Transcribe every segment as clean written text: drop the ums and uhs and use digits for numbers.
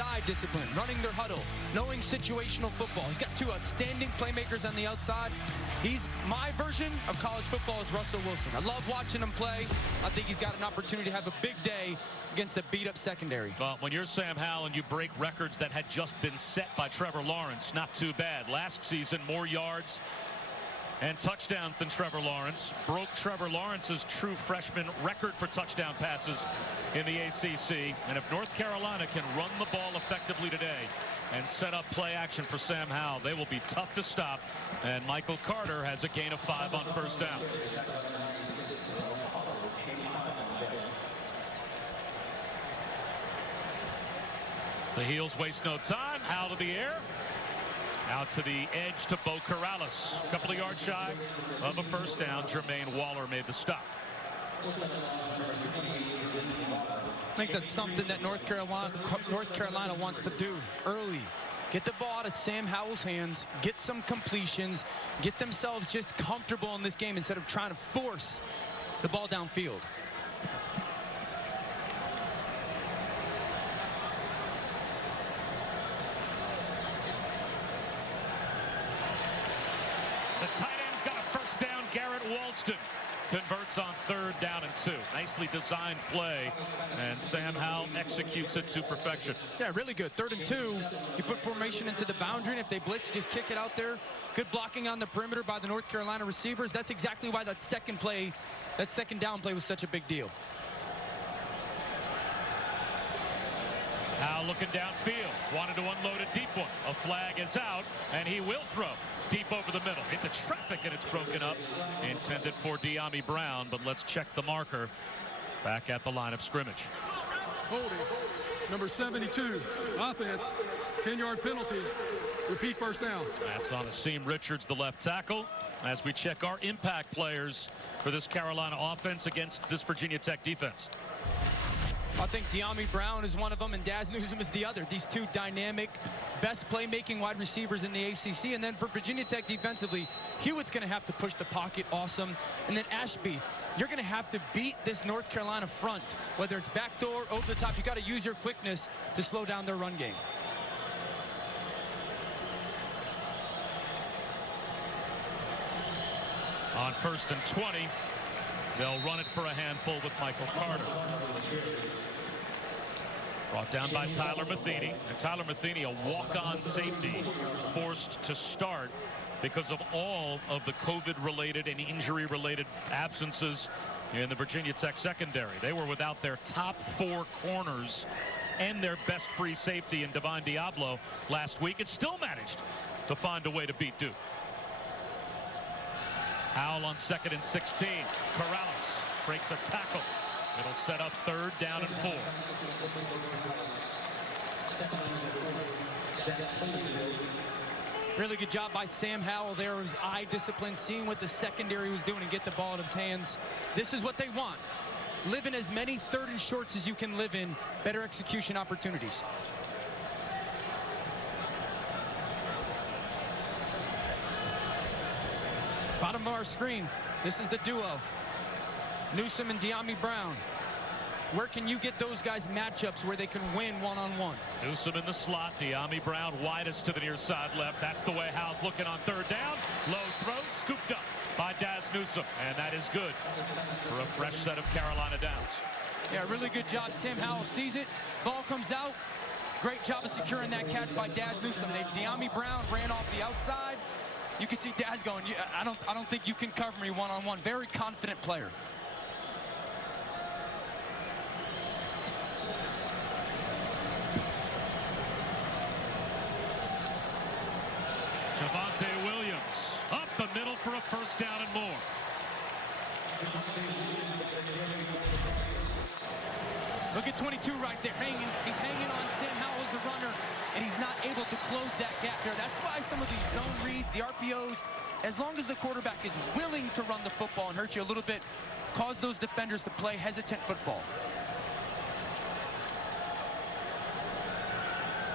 eye discipline, running their huddle, knowing situational football. He's got two outstanding playmakers on the outside. He's my version of college football is Russell Wilson. I love watching him play. I think he's got an opportunity to have a big day against a beat-up secondary. Well, when you're Sam Howell and you break records that had just been set by Trevor Lawrence, not too bad. Last season, more yards and touchdowns than Trevor Lawrence. Broke Trevor Lawrence's true freshman record for touchdown passes in the ACC. And if North Carolina can run the ball effectively today and set up play action for Sam Howell, they will be tough to stop. And Michael Carter has a gain of 5 on first down. The heels waste no time. Howell to the air. Out to the edge to Bo Corrales. A couple of yards shy of a first down. Jermaine Waller made the stop. I think that's something that North Carolina wants to do early. Get the ball out of Sam Howell's hands, get some completions, get themselves just comfortable in this game instead of trying to force the ball downfield. The tight end's got a first down. Garrett Walston converts on 3rd down and 2. Nicely designed play, and Sam Howell executes it to perfection. Yeah, really good. 3rd and 2. You put formation into the boundary, and if they blitz, you just kick it out there. Good blocking on the perimeter by the North Carolina receivers. That's exactly why that second down play was such a big deal. Howell looking downfield. Wanted to unload a deep one. A flag is out, and he will throw. Deep over the middle. Hit the traffic, and it's broken up. Intended for Dyami Brown, but let's check the marker. Back at the line of scrimmage. Holding. Number 72. Offense. 10-yard penalty. Repeat first down. That's on Asim Richards, the left tackle, as we check our impact players for this Carolina offense against this Virginia Tech defense. I think Dyami Brown is one of them, and Dazz Newsome is the other. These two dynamic, best playmaking wide receivers in the ACC. And then for Virginia Tech defensively, Hewitt's going to have to push the pocket awesome. And then Ashby, you're going to have to beat this North Carolina front, whether it's backdoor, over the top. You got to use your quickness to slow down their run game. On 1st and 20, they'll run it for a handful with Michael Carter. Brought down by Tyler Matheny. And Tyler Matheny, a walk-on safety, forced to start because of all of the COVID-related and injury-related absences in the Virginia Tech secondary. They were without their top 4 corners and their best free safety in Divine Diablo last week, and still managed to find a way to beat Duke. Howell on 2nd and 16. Corrales breaks a tackle. It'll set up 3rd down and 4. Really good job by Sam Howell there. His eye discipline, seeing what the secondary was doing and get the ball out of his hands. This is what they want. Live in as many 3rd and shorts as you can live in. Better execution opportunities. Bottom of our screen, this is the duo. Newsome and Dyami Brown. Where can you get those guys matchups where they can win one-on-one? Newsome in the slot. Dyami Brown widest to the near side left. That's the way Howell's looking on 3rd down. Low throw, scooped up by Dazz Newsome. And that is good for a fresh set of Carolina downs. Yeah, really good job. Sam Howell sees it. Ball comes out. Great job of securing that catch by Dazz Newsome. Dyami Brown ran off the outside. You can see Dazz going, I don't think you can cover me one-on-one. Very confident player. Javonte Williams up the middle for a first down and more. Look at 22 right there, hanging. He's hanging on Sam Howell as the runner, and he's not able to close that gap there. That's why some of these zone reads, the RPOs, as long as the quarterback is willing to run the football and hurt you a little bit, cause those defenders to play hesitant football.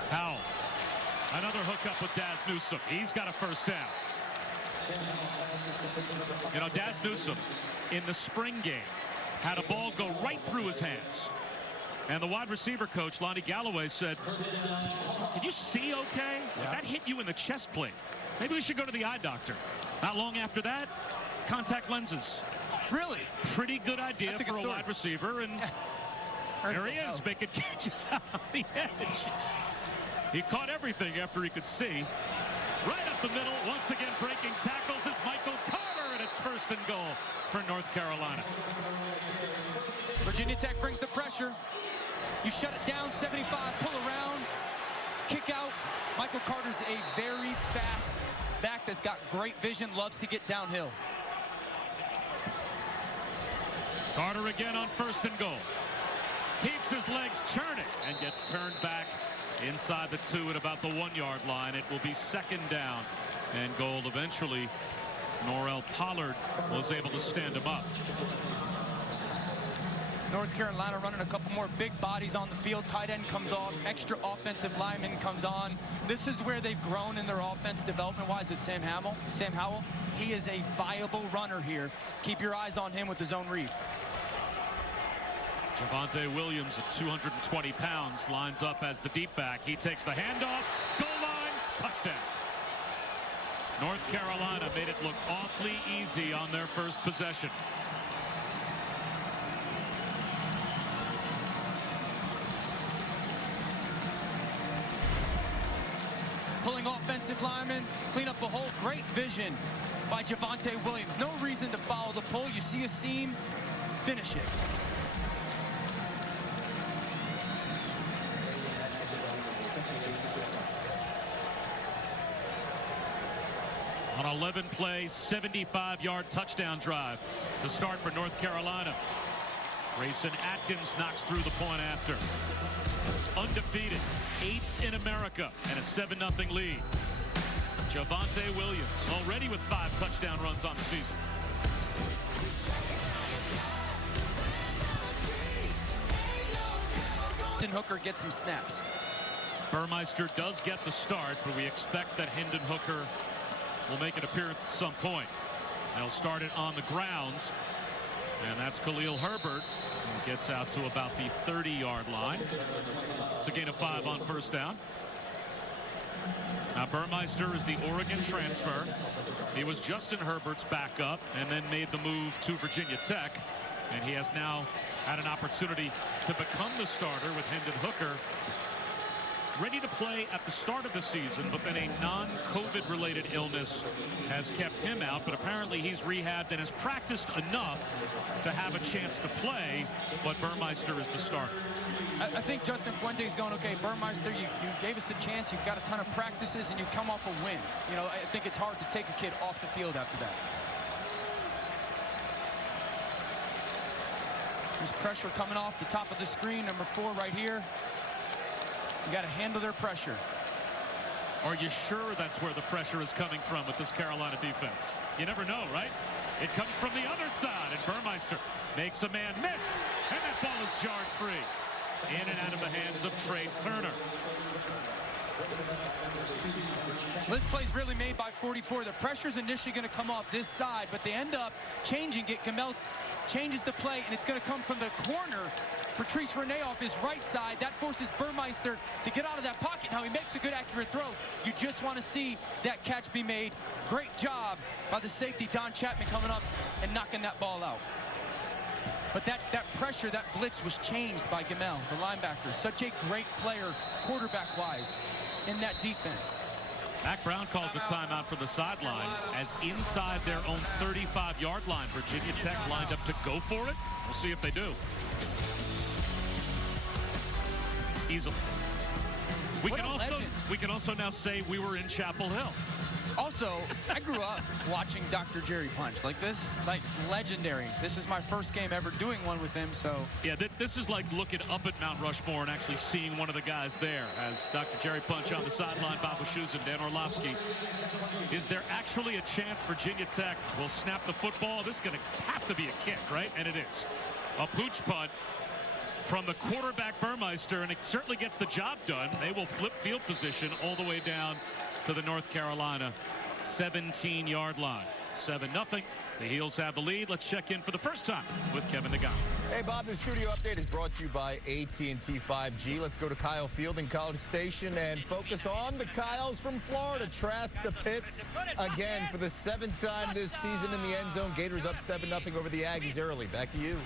Howell, another hookup with Dazz Newsome. He's got a first down. You know, Dazz Newsome in the spring game had a ball go right through his hands. And the wide receiver coach, Lonnie Galloway, said, "Can you see okay? Yeah. That hit you in the chest plate. Maybe we should go to the eye doctor." Not long after that, contact lenses. Really? Pretty good idea That's a for good a story. wide receiver. And there he is, making catches out on the edge. He caught everything after he could see. Right up the middle, once again breaking tackles is Michael Carter, and it's 1st and goal for North Carolina. Virginia Tech brings the pressure. You shut it down, 75, pull around, kick out. Michael Carter's a very fast back that's got great vision, loves to get downhill. Carter again on 1st and goal. Keeps his legs churning and gets turned back inside the 2 at about the 1-yard line. It will be 2nd down and goal. Eventually, Norrell Pollard was able to stand him up. North Carolina running a couple more big bodies on the field. Tight end comes off. Extra offensive lineman comes on. This is where they've grown in their offense development-wise with Sam Howell. He is a viable runner here. Keep your eyes on him with the zone read. Javonte Williams at 220 pounds lines up as the deep back. He takes the handoff. Goal line. Touchdown. North Carolina made it look awfully easy on their first possession. Pulling offensive lineman, clean up the hole. Great vision by Javonte Williams. No reason to follow the pull. You see a seam, finish it. On 11-play, 75-yard touchdown drive to start for North Carolina. Grayson Atkins knocks through the point after. Undefeated, 8th in America, and a 7-0 lead. Javonte Williams already with 5 touchdown runs on the season. Hendon Hooker gets some snaps. Burmeister does get the start, but we expect that Hendon Hooker will make an appearance at some point. They'll start it on the ground, and that's Khalil Herbert, who gets out to about the 30-yard line. It's a gain of 5 on 1st down. Now Burmeister is the Oregon transfer. He was Justin Herbert's backup and then made the move to Virginia Tech, and he has now had an opportunity to become the starter with Hendon Hooker ready to play at the start of the season, but then a non-COVID related illness has kept him out. But apparently he's rehabbed and has practiced enough to have a chance to play, but Burmeister is the starter. I think Justin Fuente is going, okay, Burmeister, you gave us a chance. You've got a ton of practices, and you come off a win. You know, I think it's hard to take a kid off the field after that. There's pressure coming off the top of the screen, number 4 right here. You got to handle their pressure. Are you sure that's where the pressure is coming from with this Carolina defense? You never know, right? It comes from the other side, and Burmeister makes a man miss, and that ball is jarred free. In and out of the hands of Trey Turner. This play's really made by 44. The pressure's initially going to come off this side, but they end up changing it. Gamel changes the play, and it's going to come from the corner. Patrice Rene off his right side. That forces Burmeister to get out of that pocket. Now he makes a good, accurate throw. You just want to see that catch be made. Great job by the safety, Don Chapman, coming up and knocking that ball out. But that pressure, that blitz was changed by Gamel, the linebacker. Such a great player, quarterback-wise, in that defense. Mac Brown calls a timeout from the sideline as inside their own 35-yard line. Virginia Tech lined up to go for it. We'll see if they do. Easily. We can also now say we were in Chapel Hill. Also, I grew up watching Dr. Jerry punch like this, like legendary. This is my first game ever doing one with him, so. Yeah, this is like looking up at Mount Rushmore and actually seeing one of the guys there as Dr. Jerry Punch on the sideline, Bob Wischusen and Dan Orlovsky. Is there actually a chance Virginia Tech will snap the football? This is going to have to be a kick, right? And it is. A pooch punt from the quarterback Burmeister, and it certainly gets the job done. They will flip field position all the way down to the North Carolina 17-yard line. 7-0. The Heels have the lead. Let's check in for the first time with Kevin Nagano. Hey, Bob, the studio update is brought to you by AT&T 5G. Let's go to Kyle Field in College Station and focus on the Kyles from Florida. Trask the Pits again for the 7th time this season in the end zone. Gators up 7-0 over the Aggies early. Back to you.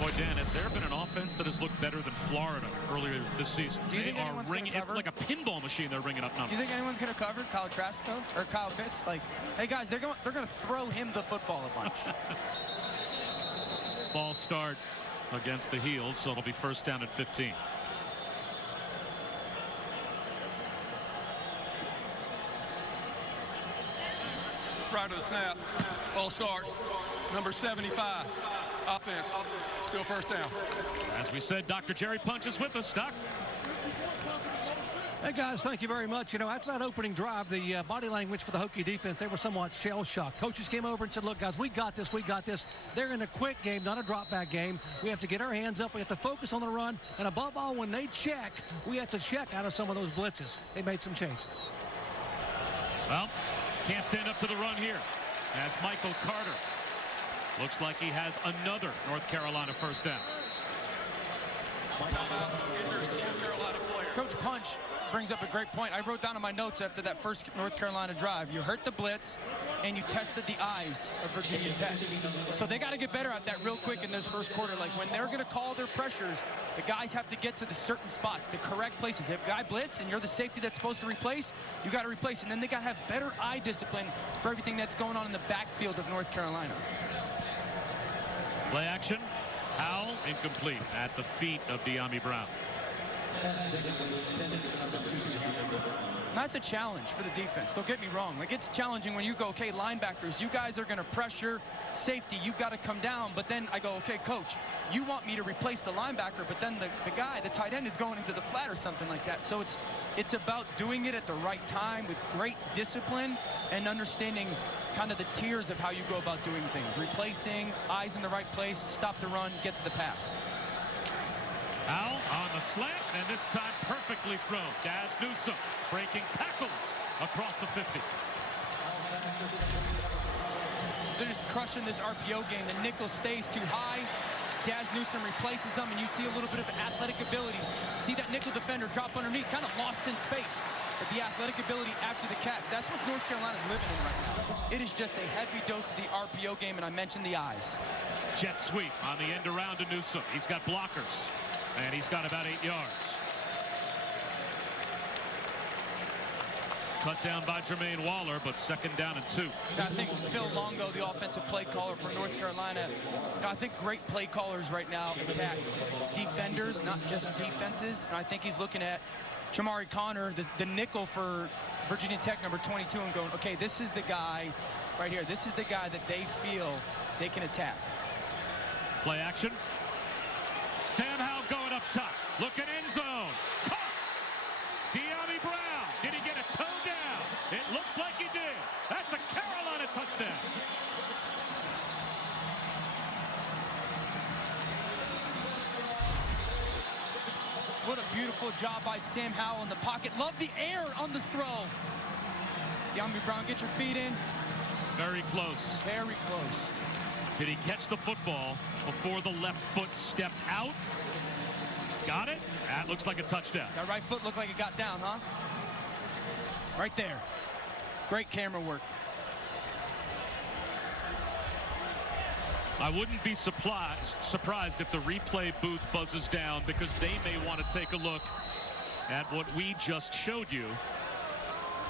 Boy, Dan, has there been an offense that has looked better than Florida earlier this season? Do you think anyone's ringing it like a pinball machine? They're ringing up numbers. You think anyone's going to cover Kyle Trask, though? Or Kyle Pitts? Like, hey, guys, they're going to throw him the football a bunch. False start against the Heels, so it'll be first down at 15. Prior to the snap, false start, number 75. Offense, still first down. As we said, Dr. Jerry Punch is with us. Doc. Hey, guys, thank you very much. You know, after that opening drive, the body language for the Hokie defense, they were somewhat shell-shocked. Coaches came over and said, look, guys, we got this, we got this. They're in a quick game, not a drop-back game. We have to get our hands up. We have to focus on the run. And above all, when they check, we have to check out of some of those blitzes. They made some change. Well, can't stand up to the run here as Michael Carter looks like he has another North Carolina first down. Coach Punch brings up a great point. I wrote down in my notes after that first North Carolina drive, you hurt the blitz and you tested the eyes of Virginia Tech. So they got to get better at that real quick in this first quarter. Like when they're going to call their pressures, the guys have to get to the certain spots, the correct places. If a guy blitz and you're the safety that's supposed to replace, you got to replace. And then they got to have better eye discipline for everything that's going on in the backfield of North Carolina. Play action. Howell incomplete at the feet of Dyami Brown. That's a challenge for the defense. Don't get me wrong. Like, it's challenging when you go, okay, linebackers, you guys are going to pressure safety. You've got to come down. But then I go, okay, coach, you want me to replace the linebacker, but then the guy, the tight end, is going into the flat or something like that. So it's about doing it at the right time with great discipline and understanding kind of the tiers of how you go about doing things. Replacing, eyes in the right place, stop the run, get to the pass. Howell on the slant, and this time perfectly thrown. Dazz Newsome breaking tackles across the 50. They're just crushing this RPO game. The nickel stays too high. Dazz Newsome replaces them, and you see a little bit of athletic ability. See that nickel defender drop underneath, kind of lost in space. But the athletic ability after the catch, that's what North Carolina's living in right now. It is just a heavy dose of the RPO game, and I mentioned the eyes. Jet sweep on the end around to Newsome. He's got blockers, and he's got about 8 yards. Cut down by Jermaine Waller, but second down and 2. I think Phil Longo, the offensive play caller for North Carolina, I think great play callers right now attack defenders, not just defenses. And I think he's looking at Jamari Connor, the nickel for Virginia Tech, number 22, and going, okay, this is the guy right here. This is the guy that they feel they can attack. Play action. Sam Howell going up top. Looking end zone. Caught. Dyami Brown. Did he get a toe down? It looks like he did. That's a Carolina touchdown. What a beautiful job by Sam Howell in the pocket. Love the air on the throw. Dyami Brown, get your feet in. Very close. Very close. Did he catch the football before the left foot stepped out? Got it? That looks like a touchdown. That right foot looked like it got down, huh? Right there. Great camera work. I wouldn't be surprised if the replay booth buzzes down, because they may want to take a look at what we just showed you.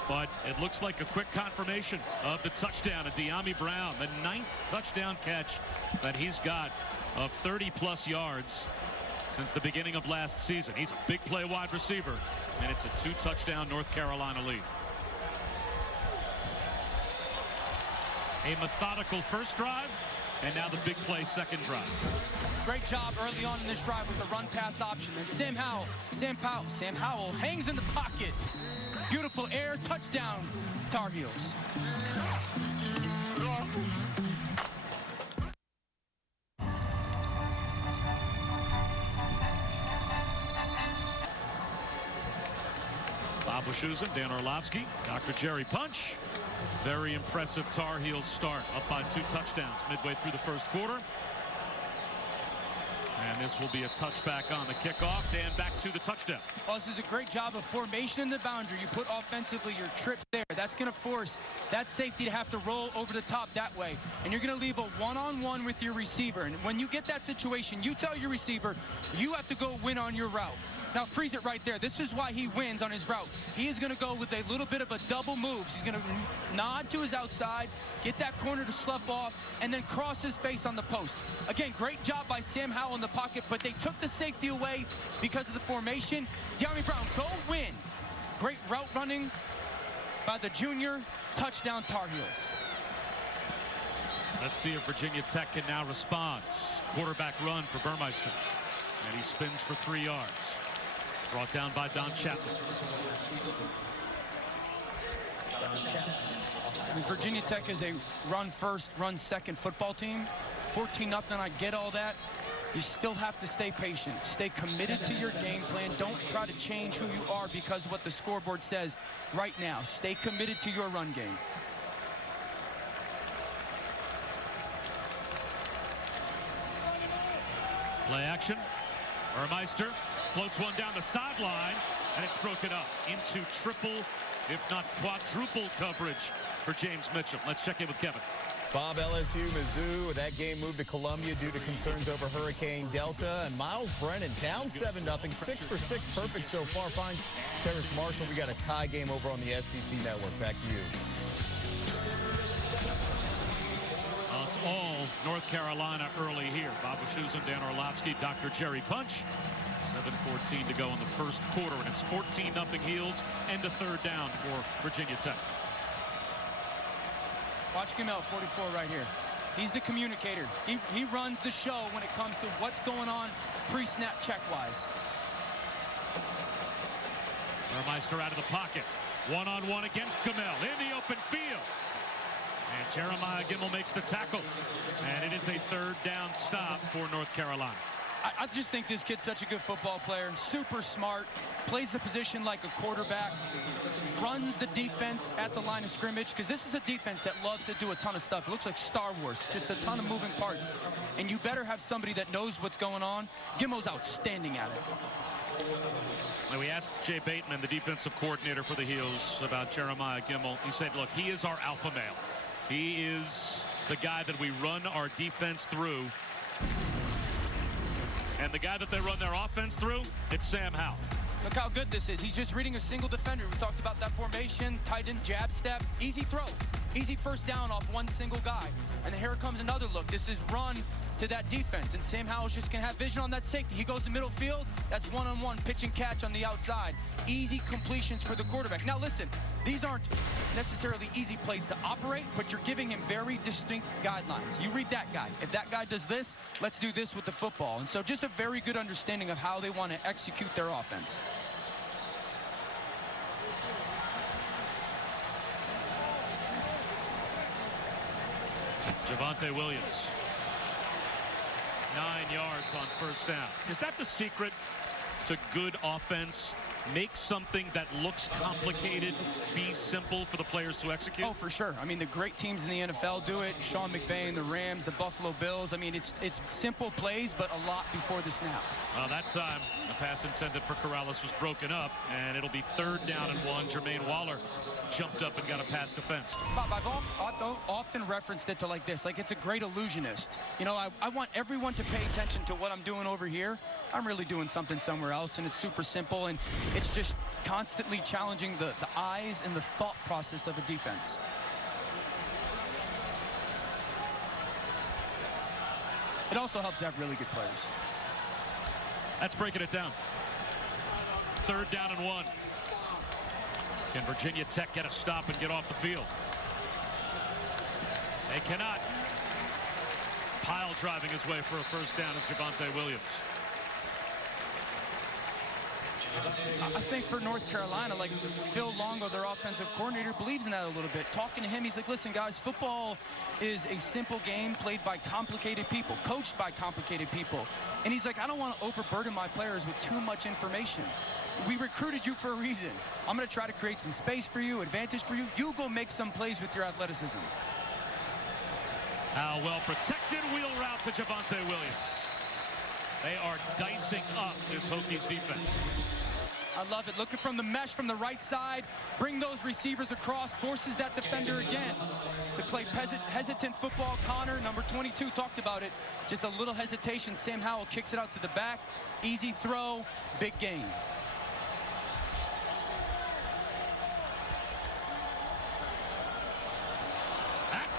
But it looks like a quick confirmation of the touchdown of Dyami Brown, the 9th touchdown catch that he's got of 30-plus yards since the beginning of last season. He's a big play wide receiver, and it's a 2-touchdown North Carolina lead. A methodical first drive, and now the big play second drive. Great job early on in this drive with the run-pass option. And Sam Howell hangs in the pocket. Beautiful air, touchdown, Tar Heels. Bob Wischusen, Dan Orlovsky, Dr. Jerry Punch. Very impressive Tar Heels start, up by 2 touchdowns midway through the first quarter. And this will be a touchback on the kickoff. Dan, back to the touchdown. Well, this is a great job of formation in the boundary. You put offensively your trips there. That's going to force that safety to have to roll over the top that way. And you're going to leave a one-on-one with your receiver. And when you get that situation, you tell your receiver, you have to go win on your route. Now, freeze it right there. This is why he wins on his route. He is going to go with a little bit of a double move. He's going to nod to his outside, get that corner to slough off, and then cross his face on the post. Again, great job by Sam Howell in the pocket, but they took the safety away because of the formation. Dyami Brown, go win. Great route running by the junior. Touchdown, Tar Heels. Let's see if Virginia Tech can now respond. Quarterback run for Burmeister. And he spins for 3 yards. Brought down by Don Chapman. Virginia Tech is a run-first, run-second football team. 14-0, I get all that. You still have to stay patient. Stay committed to your game plan. Don't try to change who you are because of what the scoreboard says right now. Stay committed to your run game. Play action. Burmeister floats one down the sideline, and it's broken up into triple, if not quadruple coverage for James Mitchell. Let's check in with Kevin. Bob, LSU, Mizzou, that game moved to Columbia due to concerns over Hurricane Delta. And Miles Brennan down 7-0, 6 for 6, perfect so far. Finds Terrace Marshall. We got a tie game over on the SEC network. Back to you. Well, it's all North Carolina early here. Bob Wischusen, Dan Orlovsky, Dr. Jerry Punch. 7:14 to go in the first quarter, and it's 14-0 Heels and a third down for Virginia Tech. Watch Gamel, 44 right here. He's the communicator. He runs the show when it comes to what's going on pre-snap check-wise. Burmeister out of the pocket. One-on-one against Gamel in the open field. And Jeremiah Gemmel makes the tackle. And it is a third down stop for North Carolina. I just think this kid's such a good football player. Super smart. Plays the position like a quarterback. Runs the defense at the line of scrimmage. Because this is a defense that loves to do a ton of stuff. It looks like Star Wars. Just a ton of moving parts. And you better have somebody that knows what's going on. Gimmel's outstanding at it. And we asked Jay Bateman, the defensive coordinator for the Heels, about Jeremiah Gemmel. He said, look, he is our alpha male. He is the guy that we run our defense through. And the guy that they run their offense through, it's Sam Howell. Look how good this is. He's just reading a single defender. We talked about that formation, tight end, jab step, easy throw, easy first down off one single guy. And then here comes another look. This is run to that defense, and Sam Howell's just gonna have vision on that safety. He goes to middle field. That's one-on-one pitch and catch on the outside. Easy completions for the quarterback. Now listen, these aren't necessarily easy plays to operate, but you're giving him very distinct guidelines. You read that guy. If that guy does this, let's do this with the football. And so just a very good understanding of how they want to execute their offense. Javonte Williams. 9 yards on first down. Is that the secret to good offense? Make something that looks complicated be simple for the players to execute? Oh, for sure. I mean, the great teams in the NFL do it. Sean McVay and the Rams, the Buffalo Bills. I mean, it's simple plays, but a lot before the snap. Well, that time, the pass intended for Corrales was broken up, and it'll be third down and 1. Jermaine Waller jumped up and got a pass defense. Bob, I've often referenced it to like this, like it's a great illusionist. You know, I want everyone to pay attention to what I'm doing over here. I'm really doing something somewhere else, and it's super simple, and it's just constantly challenging the eyes and the thought process of a defense. It also helps to have really good players. That's breaking it down. Third down and 1. Can Virginia Tech get a stop and get off the field? They cannot. Pile driving his way for a first down is Javonte Williams. I think for North Carolina, like Phil Longo, their offensive coordinator, believes in that a little bit. Talking to him, he's like, listen, guys, football is a simple game played by complicated people, coached by complicated people. And he's like, I don't want to overburden my players with too much information. we recruited you for a reason. I'm going to try to create some space for you, advantage for you. You go make some plays with your athleticism. How well protected wheel route to Javonte Williams. They are dicing up this Hokies defense. I love it. Looking from the mesh from the right side, bring those receivers across, forces that defender again to play hesitant football. Connor, number 22, talked about it. Just a little hesitation. Sam Howell kicks it out to the back. Easy throw, big gain.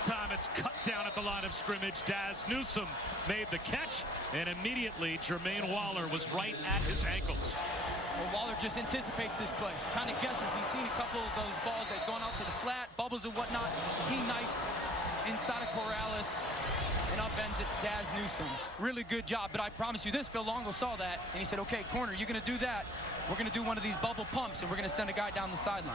Time it's cut down at the line of scrimmage. Dazz Newsome made the catch, and immediately Jermaine Waller was right at his ankles. Well, Waller just anticipates this play, kind of guesses. He's seen a couple of those balls that have gone out to the flat, bubbles and whatnot. He knifes inside of Corrales and upends it Dazz Newsome. Really good job, but I promise you this, Phil Longo saw that, and he said, okay, corner, you're going to do that. We're going to do one of these bubble pumps, and we're going to send a guy down the sideline.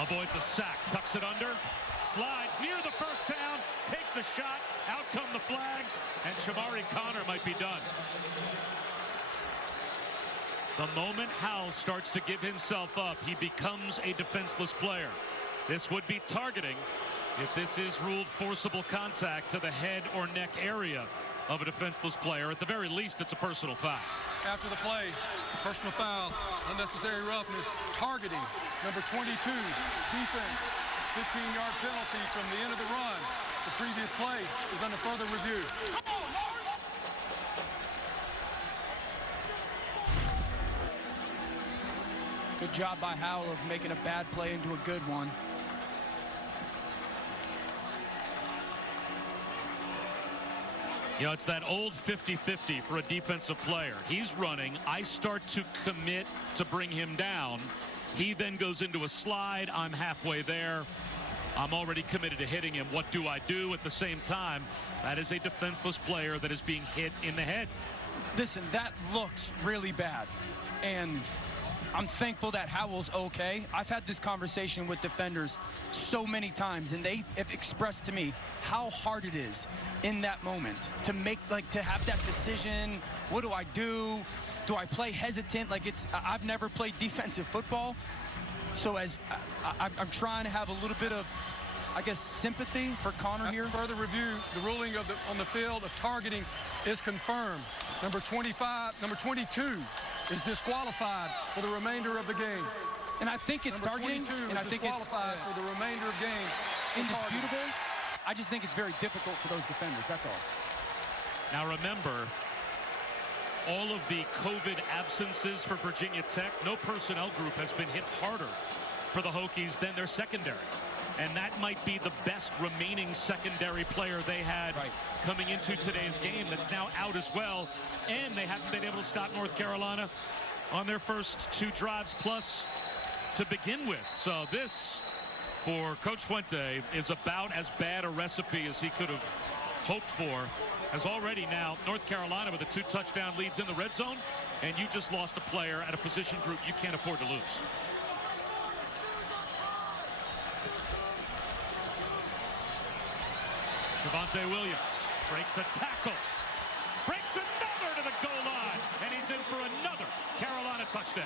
Avoids a sack, tucks it under, slides near the first down, takes a shot, out come the flags, and Shamari Connor might be done. The moment Howell starts to give himself up, he becomes a defenseless player. This would be targeting if this is ruled forcible contact to the head or neck area of a defenseless player. At the very least, it's a personal foul. After the play, personal foul, unnecessary roughness, targeting, number 22, defense, 15-yard penalty from the end of the run. The previous play is under further review. Come on, Lawrence! Good job by Howell of making a bad play into a good one. You know, it's that old 50-50 for a defensive player. He's running. I start to commit to bring him down. He then goes into a slide. I'm halfway there. I'm already committed to hitting him. What do I do at the same time? That is a defenseless player that is being hit in the head. Listen, that looks really bad. And I'm thankful that Howell's okay. I've had this conversation with defenders so many times, and they have expressed to me how hard it is in that moment to make, to have that decision. What do I do? Do I play hesitant? I've never played defensive football. So I'm trying to have a little bit of, I guess, sympathy for Connor here. Further review, the ruling on the field of targeting is confirmed. Number 22 is disqualified for the remainder of the game. And I think it's targeting, and I think it's for the remainder of game. Indisputable. I just think it's very difficult for those defenders, that's all. Now remember, all of the COVID absences for Virginia Tech, no personnel group has been hit harder for the Hokies than their secondary. And that might be the best remaining secondary player they had coming into today's game that's now out as well. And they haven't been able to stop North Carolina on their first two drives plus to begin with. So this, for Coach Fuente, is about as bad a recipe as he could have hoped for. As already now, North Carolina with the 2 touchdown leads in the red zone, and you just lost a player at a position group you can't afford to lose. Javonte Williams breaks a tackle, breaks another to the goal line, and he's in for another Carolina touchdown.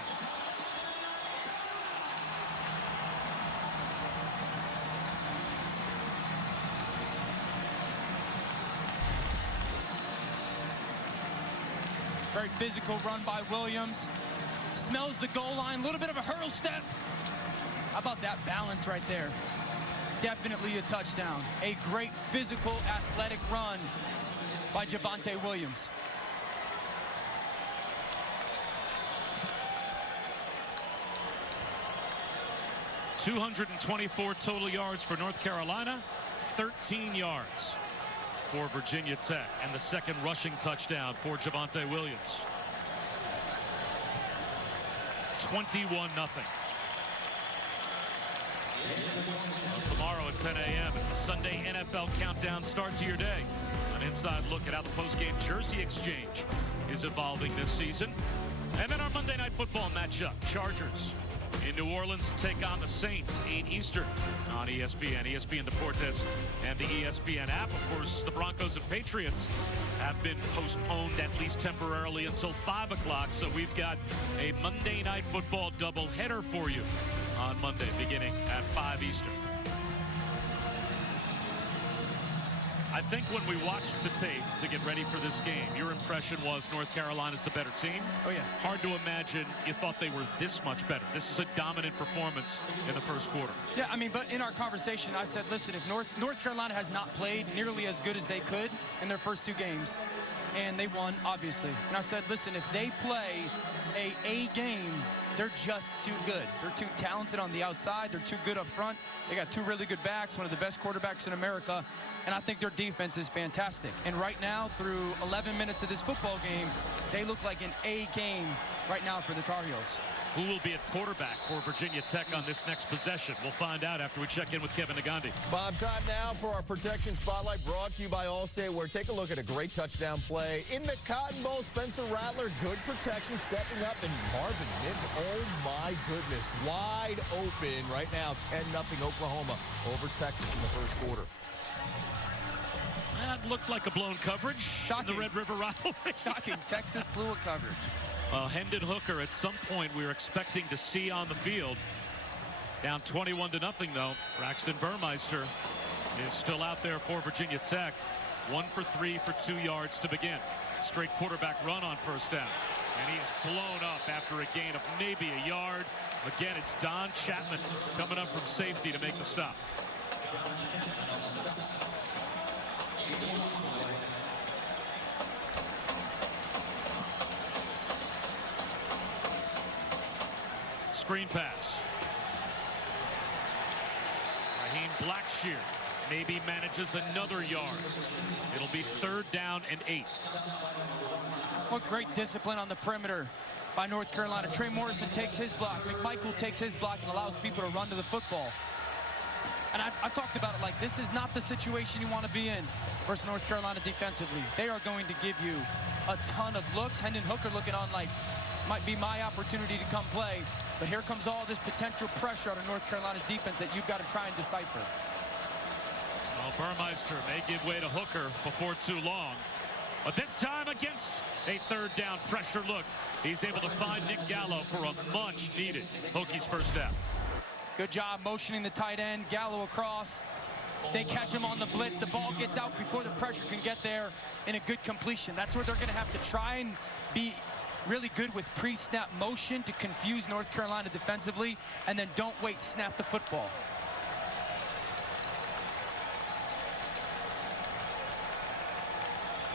Very physical run by Williams. Smells the goal line, a little bit of a hurdle step. How about that balance right there? Definitely a touchdown. A great physical, athletic run by Javonte Williams. .224 total yards for North Carolina, 13 yards for Virginia Tech, and the second rushing touchdown for Javonte Williams. 21-0. Well, tomorrow at 10 a.m. it's a Sunday NFL countdown start to your day. An inside look at how the postgame jersey exchange is evolving this season. And then our Monday Monday Night Football matchup. Chargers in New Orleans to take on the Saints, 8 Eastern on ESPN, ESPN Deportes, and the ESPN app. Of course, the Broncos and Patriots have been postponed at least temporarily until 5 o'clock. So we've got a Monday Night Football doubleheader for you on Monday, beginning at 5 Eastern. I think when we watched the tape to get ready for this game, your impression was North Carolina's the better team. Oh, yeah. Hard to imagine you thought they were this much better. This is a dominant performance in the first quarter. Yeah, I mean, but in our conversation, I said, listen, if North Carolina has not played nearly as good as they could in their first 2 games, and they won, obviously. And I said, listen, if they play a game, they're just too good. They're too talented on the outside. They're too good up front. They got 2 really good backs, one of the best quarterbacks in America. And I think their defense is fantastic. And right now, through 11 minutes of this football game, they look like an A game right now for the Tar Heels. Who will be at quarterback for Virginia Tech on this next possession? We'll find out after we check in with Kevin Nagandi. Bob, time now for our Protection Spotlight, brought to you by Allstate, where take a look at a great touchdown play. In the Cotton Bowl, Spencer Rattler, good protection, stepping up, and Marvin Mims, oh my goodness, wide open right now, 10-0 Oklahoma over Texas in the first quarter. That looked like a blown coverage. Shocking. In the Red River rivalry. Shocking. Texas blew a coverage. Hendon Hooker, at some point, we were expecting to see on the field. Down 21-0, though. Braxton Burmeister is still out there for Virginia Tech. 1 for 3 for 2 yards to begin. Straight quarterback run on first down. And he is blown up after a gain of maybe a yard. Again, it's Don Chapman coming up from safety to make the stop. Screen pass. Raheem Blackshear maybe manages another yard. It'll be 3rd down and 8. What great discipline on the perimeter by North Carolina. Trey Morrison takes his block. McMichael takes his block and allows people to run to the football. And I talked about it like this is not the situation you want to be in versus North Carolina defensively. They are going to give you a ton of looks. Hendon Hooker looking on like might be my opportunity to come play. But here comes all this potential pressure out of North Carolina's defense that you've got to try and decipher. Well, Burmeister may give way to Hooker before too long. But this time against a 3rd down pressure look, he's able to find Nick Gallo for a much-needed Hokies first down. Good job motioning the tight end. Gallo across. They catch him on the blitz. The ball gets out before the pressure can get there in a good completion. That's where they're going to have to try and be really good with pre-snap motion to confuse North Carolina defensively, and then don't wait, snap the football.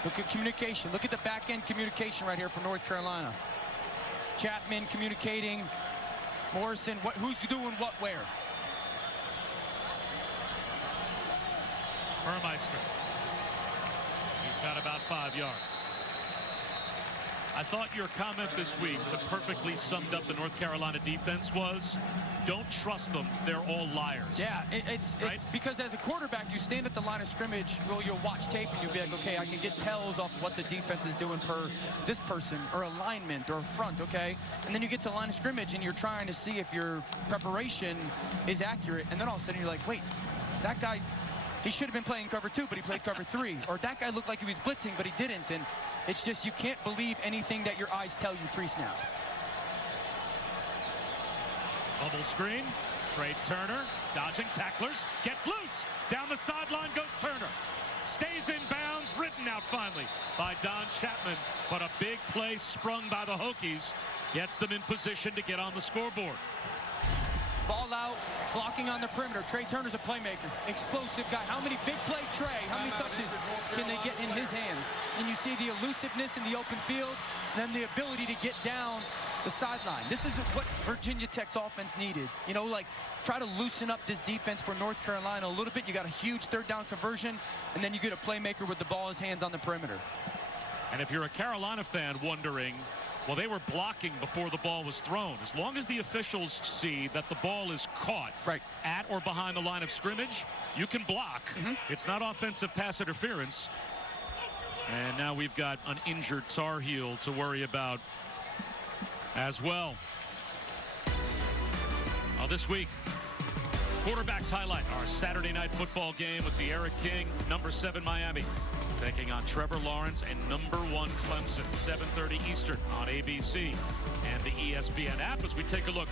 Look at communication. Look at the back-end communication right here from North Carolina. Chapman communicating. Morrison, who's doing what where? Burmeister. He's got about 5 yards. I thought your comment this week that perfectly summed up the North Carolina defense was, don't trust them, they're all liars. Yeah, it's because as a quarterback, you stand at the line of scrimmage, well, you'll watch tape and you'll be like, okay, I can get tells off of what the defense is doing per this person or alignment or front, okay? And then you get to the line of scrimmage and you're trying to see if your preparation is accurate, and then all of a sudden you're like, wait, that guy, he should have been playing cover 2, but he played cover 3. Or that guy looked like he was blitzing, but he didn't. And it's just you can't believe anything that your eyes tell you pre-snap. Bubble screen. Trey Turner dodging tacklers. Gets loose. Down the sideline goes Turner. Stays in bounds. Written out finally by Don Chapman. But a big play sprung by the Hokies gets them in position to get on the scoreboard. Ball out, blocking on the perimeter. Trey Turner's a playmaker, explosive guy. How many big play Trey? How many touches can they get in his hands? And you see the elusiveness in the open field, then the ability to get down the sideline. This is what Virginia Tech's offense needed. You know, like try to loosen up this defense for North Carolina a little bit. You got a huge 3rd down conversion, and then you get a playmaker with the ball in his hands on the perimeter. And if you're a Carolina fan wondering, well, they were blocking before the ball was thrown. As long as the officials see that the ball is caught at or behind the line of scrimmage, you can block. It's not offensive pass interference. And now we've got an injured Tar Heel to worry about as well. This week, quarterbacks highlight our Saturday night football game with the Eric King, number 7 Miami, taking on Trevor Lawrence and number 1 Clemson, 7:30 Eastern on ABC and the ESPN app, as we take a look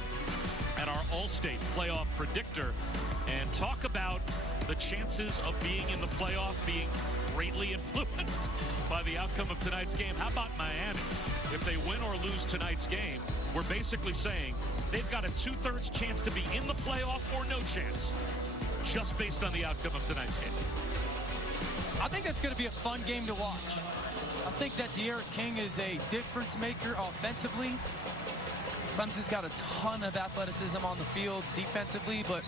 at our All-State playoff predictor and talk about the chances of being in the playoff being greatly influenced by the outcome of tonight's game. How about Miami? If they win or lose tonight's game, we're basically saying they've got a 2/3 chance to be in the playoff or no chance, just based on the outcome of tonight's game. I think that's going to be a fun game to watch. I think that D'Eriq King is a difference maker offensively. Clemson's got a ton of athleticism on the field defensively, but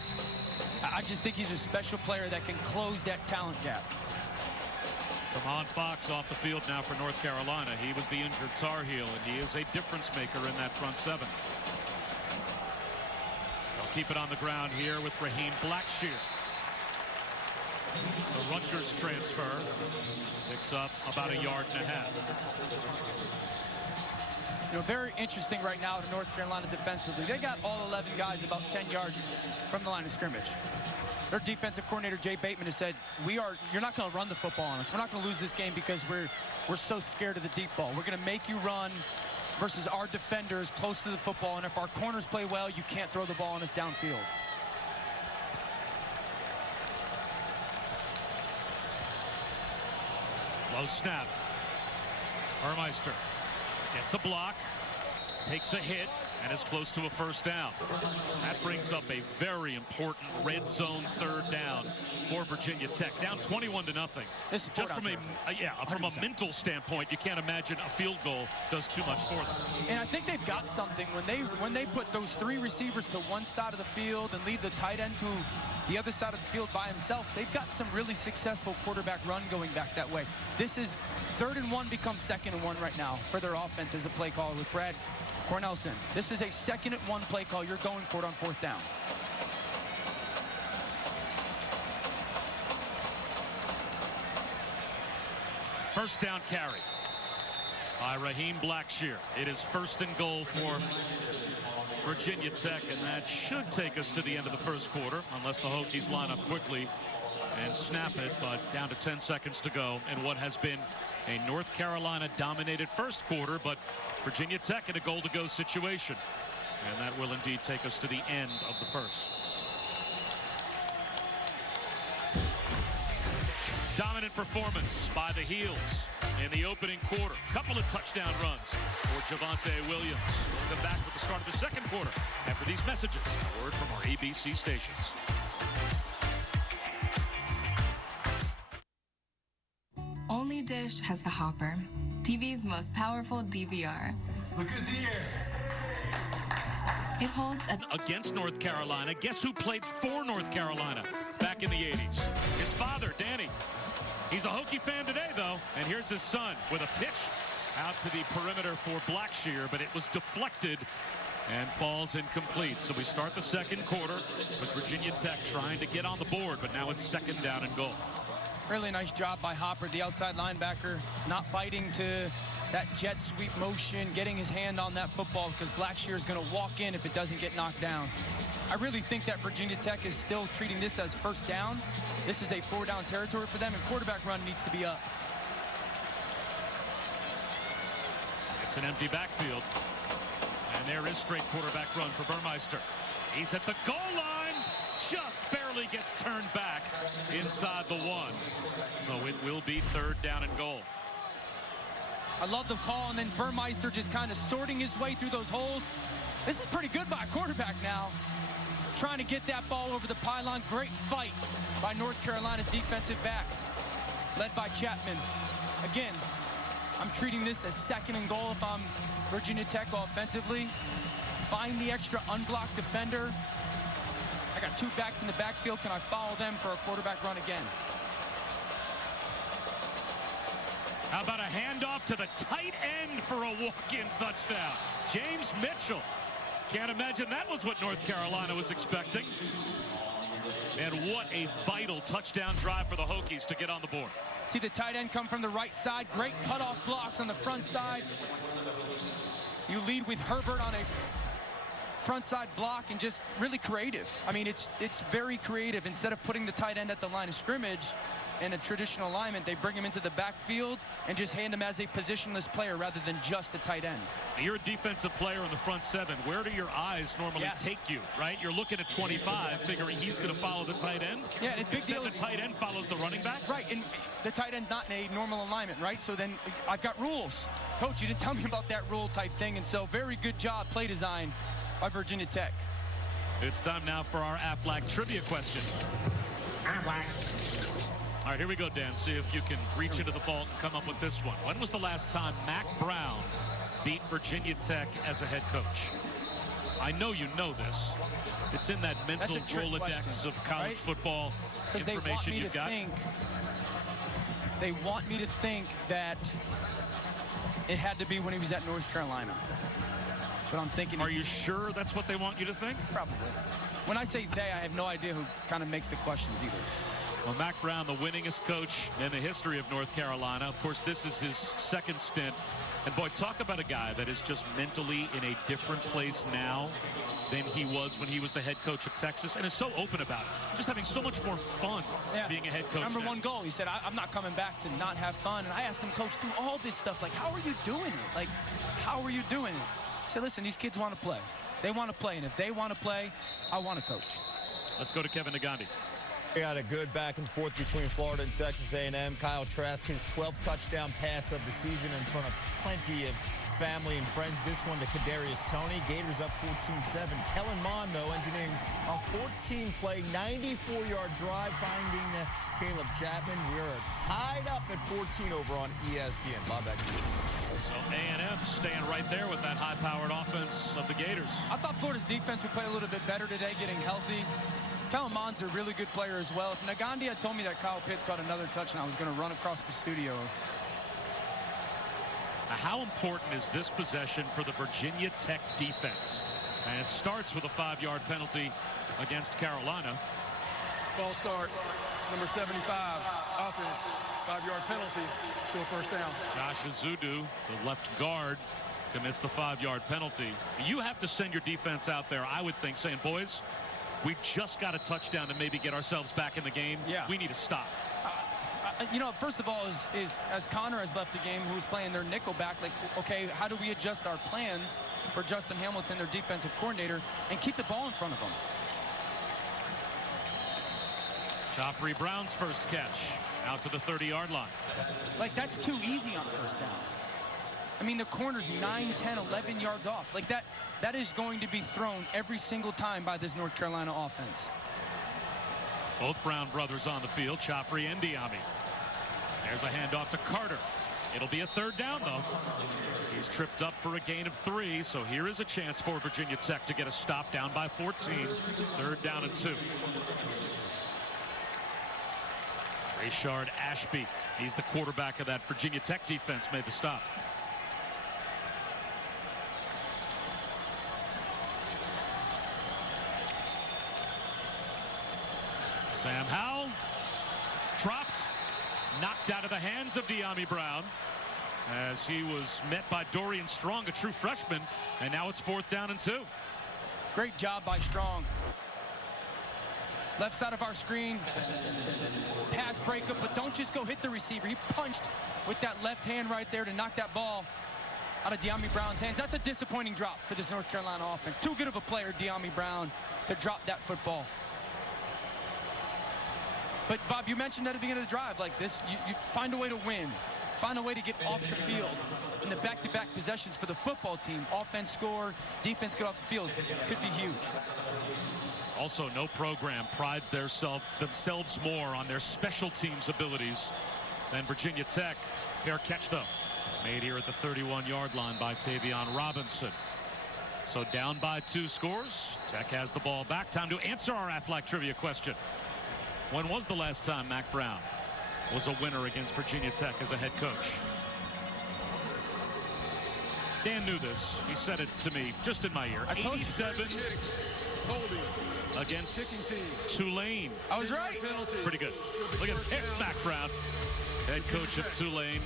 I just think he's a special player that can close that talent gap. Ramon Fox off the field now for North Carolina. He was the injured Tar Heel, and he is a difference maker in that front 7. They'll keep it on the ground here with Raheem Blackshear. The Rutgers transfer picks up about 1.5 yards. You know, very interesting right now to North Carolina defensively. They got all 11 guys about 10 yards from the line of scrimmage. Their defensive coordinator, Jay Bateman, has said, you're not going to run the football on us. We're not going to lose this game because we're so scared of the deep ball. We're going to make you run versus our defenders close to the football. And if our corners play well, you can't throw the ball on us downfield. Low snap. Burmeister gets a block, takes a hit, and is close to a first down. That brings up a very important red zone 3rd down for Virginia Tech. Down 21-0. This is just from a mental standpoint, you can't imagine a field goal does too much for them. And I think they've got something when they put those 3 receivers to one side of the field and leave the tight end to the other side of the field by himself. They've got some really successful quarterback run going back that way. This is 3rd and 1 becomes 2nd and 1 right now for their offense as a play caller with Brad Cornelson. This is a 2nd and 1 play call. You're going for it on 4th down. First down carry by Raheem Blackshear. It is 1st and goal for Virginia Tech, and that should take us to the end of the first quarter, unless the Hokies line up quickly and snap it, but down to 10 seconds to go in what has been a North Carolina-dominated first quarter, but Virginia Tech in a goal-to-go situation. And that will indeed take us to the end of the first. Dominant performance by the Heels in the opening quarter. Couple of touchdown runs for Javonte Williams. We'll come back for the start of the second quarter after these messages. A word from our ABC stations. Only Dish has the Hopper, TV's most powerful DVR. Look who's here. It holds against North Carolina. Guess who played for North Carolina back in the 80s? His father, Danny. He's a Hokie fan today, though. And here's his son with a pitch out to the perimeter for Blackshear, but it was deflected and falls incomplete. So we start the second quarter with Virginia Tech trying to get on the board, but now it's 2nd down and goal. Really nice job by Hopper, the outside linebacker, not biting to that jet sweep motion, getting his hand on that football, because Blackshear is going to walk in if it doesn't get knocked down. I really think that Virginia Tech is still treating this as 1st down. This is a 4-down territory for them, and quarterback run needs to be up. It's an empty backfield, and there is straight quarterback run for Burmeister. He's at the goal line, just barely gets turned back inside the 1. So it will be 3rd down and goal. I love the call, and then Burmeister just kind of sorting his way through those holes. This is pretty good by a quarterback now. Trying to get that ball over the pylon. Great fight by North Carolina's defensive backs, led by Chapman. Again, I'm treating this as 2nd and goal if I'm Virginia Tech offensively. Find the extra unblocked defender. I got 2 backs in the backfield. Can I follow them for a quarterback run again? How about a handoff to the tight end for a walk-in touchdown? James Mitchell. Can't imagine that was what North Carolina was expecting. And what a vital touchdown drive for the Hokies to get on the board. See the tight end come from the right side. Great cutoff blocks on the front side. You lead with Herbert on a front side block and just really creative. I mean, it's very creative. Instead of putting the tight end at the line of scrimmage in a traditional alignment, they bring him into the backfield and just hand him as a positionless player rather than just a tight end. You're a defensive player in the front seven. Where do your eyes normally take you, right? You're looking at 25, figuring he's going to follow the tight end. Yeah, and big deal is the tight end follows the running back. Right, and the tight end's not in a normal alignment, right? So then I've got rules. Coach, you didn't tell me about that rule type thing, and so very good job, play design by Virginia Tech. It's time now for our Aflac trivia question. All right, here we go, Dan. See if you can reach into the vault and come up with this one. When was the last time Mac Brown beat Virginia Tech as a head coach? I know you know this. It's in that mental Rolodex of college football information you've got. They want me to think that it had to be when he was at North Carolina. But I'm thinking... Are you sure that's what they want you to think? Probably. When I say they, I have no idea who kind of makes the questions either. Well, Mac Brown, the winningest coach in the history of North Carolina. Of course, this is his second stint. And boy, talk about a guy that is just mentally in a different place now than he was when he was the head coach of Texas, and is so open about it. Just having so much more fun being a head coach. Number one goal, he said, I'm not coming back to not have fun. And I asked him, Coach, through all this stuff, like, how are you doing it? Like, how are you doing it? I said, listen, these kids want to play. They want to play, and if they want to play, I want to coach. Let's go to Kevin Nagandi. We got a good back and forth between Florida and Texas A&M. Kyle Trask, his 12th touchdown pass of the season in front of plenty of family and friends. This one to Kadarius Toney. Gators up 14-7. Kellen Mond, though, engineering a 14-play, 94-yard drive, finding Caleb Chapman. We are tied up at 14 over on ESPN. Bob, back to you. So A&M staying right there with that high-powered offense of the Gators. I thought Florida's defense would play a little bit better today, getting healthy. Kellen Mond's a really good player as well. If Nagandi had told me that Kyle Pitts caught another touchdown, I was going to run across the studio. Now, how important is this possession for the Virginia Tech defense? And it starts with a 5-yard penalty against Carolina. False start, number 75, offense, 5-yard penalty, still first down. Josh Azudu, the left guard, commits the 5-yard penalty. You have to send your defense out there, I would think, saying, boys, we just got a touchdown to maybe get ourselves back in the game. Yeah. We need to stop. You know, first of all, is as Connor has left the game, who's playing their nickel back, like, okay, how do we adjust our plans for Justin Hamilton, their defensive coordinator, and keep the ball in front of them? Joffrey Brown's first catch out to the 30-yard line. Like, that's too easy on first down. I mean, the corner's 9, 10, 11 yards off. Like, that is going to be thrown every single time by this North Carolina offense. Both Brown brothers on the field, Joffrey and Dyami. There's a handoff to Carter. It'll be a third down, though. He's tripped up for a gain of 3, so here is a chance for Virginia Tech to get a stop down by 14. Third down and 2. Rayshard Ashby, he's the quarterback of that Virginia Tech defense, made the stop. Sam Howell dropped, knocked out of the hands of Dyami Brown as he was met by Dorian Strong, a true freshman, and now it's 4th down and 2. Great job by Strong. Left side of our screen, pass breakup, but don't just go hit the receiver. He punched with that left hand right there to knock that ball out of Dyami Brown's hands. That's a disappointing drop for this North Carolina offense. Too good of a player, Dyami Brown, to drop that football. But, Bob, you mentioned at the beginning of the drive, like this, you find a way to win. Find a way to get off the field. In the back-to-back possessions for the football team, offense score, defense get off the field, could be huge. Also, no program prides themselves more on their special teams abilities than Virginia Tech. Fair catch, though, made here at the 31-yard line by Tavion Robinson. So down by 2 scores. Tech has the ball back. Time to answer our Aflac trivia question. When was the last time Mac Brown was a winner against Virginia Tech as a head coach? Dan knew this. He said it to me just in my ear. 87 against Tulane. I was right. Pretty good. Look at this, Mac Brown, head coach of Tulane.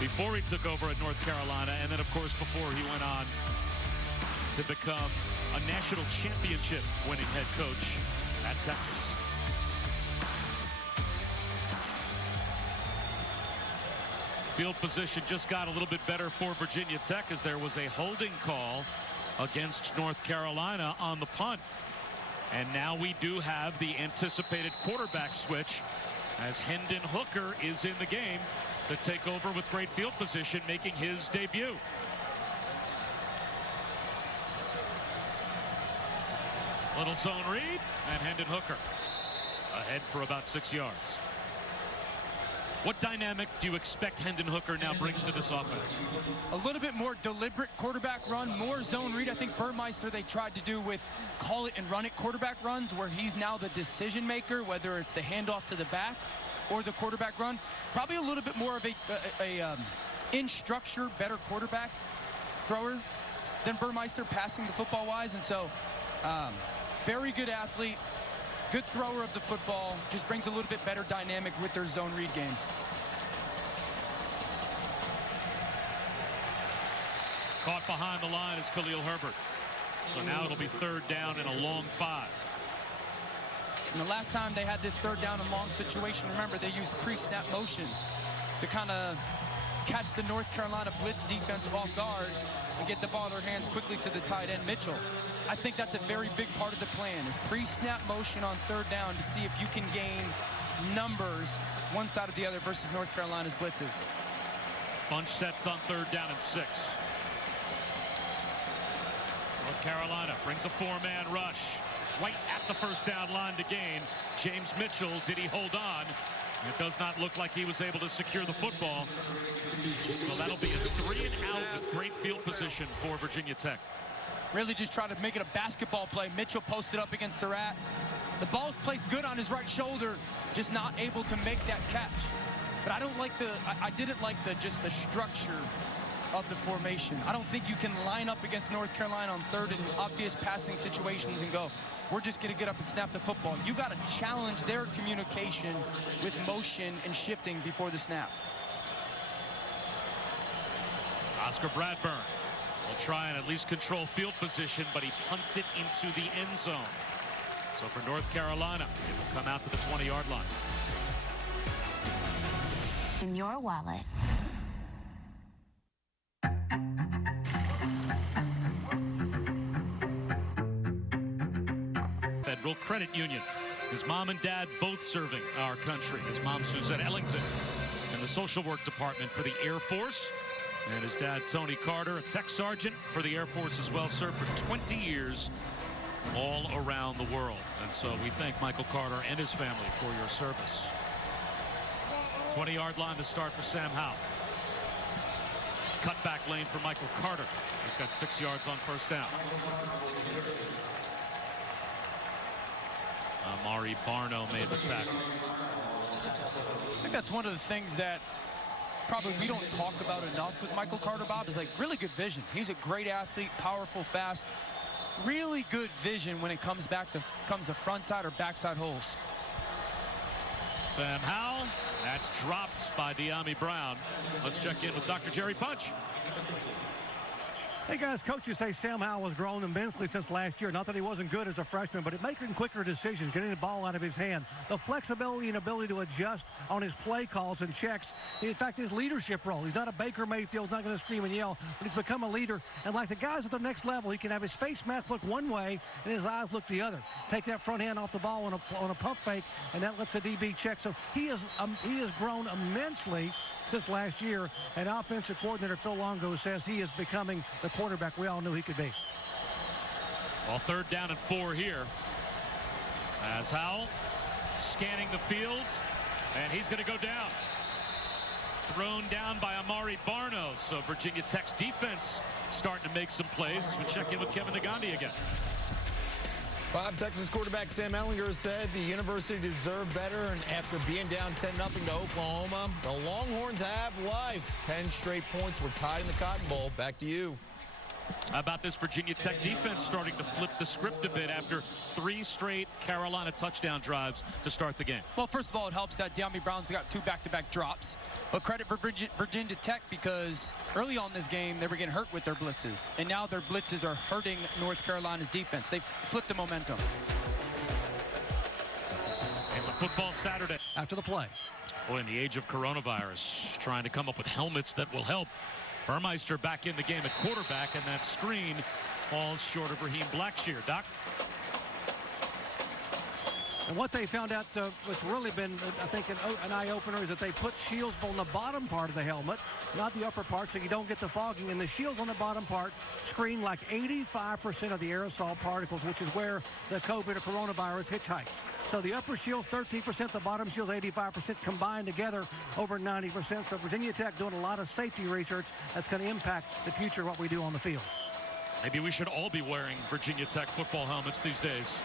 before he took over at North Carolina, and then, of course, before he went on to become a national championship winning head coach at Texas. Field position just got a little bit better for Virginia Tech as there was a holding call against North Carolina on the punt. And now we do have the anticipated quarterback switch as Hendon Hooker is in the game to take over with great field position, making his debut. Little zone read, and Hendon Hooker ahead for about 6 yards. What dynamic do you expect Hendon Hooker now brings to this offense? A little bit more deliberate quarterback run, more zone read. I think Burmeister, they tried to do with call it and run it quarterback runs, where he's now the decision maker, whether it's the handoff to the back or the quarterback run. Probably a little bit more of a in structure, better quarterback thrower than Burmeister, passing the football wise. And so very good athlete, good thrower of the football, just brings a little bit better dynamic with their zone read game. Caught behind the line is Khalil Herbert. So now it'll be 3rd down and a long 5. And the last time they had this 3rd down and long situation, remember, they used pre-snap motion to kind of catch the North Carolina blitz defense off guard and get the ball in their hands quickly to the tight end, Mitchell. I think that's a very big part of the plan, is pre-snap motion on 3rd down to see if you can gain numbers one side or the other versus North Carolina's blitzes. Bunch sets on 3rd down and 6. North Carolina brings a 4-man rush right at the 1st down line to gain. James Mitchell, did he hold on? It does not look like he was able to secure the football. So that'll be a 3 and out with great field position for Virginia Tech. Really just try to make it a basketball play. Mitchell posted up against Surratt. The ball's placed good on his right shoulder, just not able to make that catch. But I don't like I didn't like just the structure of the formation. I don't think you can line up against North Carolina on 3rd and obvious passing situations and go, we're just going to get up and snap the football. You got to challenge their communication with motion and shifting before the snap. Oscar Bradburn will try and at least control field position, but he punts it into the end zone. So for North Carolina, it will come out to the 20-yard line. In your wallet. Federal Credit Union. His mom and dad both serving our country. His mom, Suzette Ellington, in the social work department for the Air Force. And his dad, Tony Carter, a tech sergeant for the Air Force as well, served for 20 years all around the world. And so we thank Michael Carter and his family for your service. 20-yard line to start for Sam Howell. Cutback lane for Michael Carter. He's got 6 yards on 1st down. Amari Barno made the tackle. I think that's one of the things that probably we don't talk about enough with Michael Carter, Bob, is like really good vision. He's a great athlete, powerful, fast, really good vision when it comes to front side or backside holes. Sam Howell, that's dropped by Dyami Brown. Let's check in with Dr. Jerry Punch. Hey guys, coaches say Sam Howell has grown immensely since last year. Not that he wasn't good as a freshman, but making quicker decisions, getting the ball out of his hand, the flexibility and ability to adjust on his play calls and checks. In fact, his leadership role. He's not a Baker Mayfield, not going to scream and yell, but he's become a leader. And like the guys at the next level, he can have his face mask look one way and his eyes look the other. Take that front hand off the ball on a pump fake, and that lets the DB check. So he has grown immensely since last year, and offensive coordinator Phil Longo says he is becoming the quarterback we all knew he could be. Well, 3rd down and 4 here. As Howell scanning the field, and he's going to go down. Thrown down by Amari Barno. So Virginia Tech's defense starting to make some plays as we check in with Kevin Nagandi again. Bob, Texas quarterback Sam Ehlinger said the university deserved better, and after being down 10-0 to Oklahoma, the Longhorns have life. 10 straight points were tied in the Cotton Bowl. Back to you. How about this Virginia Tech defense starting to flip the script a bit after 3 straight Carolina touchdown drives to start the game? Well, first of all, it helps that Dyami Brown's got 2 back-to-back drops. But credit for Virginia Tech, because early on this game, they were getting hurt with their blitzes. And now their blitzes are hurting North Carolina's defense. They've flipped the momentum. It's a football Saturday. After the play. Boy, in the age of coronavirus, trying to come up with helmets that will help. Burmeister back in the game at quarterback, and that screen falls short of Raheem Blackshear. Doc? And what they found out, what's really been, I think, an eye-opener is that they put shields on the bottom part of the helmet, not the upper part, so you don't get the fogging. And the shields on the bottom part screen like 85% of the aerosol particles, which is where the COVID or coronavirus hitchhikes. So the upper shields 13%, the bottom shields 85%, combined together over 90%. So Virginia Tech doing a lot of safety research that's going to impact the future of what we do on the field. Maybe we should all be wearing Virginia Tech football helmets these days.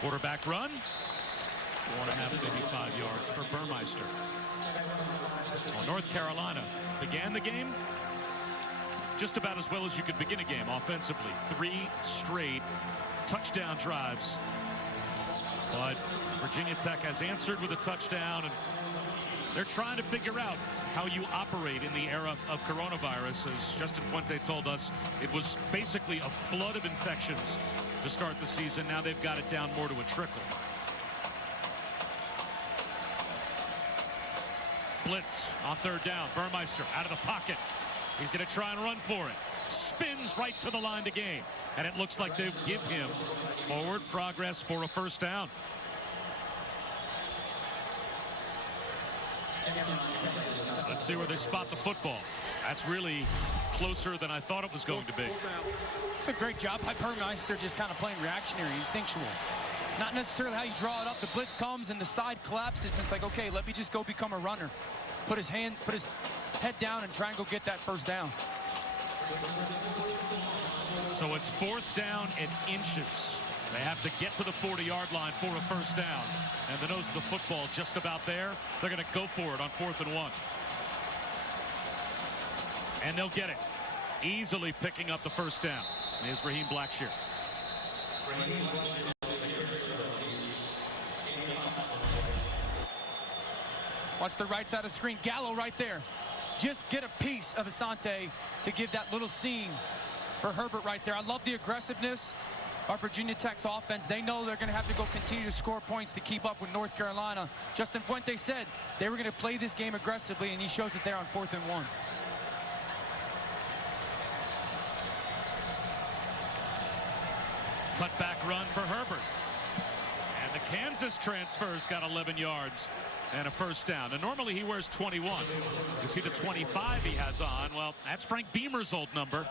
Quarterback run. 4.5, maybe 5 yards for Burmeister. Well, North Carolina began the game just about as well as you could begin a game offensively. 3 straight touchdown drives. But Virginia Tech has answered with a touchdown, and they're trying to figure out how you operate in the era of coronavirus. As Justin Fuente told us, it was basically a flood of infections to start the season. Now they've got it down more to a trickle. Blitz on 3rd down. Burmeister out of the pocket. He's going to try and run for it. Spins right to the line to gain. And it looks like they give him forward progress for a 1st down. Let's see where they spot the football. That's really closer than I thought it was going to be. It's a great job by Burmeister, just kind of playing reactionary, instinctual. Not necessarily how you draw it up. The blitz comes and the side collapses, and it's like, okay, let me just go become a runner. Put his head down and try and go get that 1st down. So it's 4th down and inches. They have to get to the 40-yard line for a 1st down. And the nose of the football just about there. They're going to go for it on 4th and 1. And they'll get it. Easily picking up the 1st down is Raheem Blackshear. Watch the right side of the screen. Gallo right there. Just get a piece of Asante to give that little seam for Herbert right there. I love the aggressiveness of Virginia Tech's offense. They know they're going to have to go continue to score points to keep up with North Carolina. Justin Fuente said they were going to play this game aggressively, and he shows it there on 4th and 1. Cutback run for Herbert. And the Kansas transfer's got 11 yards and a 1st down. And normally he wears 21. You see the 25 he has on. Well, that's Frank Beamer's old number.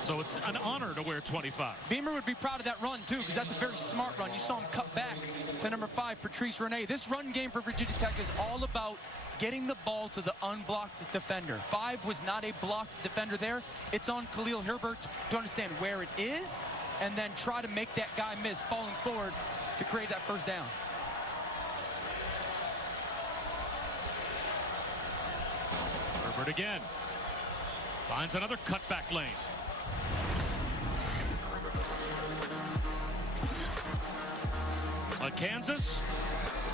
So it's an honor to wear 25. Beamer would be proud of that run, too, because that's a very smart run. You saw him cut back to number 5, Patrice Rene. This run game for Virginia Tech is all about getting the ball to the unblocked defender. 5 was not a blocked defender there. It's on Khalil Herbert to understand where it is and then try to make that guy miss, falling forward to create that 1st down. Herbert again. Finds another cutback lane. But Kansas,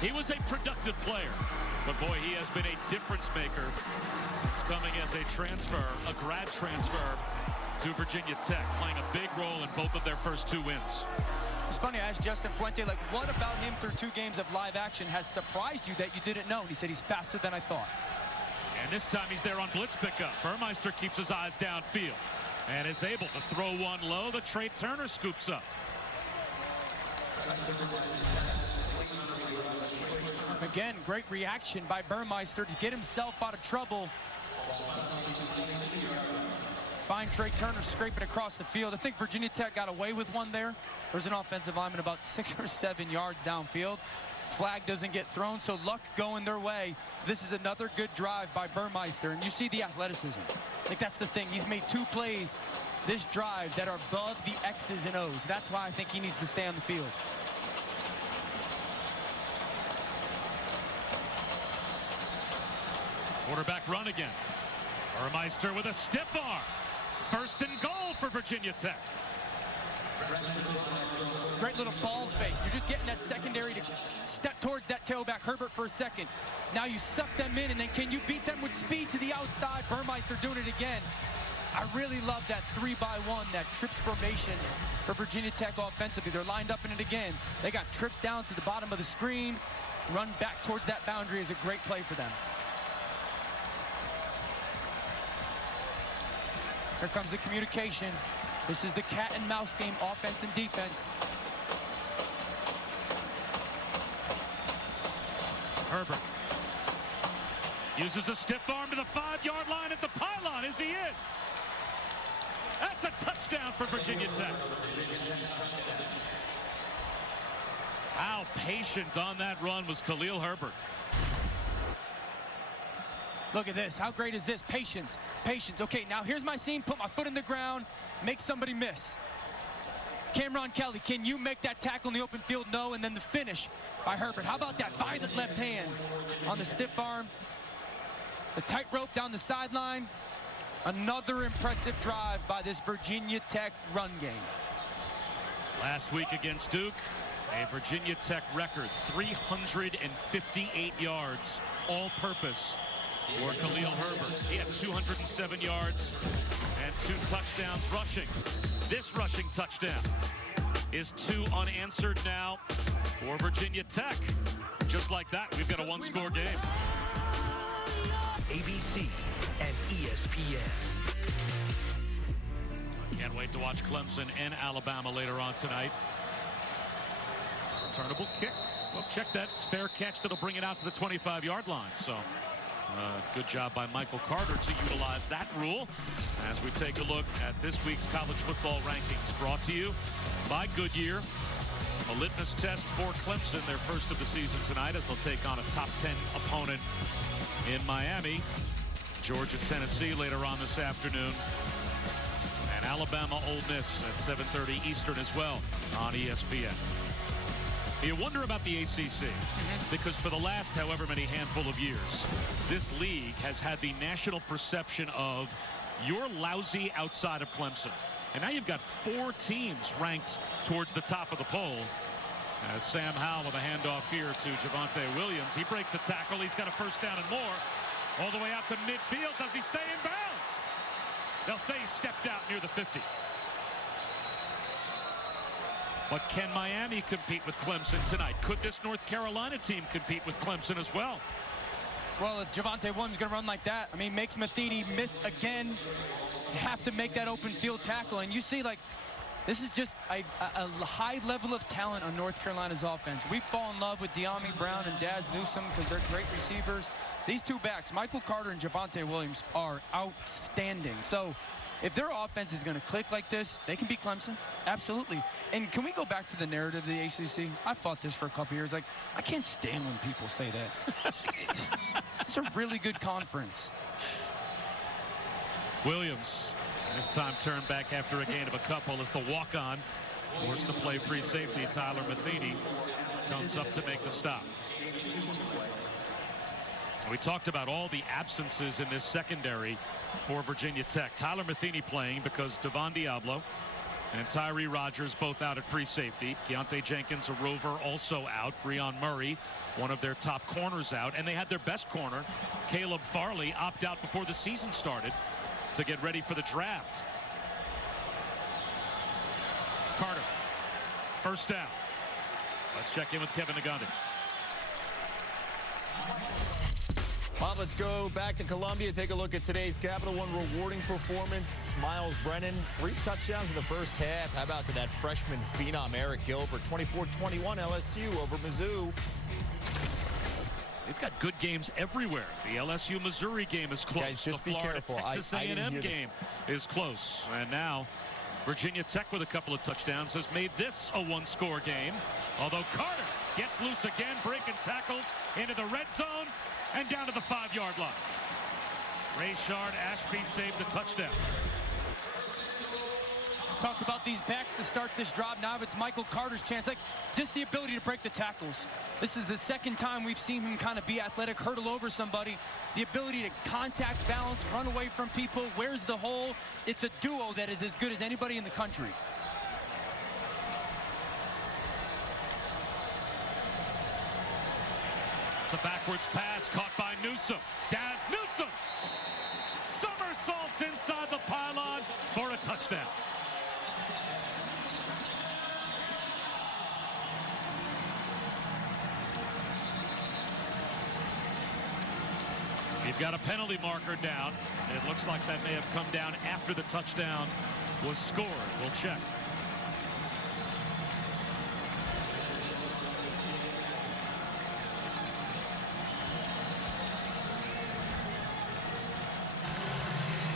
he was a productive player. But boy, he has been a difference maker since coming as a transfer, a grad transfer to Virginia Tech, playing a big role in both of their first 2 wins. It's funny, I asked Justin Fuente, like, what about him through 2 games of live action has surprised you that you didn't know? And he said he's faster than I thought. And this time he's there on blitz pickup. Burmeister keeps his eyes downfield and is able to throw one low. The Trey Turner scoops up. Again, great reaction by Burmeister to get himself out of trouble. Find Trey Turner scraping across the field. I think Virginia Tech got away with one there. There's an offensive lineman about 6 or 7 yards downfield. Flag doesn't get thrown, so luck going their way. This is another good drive by Burmeister, and you see the athleticism. Like, that's the thing. He's made 2 plays this drive that are above the X's and O's. That's why I think he needs to stay on the field. Quarterback run again. Burmeister with a stiff arm. First and goal for Virginia Tech. Great little ball fake. You're just getting that secondary to step towards that tailback Herbert for a second. Now you suck them in, and then can you beat them with speed to the outside? Burmeister doing it again. I really love that 3-by-1, that trips formation for Virginia Tech offensively. They're lined up in it again. They got trips down to the bottom of the screen. Run back towards that boundary is a great play for them. Here comes the communication. This is the cat and mouse game, offense and defense. Herbert uses a stiff arm to the 5-yard line at the pylon. Is he in? That's a touchdown for Virginia Tech. How patient on that run was Khalil Herbert. Look at this. How great is this? Patience. Patience. Okay, now here's my scene. Put my foot in the ground. Make somebody miss. Cameron Kelly, can you make that tackle in the open field? No. And then the finish by Herbert. How about that violent left hand on the stiff arm? The tightrope down the sideline. Another impressive drive by this Virginia Tech run game. Last week against Duke, a Virginia Tech record, 358 yards, all-purpose for Khalil Herbert. He had 207 yards and 2 touchdowns rushing. This rushing touchdown is 2 unanswered now for Virginia Tech. Just like that, we've got a 1-score game. ABC and ESPN. Can't wait to watch Clemson and Alabama later on tonight. Returnable kick. Well, check that. It's fair catch that'll bring it out to the 25-yard line. So good job by Michael Carter to utilize that rule as we take a look at this week's college football rankings, brought to you by Goodyear. A litmus test for Clemson, their first of the season tonight, as they'll take on a top 10 opponent in Miami. Georgia, Tennessee later on this afternoon. And Alabama, Ole Miss at 7:30 Eastern as well on ESPN. You wonder about the ACC, because for the last however many handful of years, this league has had the national perception of you're lousy outside of Clemson. And now you've got 4 teams ranked towards the top of the poll. As Sam Howell with a handoff here to Javonte Williams. He breaks a tackle. He's got a first down and more. All the way out to midfield. Does he stay in bounds? They'll say he stepped out near the 50. But can Miami compete with Clemson tonight? Could this North Carolina team compete with Clemson as well? Well, if Javonte Williams is going to run like that, I mean, makes Matheny miss again. You have to make that open field tackle. And you see, like, this is just a high level of talent on North Carolina's offense. We fall in love with Dyami Brown and Dazz Newsome because they're great receivers. These 2 backs, Michael Carter and Javonte Williams, are outstanding. So if their offense is going to click like this, they can beat Clemson. Absolutely. And can we go back to the narrative of the ACC? I fought this for a couple years. Like, I can't stand when people say that. It's a really good conference. Williams, this time turned back after a gain of a couple as the walk-on, forced to play free safety. Tyler Matheny comes up to make the stop. We talked about all the absences in this secondary for Virginia Tech. Tyler Matheny playing because Devon Diablo and Tyree Rogers both out at free safety. Keontae Jenkins, a rover, also out. Breon Murray, one of their top corners, out. And they had their best corner, Caleb Farley, opt out before the season started to get ready for the draft. Carter, first down. Let's check in with Kevin Nagandi. Well, let's go back to Columbia. Take a look at today's Capital One rewarding performance. Miles Brennan, 3 touchdowns in the first half. How about that freshman phenom, Eric Gilbert? 24-21 LSU over Mizzou. They've got good games everywhere. The LSU-Missouri game is close. Guys, just the be Florida careful. Texas A&M game is close. And now Virginia Tech with a couple of touchdowns has made this a 1-score game. Although Carter gets loose again, breaking tackles into the red zone and down to the 5-yard line. Rayshard Ashby saved the touchdown. Talked about these backs to start this drive. Now it's Michael Carter's chance. Like, just the ability to break the tackles. This is the second time we've seen him kind of be athletic, hurdle over somebody. The ability to contact, balance, run away from people. Where's the hole? It's a duo that is as good as anybody in the country. It's a backwards pass caught by Newsome. Dazz Newsome somersaults inside the pylon for a touchdown. You've got a penalty marker down. It looks like that may have come down after the touchdown was scored. We'll check.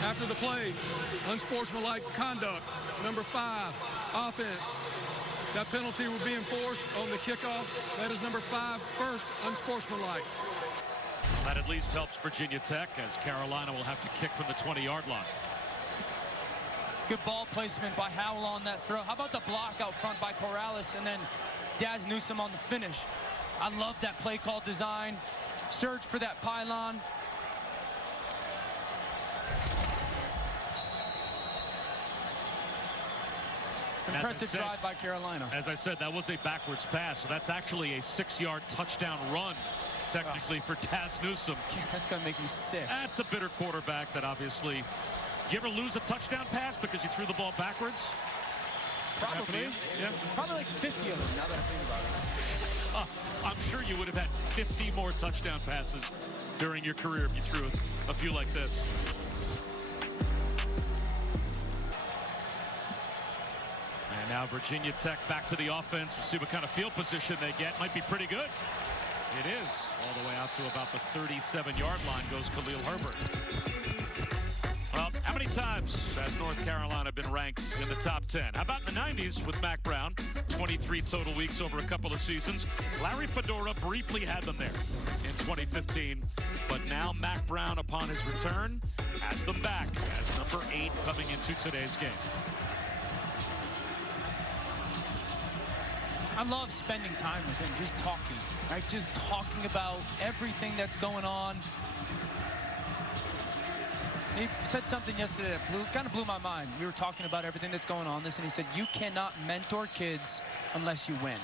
After the play, unsportsmanlike conduct, number 5, offense. That penalty will be enforced on the kickoff. That is number 5's first unsportsmanlike. That at least helps Virginia Tech, as Carolina will have to kick from the 20-yard line. Good ball placement by Howell on that throw. How about the block out front by Corrales and then Dazz Newsome on the finish? I love that play call design. Search for that pylon. Impressive drive by Carolina. As I said, that was a backwards pass, so that's actually a 6-yard touchdown run, technically, for Dazz Newsome. Yeah, that's going to make me sick. That's a bitter quarterback that obviously... Do you ever lose a touchdown pass because you threw the ball backwards? Probably. Yeah. Probably like 50 of them, now that I think about it. I'm sure you would have had 50 more touchdown passes during your career if you threw a few like this. And now Virginia Tech back to the offense. We'll see what kind of field position they get. Might be pretty good. It is. All the way out to about the 37-yard line goes Khalil Herbert. Well, how many times has North Carolina been ranked in the top 10? How about in the 90s with Mac Brown? 23 total weeks over a couple of seasons. Larry Fedora briefly had them there in 2015. But now Mac Brown, upon his return, has them back as number 8 coming into today's game. I love spending time with him, just talking, right? Just talking about everything that's going on. He said something yesterday that kind of blew my mind. We were talking about everything that's going on, and he said, you cannot mentor kids unless you win.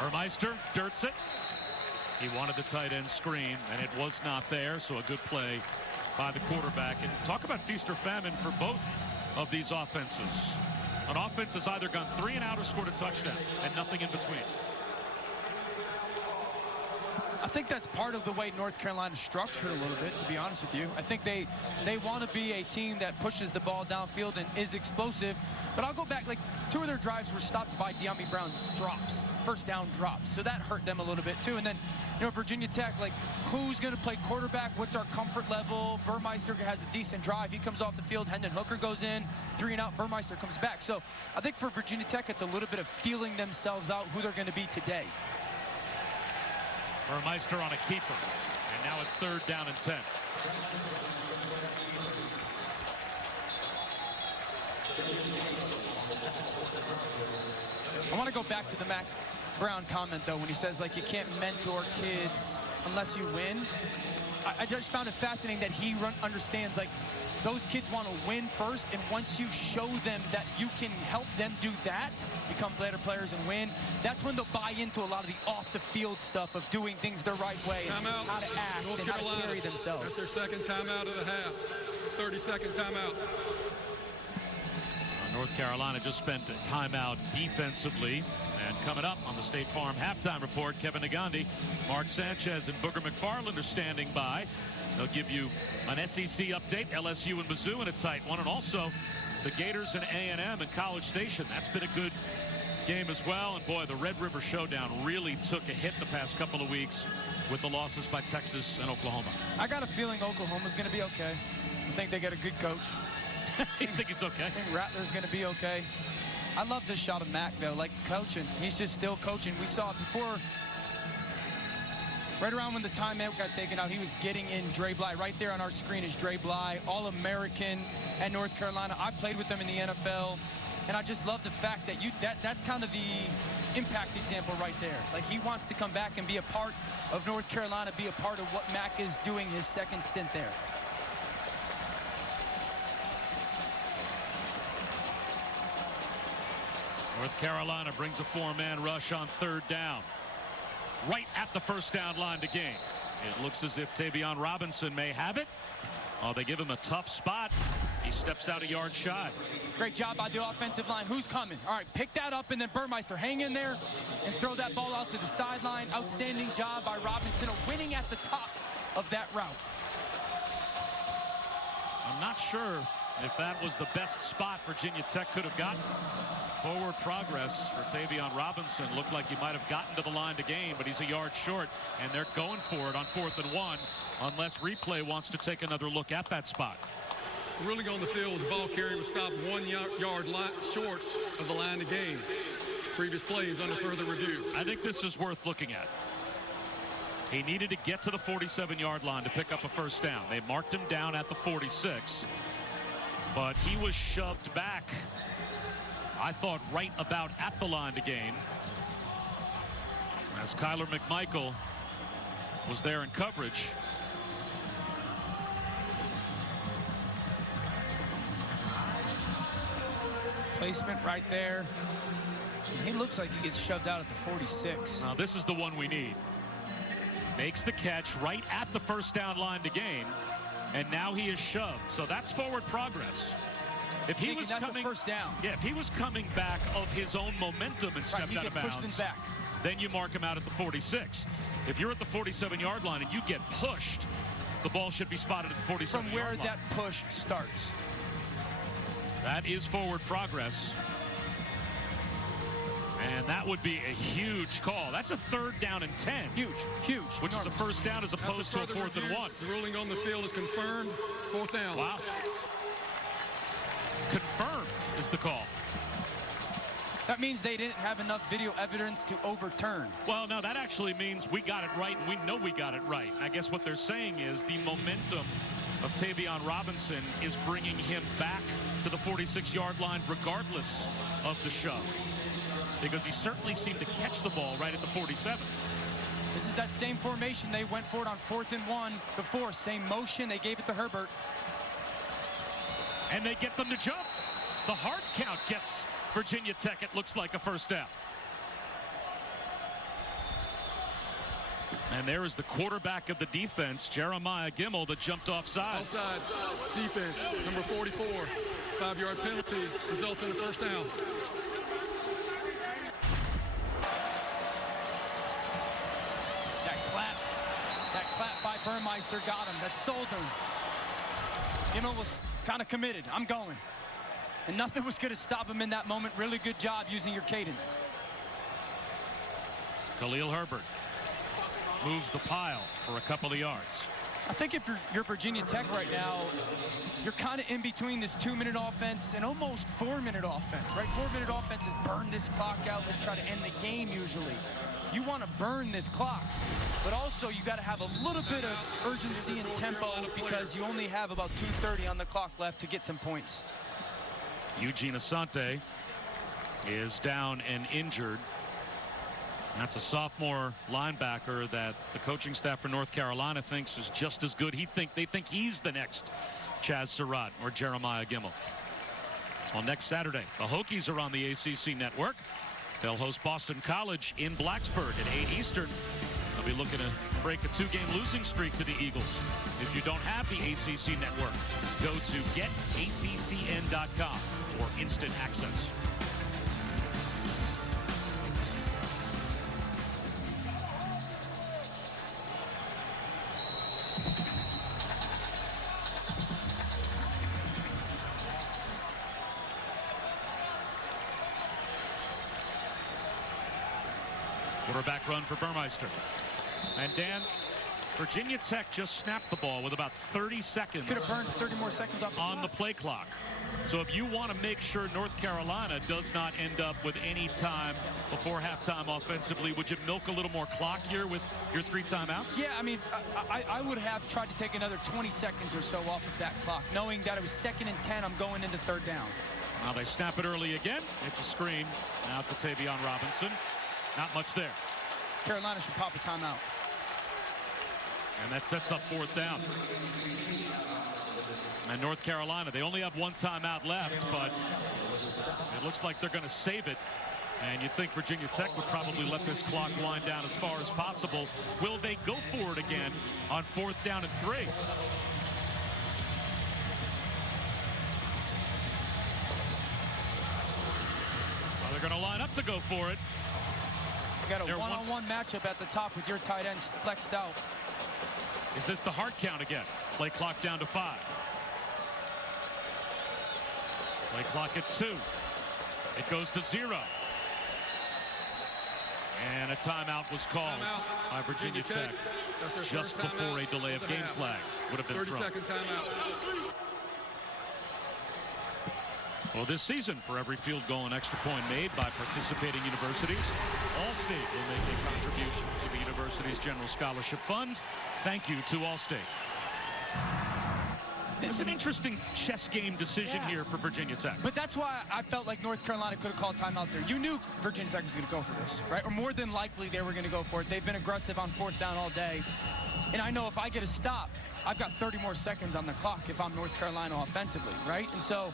Burmeister dirts it. He wanted the tight end screen, and it was not there, so a good play by the quarterback. And talk about feast or famine for both of these offenses. An offense has either gone 3 and out or scored a touchdown, and nothing in between. I think that's part of the way North Carolina is structured a little bit, to be honest with you. I think they want to be a team that pushes the ball downfield and is explosive. But I'll go back, like 2 of their drives were stopped by Dyami Brown drops, first down drops. So that hurt them a little bit too. And then, you know, Virginia Tech, like who's going to play quarterback? What's our comfort level? Burmeister has a decent drive. He comes off the field. Hendon Hooker goes in, 3 and out. Burmeister comes back. So I think for Virginia Tech, it's a little bit of feeling themselves out who they're going to be today. Burmeister on a keeper, and now it's 3rd down and 10. I want to go back to the Mac Brown comment, though, when he says, like, you can't mentor kids unless you win. I just found it fascinating that he understands, like, those kids want to win first, and once you show them that you can help them do that, become better players and win, that's when they'll buy into a lot of the off-the-field stuff of doing things the right way and how to act and how to carry themselves. That's their second timeout of the half. 30-second timeout. North Carolina just spent a timeout defensively. And coming up on the State Farm Halftime Report, Kevin Negandhi, Mark Sanchez, and Booger McFarland are standing by. They'll give you an SEC update, LSU and Mizzou in a tight one, and also the Gators and A&M and College Station. That's been a good game as well. And boy, the Red River Showdown really took a hit the past couple of weeks with the losses by Texas and Oklahoma. I got a feeling Oklahoma's going to be okay. I think they got a good coach. You think he's okay? I think Rattler's going to be okay. I love this shot of Mac, though, like coaching. He's just still coaching. We saw it before Right around when the timeout got taken out, he was getting in Dre Bly. Right there on our screen is Dre Bly, All-American at North Carolina. I played with him in the NFL, and I just love the fact that that's kind of the impact example right there. Like, he wants to come back and be a part of North Carolina, be a part of what Mac is doing his second stint there. North Carolina brings a 4-man rush on 3rd down. Right at the first down line to gain. It looks as if Tavion Robinson may have it. Oh, they give him a tough spot. He steps out a yard shy. Great job by the offensive line. Who's coming? All right, pick that up, and then Burmeister, hang in there and throw that ball out to the sideline. Outstanding job by Robinson, winning at the top of that route. I'm not sure if that was the best spot Virginia Tech could have gotten. Forward progress for Tavion Robinson. Looked like he might have gotten to the line to gain, but he's a yard short, and they're going for it on 4th and 1, unless replay wants to take another look at that spot. Ruling on the field was ball carrier was stopped 1 yard short of the line to gain. Previous plays under further review. I think this is worth looking at. He needed to get to the 47-yard line to pick up a first down. They marked him down at the 46, but he was shoved back, I thought, right about at the line to gain, as Kyler McMichael was there in coverage. Placement right there. He looks like he gets shoved out at the 46. Now this is the one we need. Makes the catch right at the first down line to gain, and now he is shoved. So that's forward progress. If he was coming, first down. Yeah, if he was coming back of his own momentum and stepped out of bounds, back. Then you mark him out at the 46. If you're at the 47-yard line and you get pushed, the ball should be spotted at the 47-yard line. From where that push starts. That is forward progress. And that would be a huge call. That's a 3rd down and 10. Huge, huge. Which is a first down as opposed to a 4th and 1. The ruling on the field is confirmed. 4th down. Wow. Confirmed is the call. That means they didn't have enough video evidence to overturn. Well, no, that actually means we got it right, and we know we got it right. I guess what they're saying is the momentum of Tavion Robinson is bringing him back to the 46-yard line regardless of the shove, because he certainly seemed to catch the ball right at the 47. This is that same formation they went for it on 4th and 1 before. Same motion. They gave it to Herbert. And they get them to jump. The hard count gets Virginia Tech, it looks like, a first down. And there is the quarterback of the defense, Jeremiah Gimmel, that jumped offside. Offside defense, number 44. 5-yard penalty results in a first down. That clap by Burmeister got him. That sold him. Gimmel was kind of committed. I'm going. And nothing was going to stop him in that moment. Really good job using your cadence. Khalil Herbert moves the pile for a couple of yards. I think if you're Virginia Tech right now, you're kind of in between this 2-minute offense and almost 4-minute offense, right? 4-minute offense is burn this clock out. Let's try to end the game usually. You want to burn this clock, but also you got to have a little bit of urgency and tempo because you only have about 2:30 on the clock left to get some points. Eugene Asante is down and injured. That's a sophomore linebacker that the coaching staff for North Carolina thinks is just as good. They think he's the next Chaz Surratt or Jeremiah Gimmel. Well, next Saturday, the Hokies are on the ACC network. They'll host Boston College in Blacksburg at 8 Eastern. They'll be looking to break a 2-game losing streak to the Eagles. If you don't have the ACC network, go to getaccn.com for instant access. Quarterback run for Burmeister. And Dan, Virginia Tech just snapped the ball with about 30 seconds. Could have burned 30 more seconds off the on clock. the play clock. So if you want to make sure North Carolina does not end up with any time before halftime offensively, would you milk a little more clock here with your 3 timeouts? Yeah, I mean, I would have tried to take another 20 seconds or so off of that clock, knowing that it was 2nd and 10, I'm going into 3rd down. Now they snap it early again. It's a screen out to Tavion Robinson. Not much there. Carolina should pop a timeout. And that sets up 4th down. And North Carolina, they only have 1 timeout left, but it looks like they're going to save it. And you'd think Virginia Tech would probably let this clock wind down as far as possible. Will they go for it again on 4th down and 3? Well, they're going to line up to go for it. You got a one-on-one matchup at the top with your tight ends flexed out. Is this the hard count again? Play clock down to 5. Play clock at 2. It goes to 0. And a timeout was called by Virginia Tech just before a delay of game flag would have been thrown. 30-second timeout. Well, this season, for every field goal and extra point made by participating universities, Allstate will make a contribution to the university's general scholarship fund. Thank you to Allstate. It's an interesting chess game decision here for Virginia Tech. But that's why I felt like North Carolina could have called timeout there. You knew Virginia Tech was going to go for this, right? Or more than likely they were going to go for it. They've been aggressive on 4th down all day. And I know if I get a stop, I've got 30 more seconds on the clock if I'm North Carolina offensively, right? And so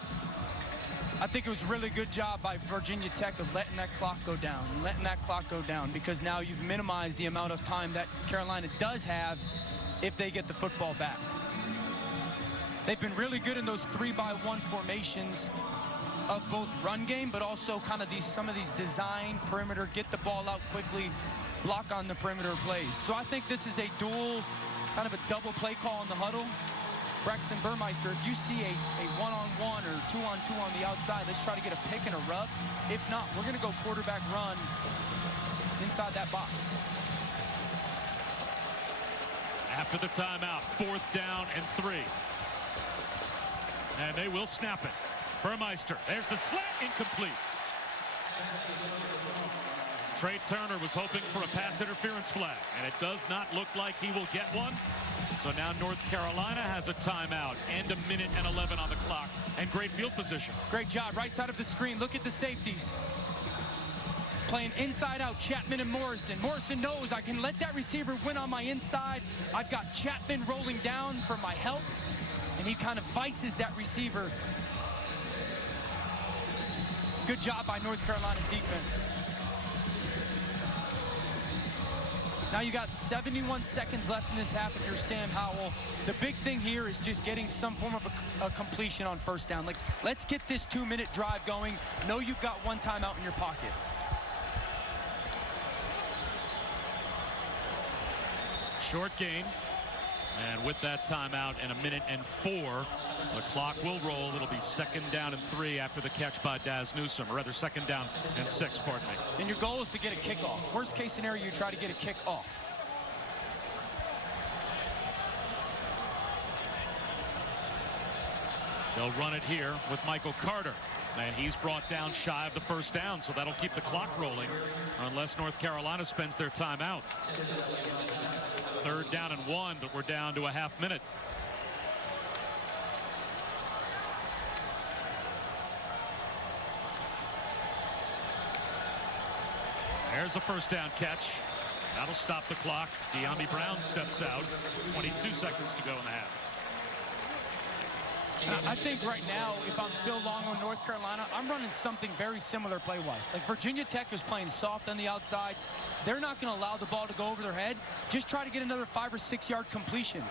I think it was a really good job by Virginia Tech of letting that clock go down, because now you've minimized the amount of time that Carolina does have if they get the football back. They've been really good in those 3-by-1 formations of both run game, but also kind of some of these design perimeter, get the ball out quickly, block on the perimeter plays. So I think this is a dual, kind of a double play call in the huddle. Braxton Burmeister, if you see a 1-on-1 or 2-on-2 on the outside, let's try to get a pick and a rub. If not, we're going to go quarterback run inside that box. After the timeout, 4th down and 3. And they will snap it. Burmeister, there's the slant, incomplete. Trey Turner was hoping for a pass interference flag, and it does not look like he will get one. So now North Carolina has a timeout and 1:11 on the clock, and great field position. Great job, right side of the screen. Look at the safeties. Playing inside out, Chapman and Morrison. Morrison knows I can let that receiver win on my inside. I've got Chapman rolling down for my help, and he kind of vices that receiver. Good job by North Carolina's defense. Now you got 71 seconds left in this half if you're Sam Howell. The big thing here is just getting some form of a completion on 1st down. Like, let's get this 2-minute drive going. Know you've got 1 timeout in your pocket. Short gain. And with that timeout and 1:04, the clock will roll. It'll be 2nd down and 3 after the catch by Dazz Newsome, or rather 2nd down and 6, pardon me. And your goal is to get a kickoff. Worst case scenario, you try to get a kick off. They'll run it here with Michael Carter. And he's brought down shy of the 1st down, so that'll keep the clock rolling unless North Carolina spends their timeout. 3rd down and 1, but we're down to a half minute. There's a 1st down catch. That'll stop the clock. Dyami Brown steps out. 22 seconds to go in the half. I think right now, if I'm Phil Long on North Carolina, I'm running something very similar play-wise. Like, Virginia Tech is playing soft on the outsides. They're not going to allow the ball to go over their head. Just try to get another 5- or 6-yard completion.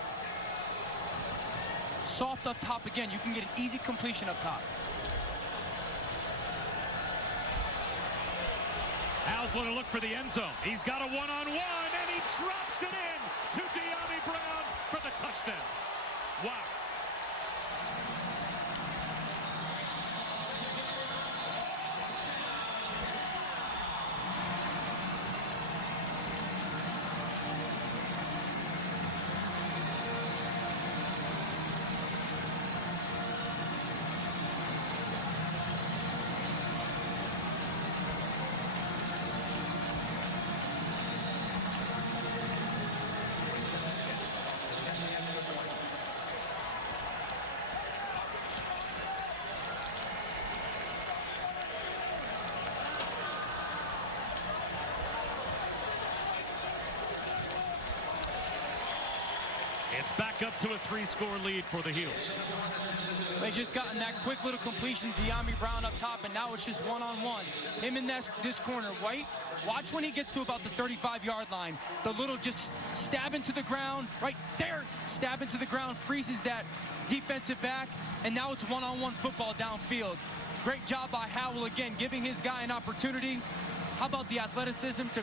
Soft up top again. You can get an easy completion up top. Howell's going to look for the end zone. He's got a 1-on-1, and he drops it in to Dyami Brown for the touchdown. Wow. It's back up to a 3-score lead for the Heels. They just gotten that quick little completion, Dyami Brown up top, and now it's just one-on-one. Him in this corner. White, watch when he gets to about the 35-yard line. The little just stab into the ground, right there, stab into the ground, freezes that defensive back, and now it's one-on-one football downfield. Great job by Howell again, giving his guy an opportunity. How about the athleticism to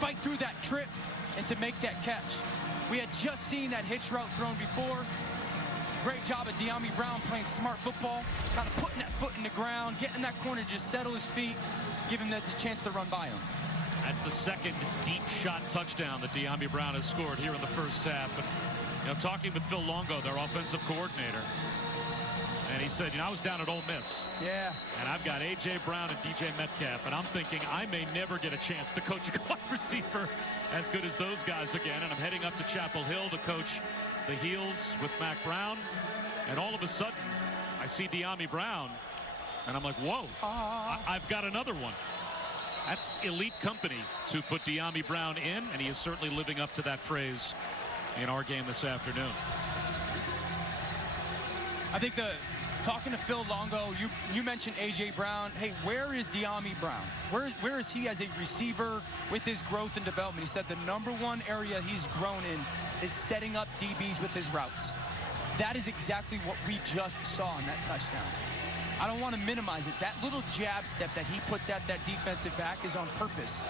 fight through that trip and to make that catch? We had just seen that hitch route thrown before. Great job of Dyami Brown playing smart football, kind of putting that foot in the ground, getting that corner, just settle his feet, give him the chance to run by him. That's the second deep shot touchdown that Dyami Brown has scored here in the first half. And, talking with Phil Longo, their offensive coordinator, and he said, I was down at Ole Miss. Yeah. And I've got A.J. Brown and D.J. Metcalf, and I'm thinking I may never get a chance to coach a wide receiver as good as those guys again. And I'm heading up to Chapel Hill to coach the Heels with Mac Brown. And all of a sudden, I see Dyami Brown, and I'm like, whoa, I've got another one. That's elite company to put Dyami Brown in, and he is certainly living up to that praise in our game this afternoon. I think talking to Phil Longo, you mentioned A.J. Brown. Hey, where is Dyami Brown? Where is he as a receiver with his growth and development? He said the #1 area he's grown in is setting up DBs with his routes. That is exactly what we just saw in that touchdown. I don't want to minimize it. That little jab step that he puts at that defensive back is on purpose.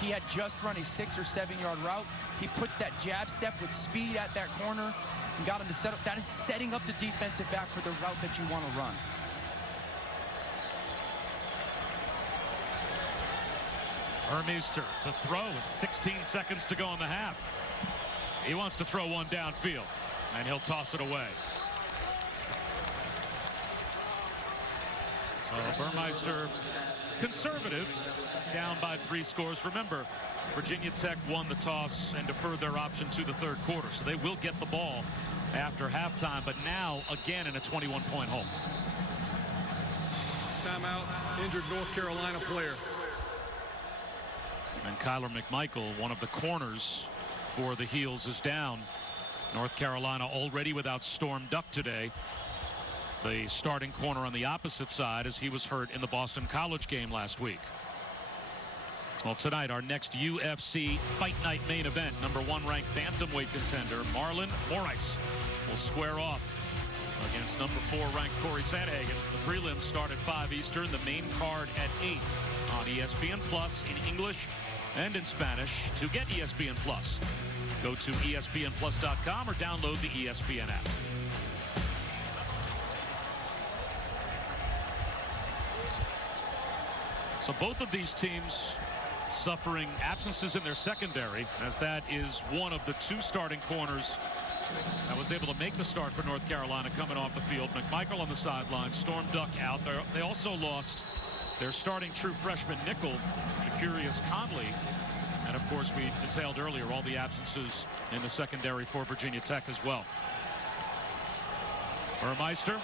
He had just run a 6 or 7 yard route. He puts that jab step with speed at that corner and got him to set up. That is setting up the defensive back for the route that you want to run. Burmeister to throw with 16 seconds to go in the half. He wants to throw one downfield, and he'll toss it away. So Burmeister, conservative, down by 3 scores. Remember, Virginia Tech won the toss and deferred their option to the 3rd quarter, so they will get the ball after halftime, but now again in a 21-point hole. Timeout, injured North Carolina player. And Kyler McMichael, one of the corners for the Heels, is down. North Carolina already without Storm Duck today, the starting corner on the opposite side, as he was hurt in the Boston College game last week. Well, tonight, our next UFC Fight Night main event, #1 ranked bantamweight contender Marlon Moraes will square off against #4 ranked Corey Sandhagen. The prelims start at 5 Eastern, the main card at 8 on ESPN Plus in English and in Spanish. To get ESPN Plus, go to ESPNplus.com or download the ESPN app. So both of these teams suffering absences in their secondary, as that is one of the 2 starting corners that was able to make the start for North Carolina coming off the field. McMichael on the sideline, Storm Duck out there. They also lost their starting true freshman nickel, Jacurius Conley. And of course, we detailed earlier all the absences in the secondary for Virginia Tech as well. Burmeister,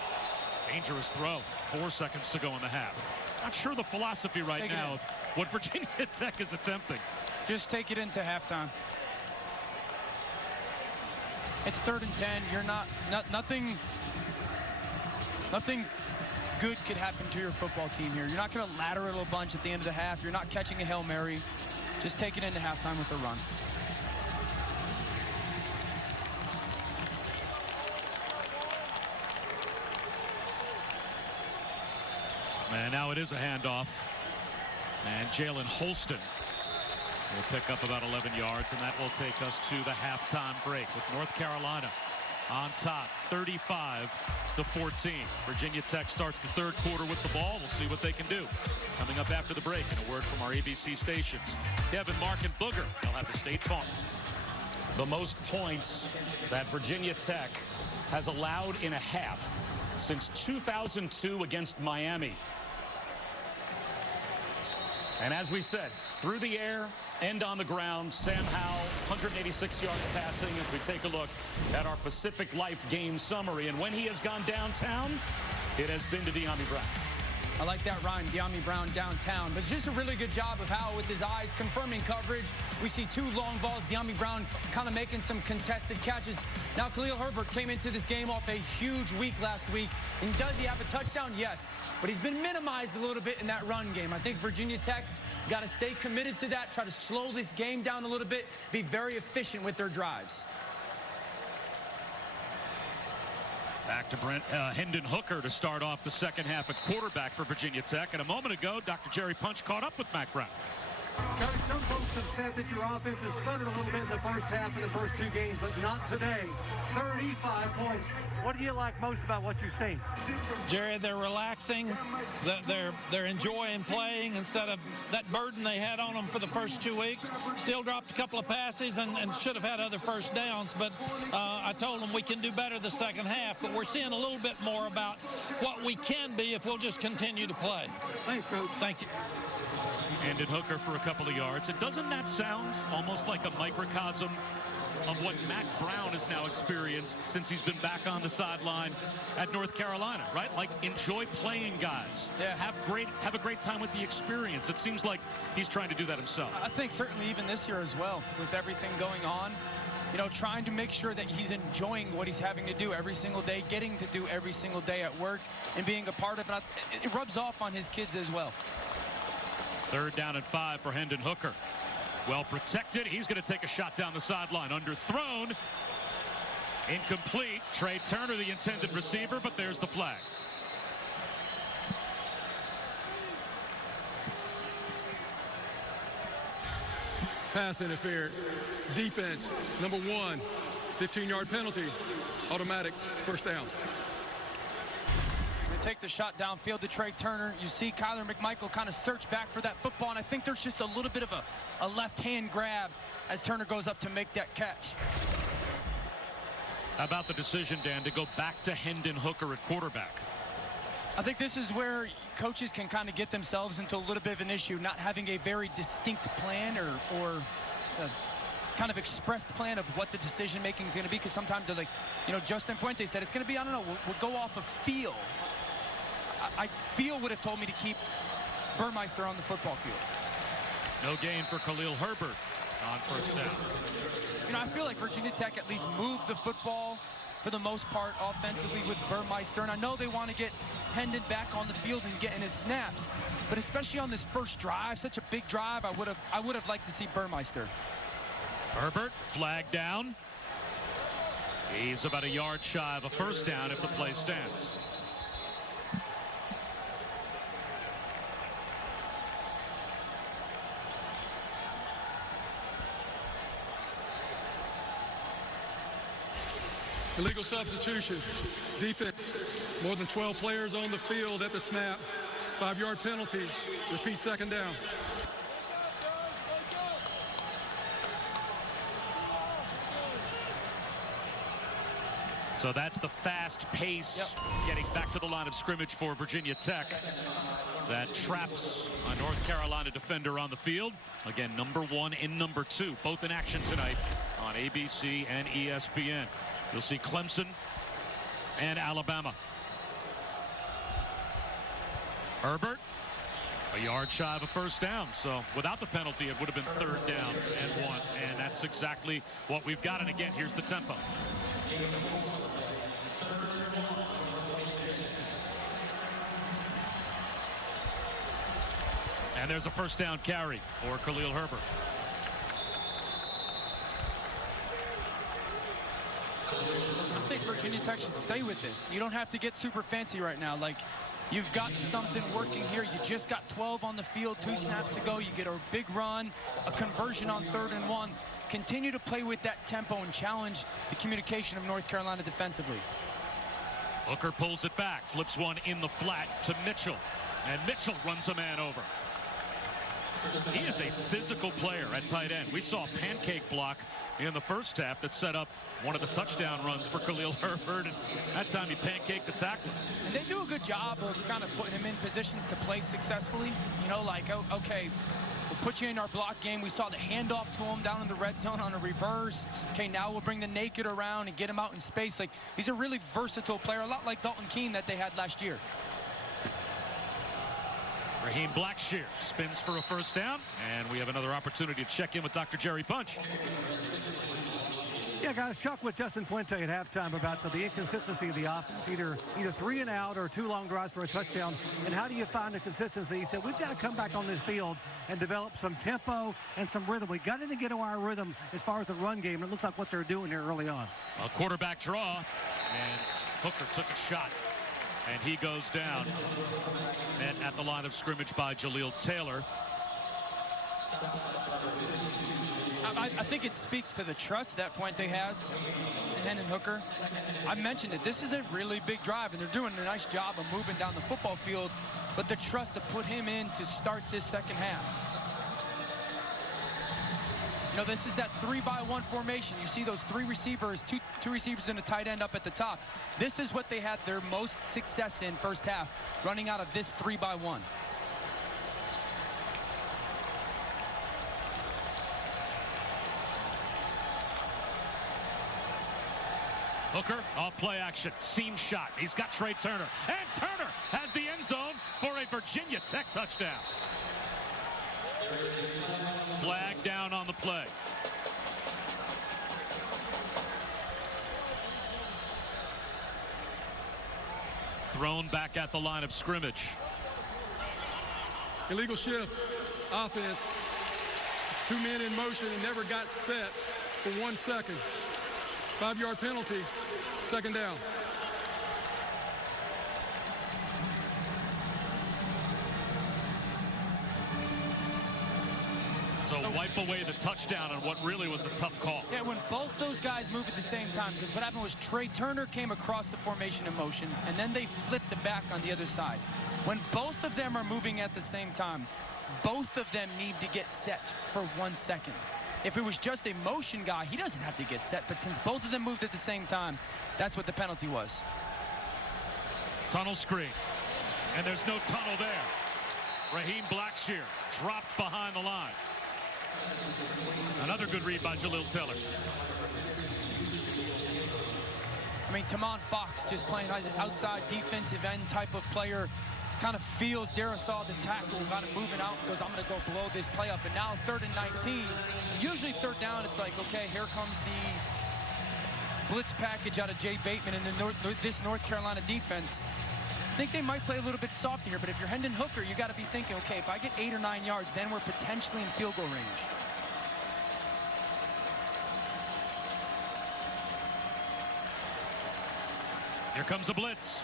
dangerous throw, 4 seconds to go in the half. Not sure the philosophy right now of what Virginia Tech is attempting. Just take it into halftime. It's 3rd and 10. You're nothing good could happen to your football team here. You're not going to lateral a bunch at the end of the half. You're not catching a Hail Mary. Just take it into halftime with a run. And now it is a handoff, and Jalen Holston will pick up about 11 yards, and that will take us to the halftime break with North Carolina on top, 35-14. Virginia Tech starts the 3rd quarter with the ball. We'll see what they can do. Coming up after the break, and a word from our ABC stations. Kevin, Mark, and Booger, they'll have the State Farm. The most points that Virginia Tech has allowed in a half since 2002 against Miami. And as we said, through the air and on the ground, Sam Howell, 186 yards passing, as we take a look at our Pacific Life game summary. And when he has gone downtown, it has been to Dyami Brown. I like that run, Dyami Brown downtown. But just a really good job of Howell with his eyes confirming coverage. We see 2 long balls. Dyami Brown kind of making some contested catches. Now Khalil Herbert came into this game off a huge week last week. And does he have a touchdown? Yes. But he's been minimized a little bit in that run game. I think Virginia Tech's got to stay committed to that, try to slow this game down a little bit, be very efficient with their drives. Back to Hendon Hooker to start off the second half at quarterback for Virginia Tech. And a moment ago, Dr. Jerry Punch caught up with Mack Brown. Coach, some folks have said that your offense has stuttered a little bit in the first half of the first 2 games, but not today. 35 points. What do you like most about what you've seen? Jerry, they're relaxing. They're enjoying playing instead of that burden they had on them for the first 2 weeks. Still dropped a couple of passes and should have had other first downs, but I told them we can do better the second half, but we're seeing a little bit more about what we can be if we'll just continue to play. Thanks, Coach. Thank you. Hendon Hooker for a couple of yards. And doesn't that sound almost like a microcosm of what Mack Brown has now experienced since he's been back on the sideline at North Carolina, right? Like, enjoy playing, guys. Yeah. Have a great time with the experience. It seems like he's trying to do that himself. I think certainly even this year as well, with everything going on, you know, trying to make sure that he's enjoying what he's having to do every single day, getting to do every single day at work, and being a part of it. It rubs off on his kids as well. 3rd down and 5 for Hendon Hooker. Well protected. He's going to take a shot down the sideline. Underthrown. Incomplete. Trey Turner, the intended receiver, but there's the flag. Pass interference. Defense, number 1. 15-yard penalty. Automatic first down. They take the shot downfield to Trey Turner. You see Kyler McMichael kind of search back for that football, and I think there's just a little bit of a left-hand grab as Turner goes up to make that catch. How about the decision, Dan, to go back to Hendon Hooker at quarterback? I think this is where coaches can kind of get themselves into a little bit of an issue, not having a very distinct plan or kind of expressed plan of what the decision making is going to be, because sometimes they're like, you know, Justin Fuente said it's going to be, I don't know, we'll go off of feel. I feel would have told me to keep Burmeister on the football field. No gain for Khalil Herbert on first down. You know, I feel like Virginia Tech at least moved the football for the most part offensively with Burmeister, and I know they want to get Hendon back on the field and getting his snaps, but especially on this first drive, such a big drive, I would have liked to see Burmeister. Herbert flagged down. He's about a yard shy of a first down if the play stands. Illegal substitution. Defense, more than 12 players on the field at the snap. 5-yard penalty. Repeat, second down. So that's the fast pace getting back to the line of scrimmage for Virginia Tech. That traps a North Carolina defender on the field. Again, number 1 and number 2, both in action tonight on ABC and ESPN. You'll see Clemson and Alabama. Herbert, a yard shy of a first down. So without the penalty, it would have been 3rd down and 1. And that's exactly what we've got. And again, here's the tempo. And there's a first down carry for Khalil Herbert. I think Virginia Tech should stay with this. You don't have to get super fancy right now. Like, you've got something working here. You just got 12 on the field 2 snaps ago. You get a big run, a conversion on 3rd and 1. Continue to play with that tempo and challenge the communication of North Carolina defensively. Hooker pulls it back, flips one in the flat to Mitchell, and Mitchell runs a man over. He is a physical player at tight end. We saw a pancake block in the first half that set up one of the touchdown runs for Khalil Herbert, and that time he pancaked the tackler. And they do a good job of kind of putting him in positions to play successfully. You know, like, okay, we'll put you in our block game. We saw the handoff to him down in the red zone on a reverse. Okay, now we'll bring the naked around and get him out in space. Like, he's a really versatile player, a lot like Dalton Keene that they had last year. Raheem Blackshear spins for a first down, and we have another opportunity to check in with Dr. Jerry Punch. Yeah, guys, Chuck with Justin Fuente at halftime about the inconsistency of the offense, either 3 and out or 2 long drives for a touchdown. And how do you find the consistency? He said, we've got to come back on this field and develop some tempo and some rhythm. We got to get to our rhythm as far as the run game. It looks like what they're doing here early on. A quarterback draw, and Hooker took a shot, and he goes down. And at the line of scrimmage by Jaleel Taylor. I think it speaks to the trust that Fuente has in Hendon Hooker. I mentioned it. This is a really big drive, and they're doing a nice job of moving down the football field, but the trust to put him in to start this second half. You know, this is that 3-by-1 formation. You see those 3 receivers, two receivers and a tight end up at the top. This is what they had their most success in first half, running out of this 3-by-1. Hooker off play action, seam shot. He's got Trey Turner, and Turner has the end zone for a Virginia Tech touchdown. Flag down on the play. Thrown back at the line of scrimmage. Illegal shift, offense. 2 men in motion and never got set for 1 second. 5-yard penalty, second down. So wipe away the touchdown on what really was a tough call. Yeah, when both those guys moved at the same time, because what happened was Trey Turner came across the formation in motion, and then they flipped the back on the other side. When both of them are moving at the same time, both of them need to get set for 1 second. If it was just a motion guy, he doesn't have to get set, but since both of them moved at the same time, that's what the penalty was. Tunnel screen, and there's no tunnel there. Raheem Blackshear dropped behind the line. Another good read by Jaleel Taylor. I mean, Tamon Fox just playing as an outside defensive end type of player. Kind of feels Dara saw the tackle, got him moving out, and goes, I'm going to go blow this play up. And now 3rd and 19. Usually 3rd down, it's like, okay, here comes the blitz package out of Jay Bateman and this North Carolina defense. I think they might play a little bit softer here, but if you're Hendon Hooker, you got to be thinking, okay, if I get 8 or 9 yards, then we're potentially in field goal range. Here comes a blitz.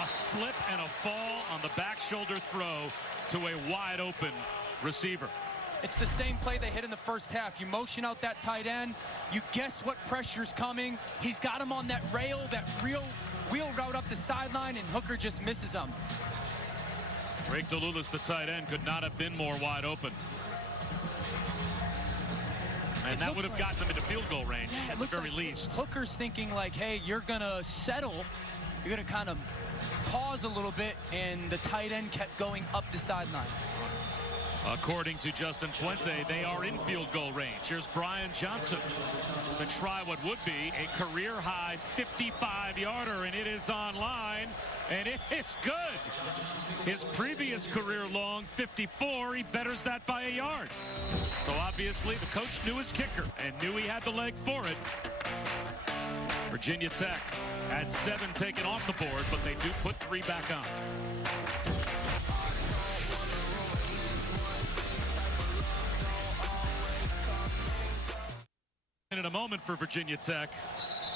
A slip and a fall on the back shoulder throw to a wide open receiver. It's the same play they hit in the first half. You motion out that tight end. You guess what pressure's coming. He's got him on that rail, that real wheel route up the sideline, and Hooker just misses him. Drake DeLulis, the tight end, could not have been more wide open. And that would have gotten them into field goal range at the very least. Hooker's thinking like, hey, you're going to settle. You're going to kind of pause a little bit, and the tight end kept going up the sideline. According to Justin Fuente, they are in field goal range. Here's Brian Johnson to try what would be a career-high 55-yarder, and it is online, and it is good. His previous career-long 54, he betters that by a yard. So obviously the coach knew his kicker and knew he had the leg for it. Virginia Tech had 7 taken off the board, but they do put 3 back on. In a moment for Virginia Tech,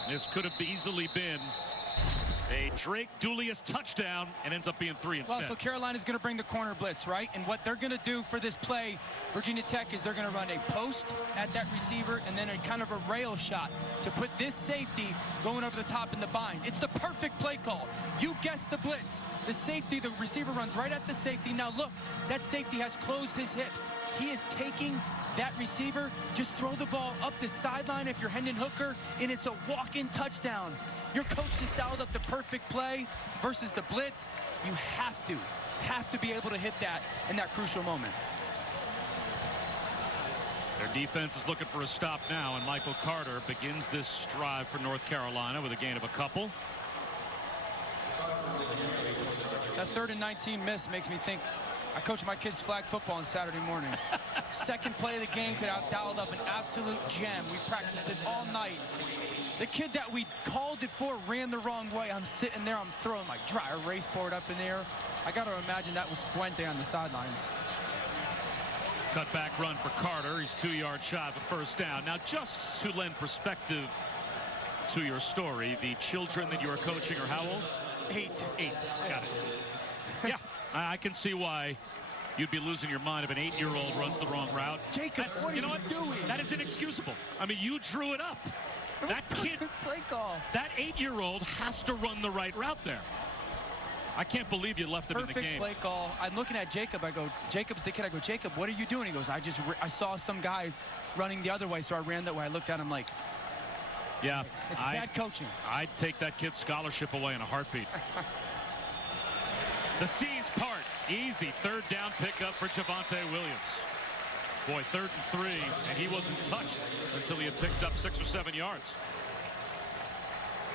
this could have easily been a Drake Dulius touchdown and ends up being 3 instead. Well, so Carolina's going to bring the corner blitz, right? And what they're going to do for this play, Virginia Tech, is they're going to run a post at that receiver and then a kind of a rail shot to put this safety going over the top in the bind. It's the perfect play call. You guessed the blitz. The safety, the receiver runs right at the safety. Now look, that safety has closed his hips. He is taking that receiver. Just throw the ball up the sideline if you're Hendon Hooker, and it's a walk-in touchdown. Your coach just dialed up the perfect play versus the blitz. You have to be able to hit that in that crucial moment. Their defense is looking for a stop now, and Michael Carter begins this drive for North Carolina with a gain of a couple. That 3rd and 19 miss makes me think I coach my kids flag football on Saturday morning. Second play of the game today, I dialed up an absolute gem. We practiced it all night. The kid that we called it for ran the wrong way. I'm sitting there, I'm throwing my dry erase board up in the air. I got to imagine that was Fuente on the sidelines. Cutback run for Carter. He's 2 yards shy of a first down. Now, just to lend perspective to your story, the children that you are coaching are how old? 8. Got it. Yeah, I can see why you'd be losing your mind if an 8-year-old runs the wrong route. Jacob, what are you doing? That is inexcusable. I mean, you drew it up. That kid, play call. that 8-year-old has to run the right route there. I can't believe you left him in the game. Perfect play call. I'm looking at Jacob. I go, Jacob's the kid. I go, Jacob, what are you doing? He goes, I saw some guy running the other way, so I ran that way. I looked at him like, yeah, it's bad coaching. I'd take that kid's scholarship away in a heartbeat. The C's part. Easy 3rd down pickup for Javonte Williams. Boy, 3rd and 3, and he wasn't touched until he had picked up 6 or 7 yards.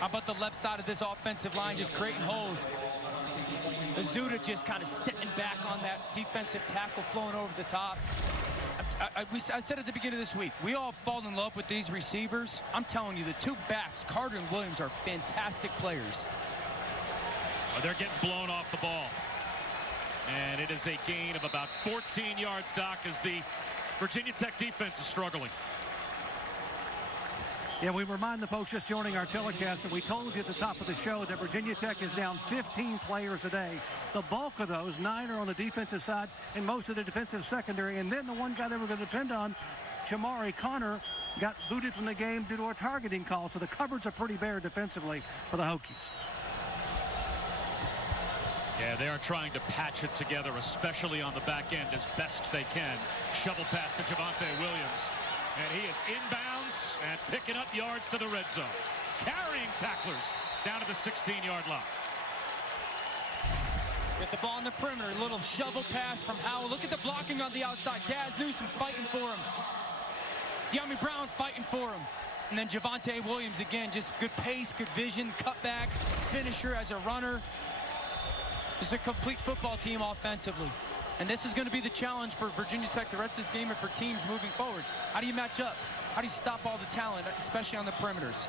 How about the left side of this offensive line just creating holes? Azuda just kind of sitting back on that defensive tackle flowing over the top. I said at the beginning of this week, we all fall in love with these receivers. I'm telling you, the 2 backs, Carter and Williams, are fantastic players. They're getting blown off the ball. And it is a gain of about 14 yards, Doc, as the Virginia Tech defense is struggling. Yeah, we remind the folks just joining our telecast that we told you at the top of the show that Virginia Tech is down 15 players a day. The bulk of those, 9 are on the defensive side and most of the defensive secondary. And then the one guy they were going to depend on, Chamari Connor, got booted from the game due to a targeting call. So the cupboards are pretty bare defensively for the Hokies. Yeah, they are trying to patch it together, especially on the back end, as best they can. Shovel pass to Javonte Williams. And he is inbounds and picking up yards to the red zone. Carrying tacklers down to the 16-yard line. Get the ball in the perimeter. A little shovel pass from Howell. Look at the blocking on the outside. Dazz Newsome fighting for him. Dyami Brown fighting for him. And then Javonte Williams again, just good pace, good vision, cutback, finisher as a runner. It's a complete football team offensively. And this is going to be the challenge for Virginia Tech the rest of this game and for teams moving forward. How do you match up? How do you stop all the talent, especially on the perimeters?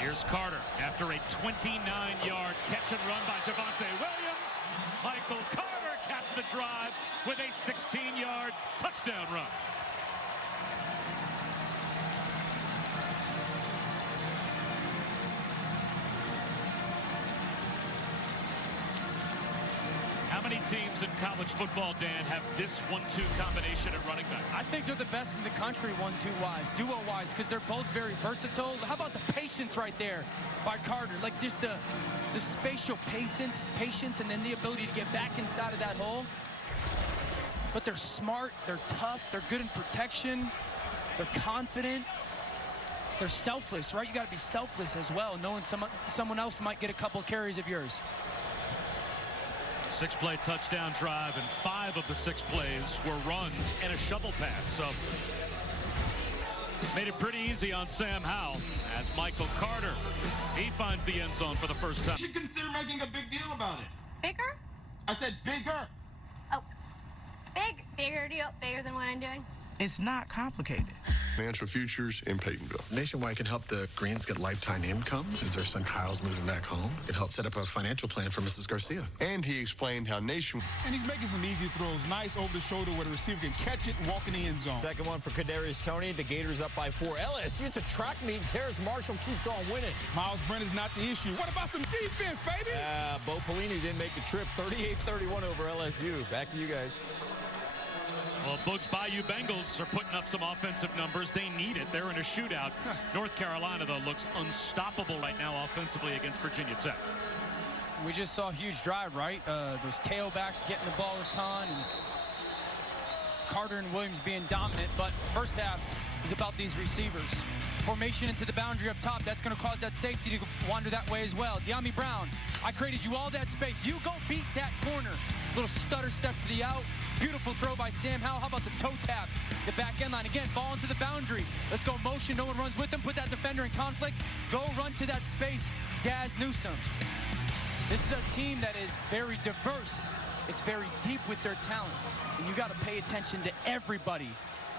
Here's Carter after a 29-yard catch and run by Javonte Williams. Michael Carter caps the drive with a 16-yard touchdown run. How many teams in college football, Dan, have this 1-2 combination at running back? I think they're the best in the country 1-2-wise, duo-wise, because they're both very versatile. How about the patience right there by Carter? Like just the spatial patience, and then the ability to get back inside of that hole. But they're smart, they're tough, they're good in protection, they're confident, they're selfless, right? You got to be selfless as well, knowing someone else might get a couple carries of yours. 6-play touchdown drive, and 5 of the 6 plays were runs and a shovel pass. So made it pretty easy on Sam Howell as Michael Carter, he finds the end zone for the first time. You should consider making a big deal about it. Bigger? I said bigger. Oh, bigger deal, bigger than what I'm doing. It's not complicated. Financial Futures in Peytonville. Nationwide can help the Greens get lifetime income as their son Kyle's moving back home. It helped set up a financial plan for Mrs. Garcia. And he explained how Nationwide. And he's making some easy throws, nice over the shoulder where the receiver can catch it and walk in the end zone. Second one for Kadarius Toney. The Gators up by 4. LSU, it's a track meet. Terrace Marshall keeps on winning. Miles Brenner's not the issue. What about some defense, baby? Bo Pelini didn't make the trip. 38-31 over LSU. Back to you guys. Well, Books Bayou Bengals are putting up some offensive numbers. They need it. They're in a shootout. North Carolina, though, looks unstoppable right now offensively against Virginia Tech. We just saw a huge drive, right? Those tailbacks getting the ball a ton, and Carter and Williams being dominant. But first half is about these receivers. Formation into the boundary up top. That's going to cause that safety to wander that way as well. Dyami Brown, I created you all that space. You go beat that corner. Little stutter step to the out. Beautiful throw by Sam Howell. How about the toe tap? The back end line. Again, ball into the boundary. Let's go motion. No one runs with him. Put that defender in conflict. Go run to that space. Dazz Newsome. This is a team that is very diverse. It's very deep with their talent. And you got to pay attention to everybody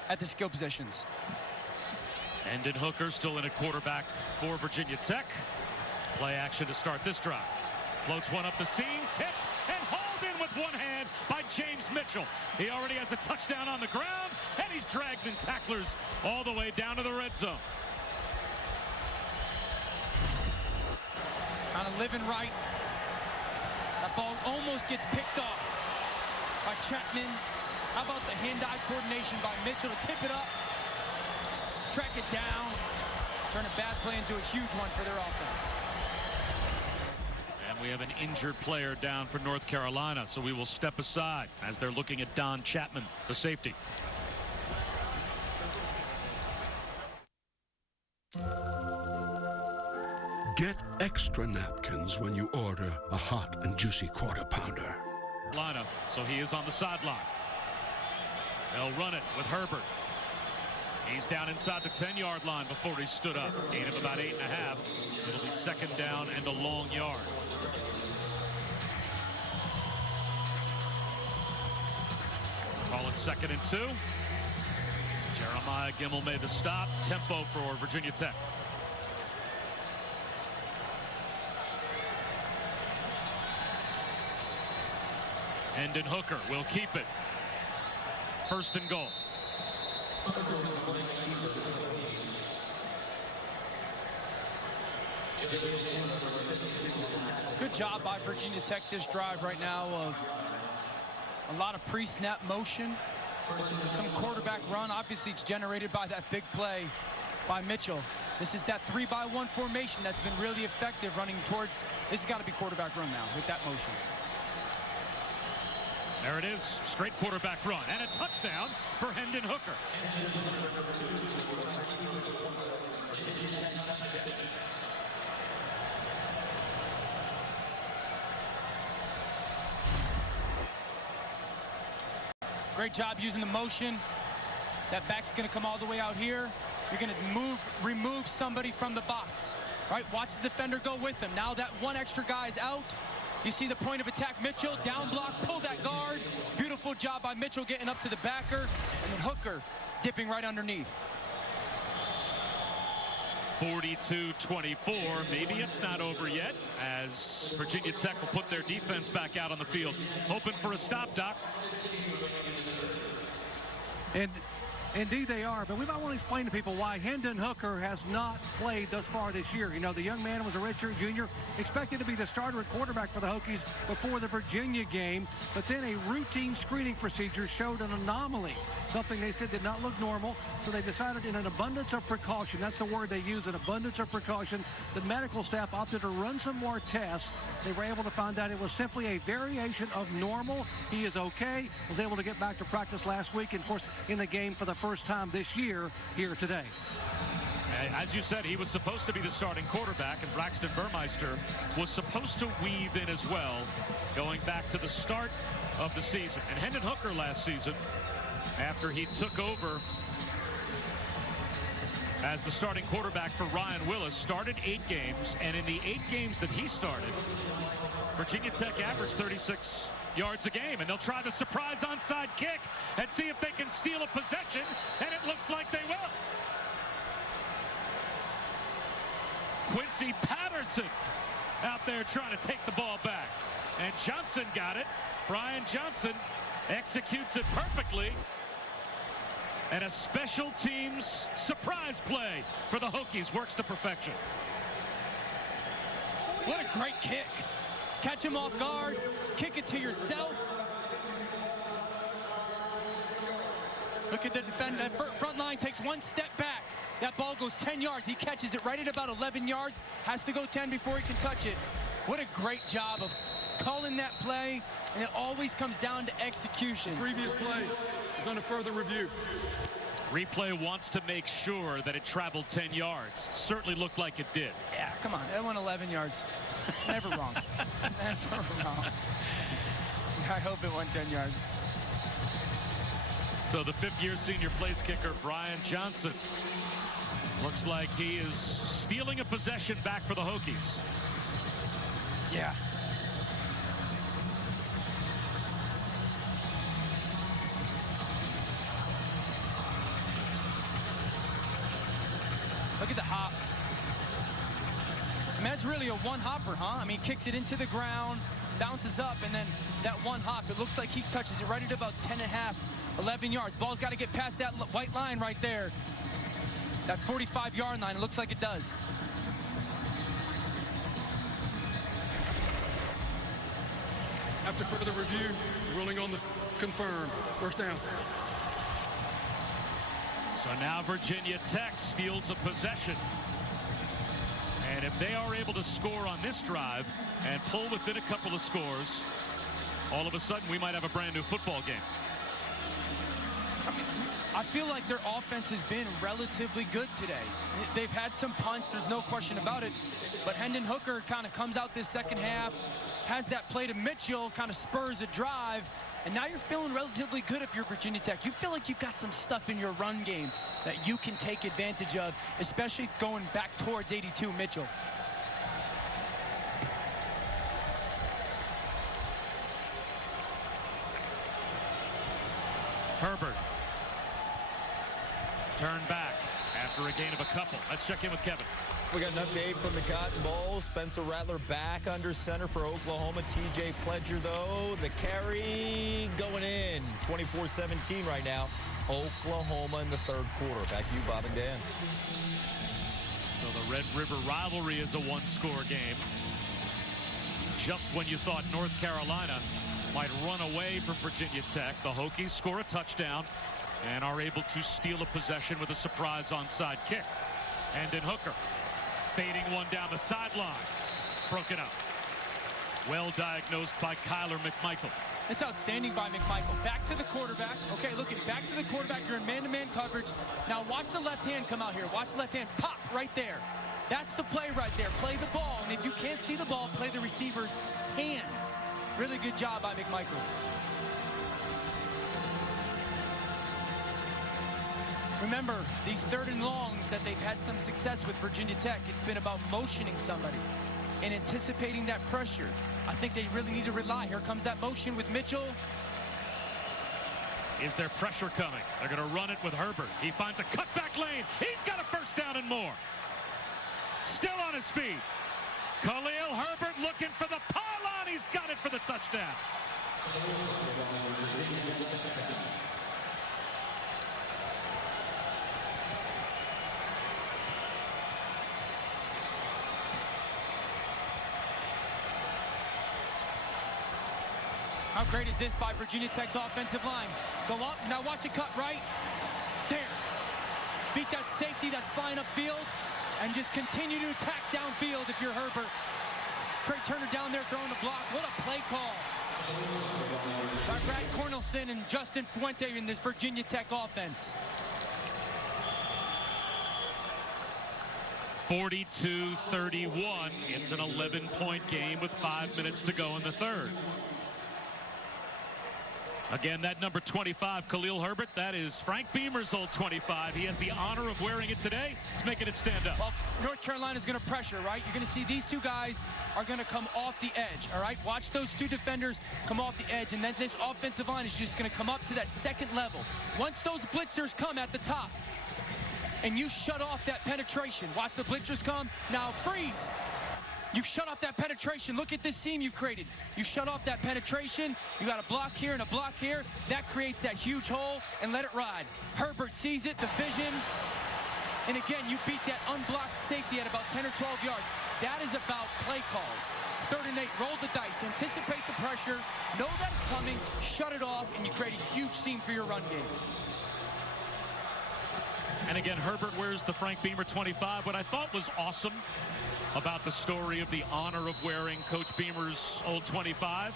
at the skill positions. Hendon Hooker still in at quarterback for Virginia Tech. Play action to start this drive. Floats one up the seam, tipped, and hauled in with one hand by James Mitchell. He already has a touchdown on the ground, and he's dragged in tacklers all the way down to the red zone. Kind of living right. That ball almost gets picked off by Chapman. How about the hand-eye coordination by Mitchell to tip it up, track it down, turn a bad play into a huge one for their offense. And we have an injured player down for North Carolina, so we will step aside as they're looking at Don Chapman, the safety. Get extra napkins when you order a hot and juicy quarter pounder. So he is on the sideline. They'll run it with Herbert. He's down inside the 10-yard line before he stood up. Gain of about 8.5. It'll be second down and a long yard. Call it 2nd and 2. Jeremiah Gemmel made the stop. Tempo for Virginia Tech. Hendon Hooker will keep it. 1st and goal. Good job by Virginia Tech this drive right now of a lot of pre-snap motion, some quarterback run. Obviously, it's generated by that big play by Mitchell. This is that 3-by-1 formation that's been really effective running towards. This has got to be quarterback run now with that motion. There it is, straight quarterback run, and a touchdown for Hendon Hooker. Great job using the motion. That back's going to come all the way out here. You're going to remove somebody from the box, right? Watch the defender go with him. Now that one extra guy's out. You see the point of attack, Mitchell, down block, pull that guard. Beautiful job by Mitchell getting up to the backer, and then Hooker dipping right underneath. 42-24, maybe it's not over yet, as Virginia Tech will put their defense back out on the field. Hoping for a stop, Doc. And indeed they are, but we might want to explain to people why Hendon Hooker has not played thus far this year. You know, the young man was a redshirt junior, expected to be the starter at quarterback for the Hokies before the Virginia game, but then a routine screening procedure showed an anomaly, something they said did not look normal, so they decided in an abundance of precaution, that's the word they use, an abundance of precaution, the medical staff opted to run some more tests. They were able to find out it was simply a variation of normal. He is okay, was able to get back to practice last week, and of course in the game for the first time this year here today. As you said, he was supposed to be the starting quarterback, and Braxton Burmeister was supposed to weave in as well, going back to the start of the season. And Hendon Hooker last season, after he took over as the starting quarterback for Ryan Willis, started 8 games, and in the 8 games that he started, Virginia Tech averaged 36 yards a game, and they'll try the surprise onside kick and see if they can steal a possession, and it looks like they will. Quincy Patterson out there trying to take the ball back, and Johnson got it. Brian Johnson executes it perfectly, and a special teams surprise play for the Hokies works to perfection. What a great kick. Catch him off guard, kick it to yourself. Look at the defender. Front line takes one step back. That ball goes 10 yards. He catches it right at about 11 yards. Has to go 10 before he can touch it. What a great job of calling that play, and it always comes down to execution. The previous play is under further review. Replay wants to make sure that it traveled 10 yards. Certainly looked like it did. Yeah, come on. That went 11 yards. Never wrong. Never wrong. I hope it went 10 yards. So the 5th-year senior place kicker, Brian Johnson, looks like he is stealing a possession back for the Hokies. Yeah. Look at the hop. I mean, that's really a one hopper, huh? I mean, kicks it into the ground, bounces up, and then that one hop, it looks like he touches it right at about 10.5, 11 yards. Ball's got to get past that white line right there. That 45-yard line, it looks like it does. After further review, ruling on the confirmed. First down. So now Virginia Tech steals a possession. And if they are able to score on this drive and pull within a couple of scores, all of a sudden we might have a brand new football game. I feel like their offense has been relatively good today. They've had some punch, there's no question about it. But Hendon Hooker kind of comes out this second half, has that play to Mitchell, kind of spurs a drive, and now you're feeling relatively good if you're Virginia Tech. You feel like you've got some stuff in your run game that you can take advantage of, especially going back towards 82 Mitchell. Herbert. Turn back after a gain of a couple. Let's check in with Kevin. We got an update from the Cotton Bowl. Spencer Rattler back under center for Oklahoma. TJ Pledger, though, the carry going in. 24-17 right now. Oklahoma in the third quarter. Back to you, Bob and Dan. So the Red River rivalry is a one-score game. Just when you thought North Carolina might run away from Virginia Tech, the Hokies score a touchdown and are able to steal a possession with a surprise onside kick. Hendon Hooker fading one down the sideline. Broken up. Well diagnosed by Kyler McMichael. It's outstanding by McMichael. Back to the quarterback. Okay, look at back to the quarterback. You're in man-to-man coverage. Now watch the left hand come out here. Watch the left hand pop right there. That's the play right there. Play the ball. And if you can't see the ball, play the receiver's hands. Really good job by McMichael. Remember, these third and longs that they've had some success with Virginia Tech, it's been about motioning somebody and anticipating that pressure. I think they really need to rely. Here comes that motion with Mitchell. Is there pressure coming? They're going to run it with Herbert. He finds a cutback lane. He's got a first down and more. Still on his feet. Khalil Herbert looking for the pylon. He's got it for the touchdown. How great is this by Virginia Tech's offensive line? Go up, now watch it cut right. There. Beat that safety that's flying upfield and just continue to attack downfield if you're Herbert. Trey Turner down there throwing the block. What a play call by Brad Cornelson and Justin Fuente in this Virginia Tech offense. 42-31. It's an 11-point game with 5 minutes to go in the third. Again, that number 25, Khalil Herbert, that is Frank Beamer's old 25. He has the honor of wearing it today. It's making it stand up. Well, North Carolina's going to pressure, right? You're going to see these two guys are going to come off the edge, all right? Watch those two defenders come off the edge, and then this offensive line is just going to come up to that second level. Once those blitzers come at the top, and you shut off that penetration. Watch the blitzers come. Now freeze. You've shut off that penetration. Look at this seam you've created. You shut off that penetration. You got a block here and a block here. That creates that huge hole, and let it ride. Herbert sees it, the vision. And again, you beat that unblocked safety at about 10 or 12 yards. That is about play calls. 3rd and 8, roll the dice, anticipate the pressure, know that it's coming, shut it off, and you create a huge seam for your run game. And again, Herbert wears the Frank Beamer 25. What I thought was awesome about the story of the honor of wearing Coach Beamer's old 25,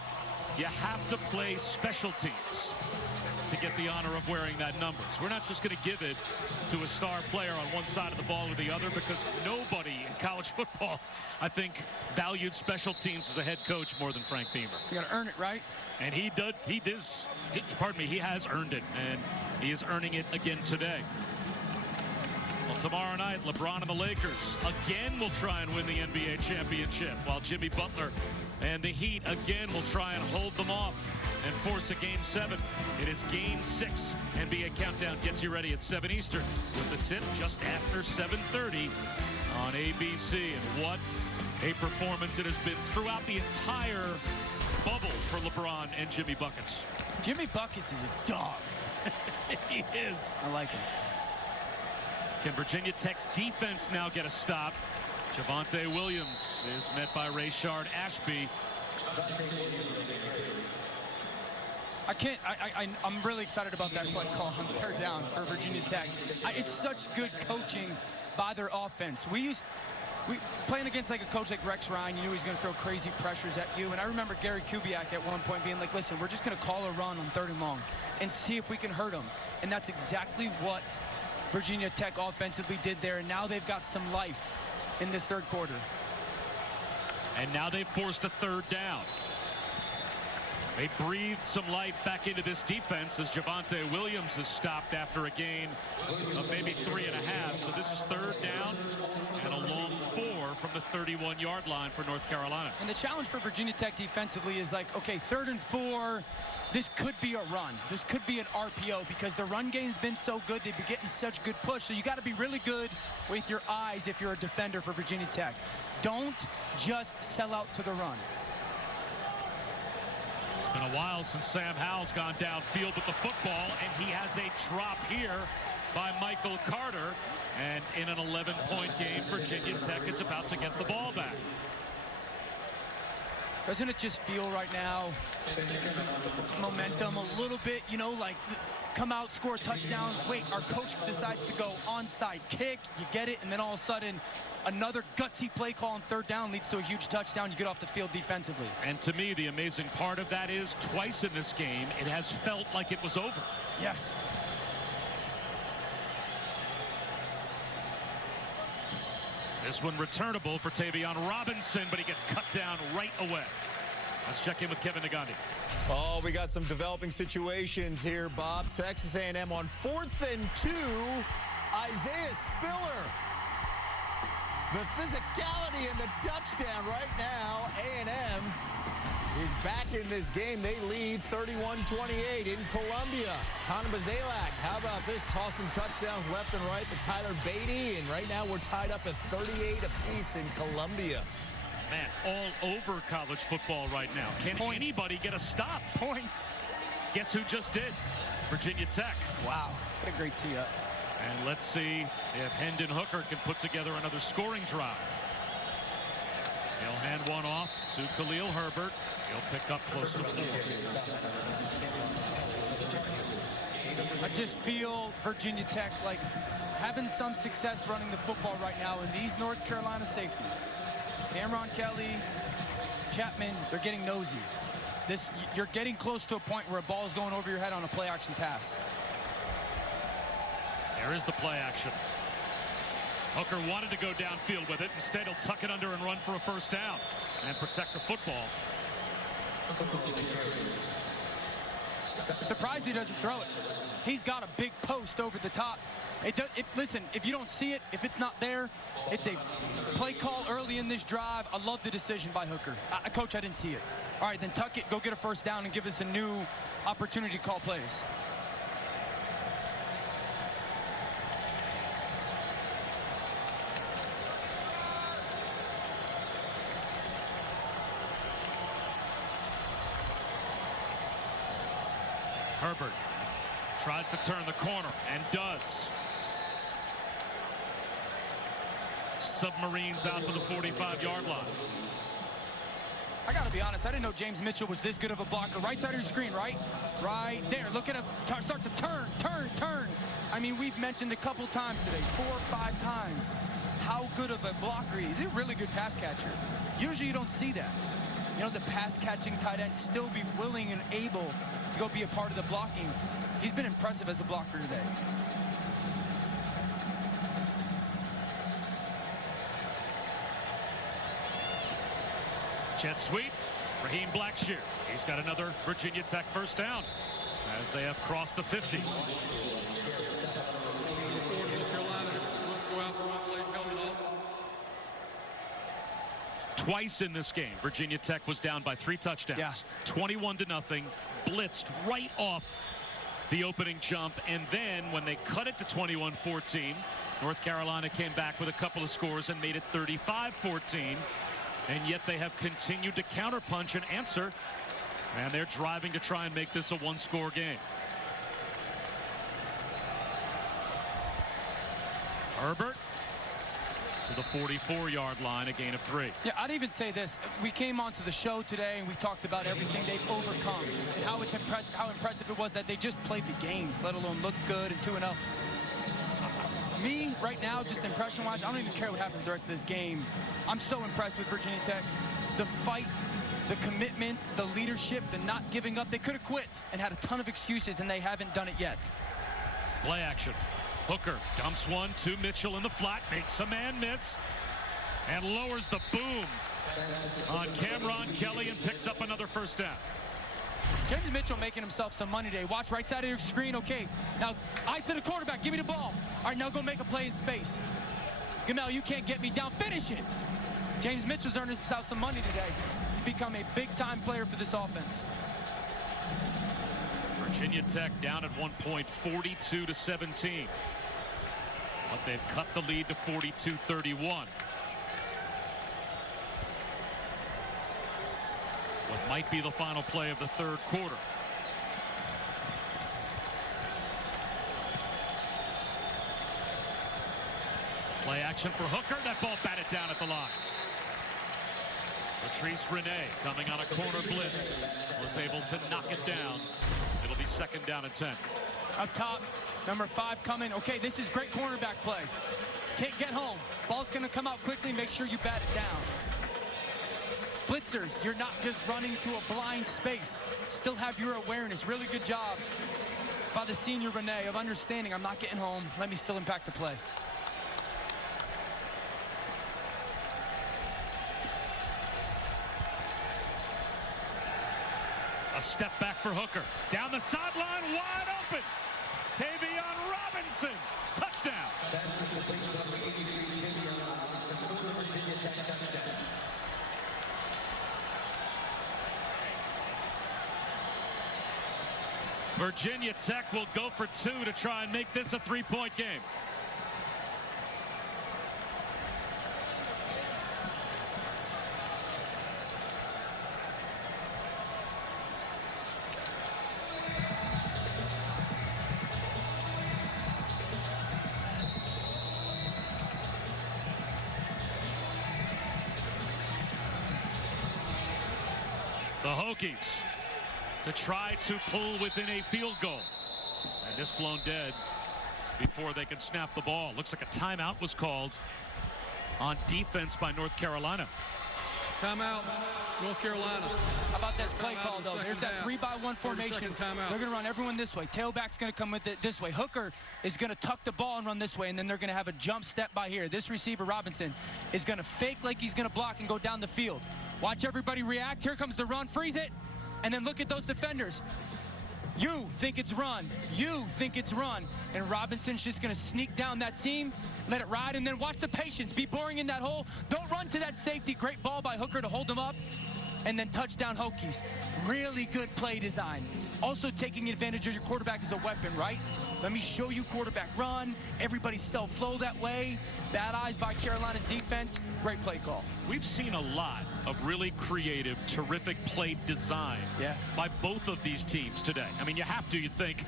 you have to play special teams to get the honor of wearing that number. So we're not just going to give it to a star player on one side of the ball or the other, because nobody in college football, I think, valued special teams as a head coach more than Frank Beamer. You got to earn it, right? And he has earned it, and he is earning it again today. Well, tomorrow night, LeBron and the Lakers again will try and win the NBA championship, while Jimmy Butler and the Heat again will try and hold them off. and force a Game 7. It is Game 6. NBA Countdown gets you ready at 7 Eastern with the tip just after 7:30 on ABC. And what a performance it has been throughout the entire bubble for LeBron and Jimmy Buckets. Jimmy Buckets is a dog. He is. I like him. Can Virginia Tech's defense now get a stop? Javonte Williams is met by Rayshard Ashby. I'm really excited about that play call on 3rd down for Virginia Tech. It's such good coaching by their offense. Playing against like a coach like Rex Ryan, you knew he was going to throw crazy pressures at you. And I remember Gary Kubiak at one point being like, listen, we're just going to call a run on 3rd and long and see if we can hurt them. And that's exactly what Virginia Tech offensively did there. And now they've got some life in this 3rd quarter. And now they've forced a 3rd down. They breathed some life back into this defense as Javonte Williams is stopped after a gain of maybe 3.5. So this is 3rd down and a long 4 from the 31-yard line for North Carolina. And the challenge for Virginia Tech defensively is like, okay, 3rd and 4, this could be a run. This could be an RPO because the run game's been so good. They've been getting such good push. So you got to be really good with your eyes if you're a defender for Virginia Tech. Don't just sell out to the run. It's been a while since Sam Howell's gone downfield with the football, and he has a drop here by Michael Carter. And in an 11-point game, Virginia Tech is about to get the ball back. Doesn't it just feel right now, momentum a little bit, you know, like come out, score a touchdown. Wait, our coach decides to go onside kick. You get it, and then all of a sudden, another gutsy play call on 3rd down leads to a huge touchdown. You get off the field defensively. And to me, the amazing part of that is twice in this game, it has felt like it was over. Yes. This one returnable for Tavion Robinson, but he gets cut down right away. Let's check in with Kevin Nagandi. Oh, we got some developing situations here, Bob. Texas A&M on 4th and 2. Isaiah Spiller. The physicality and the touchdown right now. A&M is back in this game. They lead 31-28 in Columbia. Connor Bazalak, how about this? Tossing touchdowns left and right to Tyler Beatty. And right now we're tied up at 38 apiece in Columbia. Man, all over college football right now. Can anybody get a stop? Points. Guess who just did? Virginia Tech. Wow, what a great tee up. And let's see if Hendon Hooker can put together another scoring drive. He'll hand one off to Khalil Herbert. He'll pick up close to 4. I just feel Virginia Tech like having some success running the football right now, and these North Carolina safeties, Cameron Kelly, Chapman, they're getting nosy. You're getting close to a point where a ball is going over your head on a play action pass. There is the play action. Hooker wanted to go downfield with it. Instead, he'll tuck it under and run for a 1st down and protect the football. Surprised he doesn't throw it. He's got a big post over the top. Listen, if you don't see it, if it's not there, it's a play call early in this drive. I love the decision by Hooker. Coach, I didn't see it. All right, then tuck it, go get a 1st down, and give us a new opportunity to call plays. Herbert tries to turn the corner and does. Submarines out to the 45-yard line. I got to be honest, I didn't know James Mitchell was this good of a blocker. Right side of your screen, right? Right there. Look at him start to turn. I mean, we've mentioned a couple times today, 4 or 5 times, how good of a blocker he is. He's a really good pass catcher. Usually you don't see that. You know, the pass-catching tight end still be willing and able to go be a part of the blocking. He's been impressive as a blocker today. Jet sweep, Raheem Blackshear. He's got another Virginia Tech 1st down as they have crossed the 50. Twice in this game, Virginia Tech was down by 3 touchdowns. Yeah. 21-0, blitzed right off the opening jump, and then when they cut it to 21-14, North Carolina came back with a couple of scores and made it 35-14, and yet they have continued to counterpunch and answer, and they're driving to try and make this a 1-score game. Herbert to the 44-yard line, a gain of 3. Yeah, I'd even say this. We came onto the show today and we talked about everything they've overcome and how impressive it was that they just played the games, let alone look good and 2-0. Me, right now, just impression-wise, I don't even care what happens the rest of this game. I'm so impressed with Virginia Tech. The fight, the commitment, the leadership, the not giving up. They could have quit and had a ton of excuses, and they haven't done it yet. Play action. Hooker dumps one to Mitchell in the flat, makes a man miss, and lowers the boom on Cameron Kelly and picks up another first down. James Mitchell making himself some money today. Watch right side of your screen. Okay, now eyes to the quarterback. Give me the ball. All right, now go make a play in space. Gamel, you can't get me down. Finish it. James Mitchell's earning himself some money today. He's become a big-time player for this offense. Virginia Tech down at 1 point, 42-17. But they've cut the lead to 42-31. What might be the final play of the third quarter. Play action for Hooker. That ball batted down at the line. Patrice Renee coming on a corner blitz was able to knock it down. It'll be 2nd down and 10. Up top, number 5 coming. Okay, this is great cornerback play. Can't get home. Ball's going to come out quickly. Make sure you bat it down. Blitzers, you're not just running to a blind space. Still have your awareness. Really good job by the senior Renee of understanding I'm not getting home. Let me still impact the play. A step back for Hooker. Down the sideline, wide open. Tavion Robinson, touchdown. Virginia Tech will go for 2 to try and make this a 3-point game. The Hokies to try to pull within a field goal. And this blown dead before they can snap the ball. Looks like a timeout was called on defense by North Carolina. Timeout, North Carolina. How about this play call, though? Here's that 3-by-1 formation. They're going to run everyone this way. Tailback's going to come with it this way. Hooker is going to tuck the ball and run this way, and then they're going to have a jump step by here. This receiver, Robinson, is going to fake like he's going to block and go down the field. Watch everybody react. Here comes the run. Freeze it. And then look at those defenders. You think it's run. You think it's run. And Robinson's just going to sneak down that seam, let it ride, and then watch the patience. Be boring in that hole. Don't run to that safety. Great ball by Hooker to hold him up. And then touchdown Hokies. Really good play design. Also taking advantage of your quarterback as a weapon, right? Let me show you quarterback run. Everybody self-flow that way. Bad eyes by Carolina's defense. Great play call. We've seen a lot of really creative, terrific play design by both of these teams today. I mean, you have to, you'd think,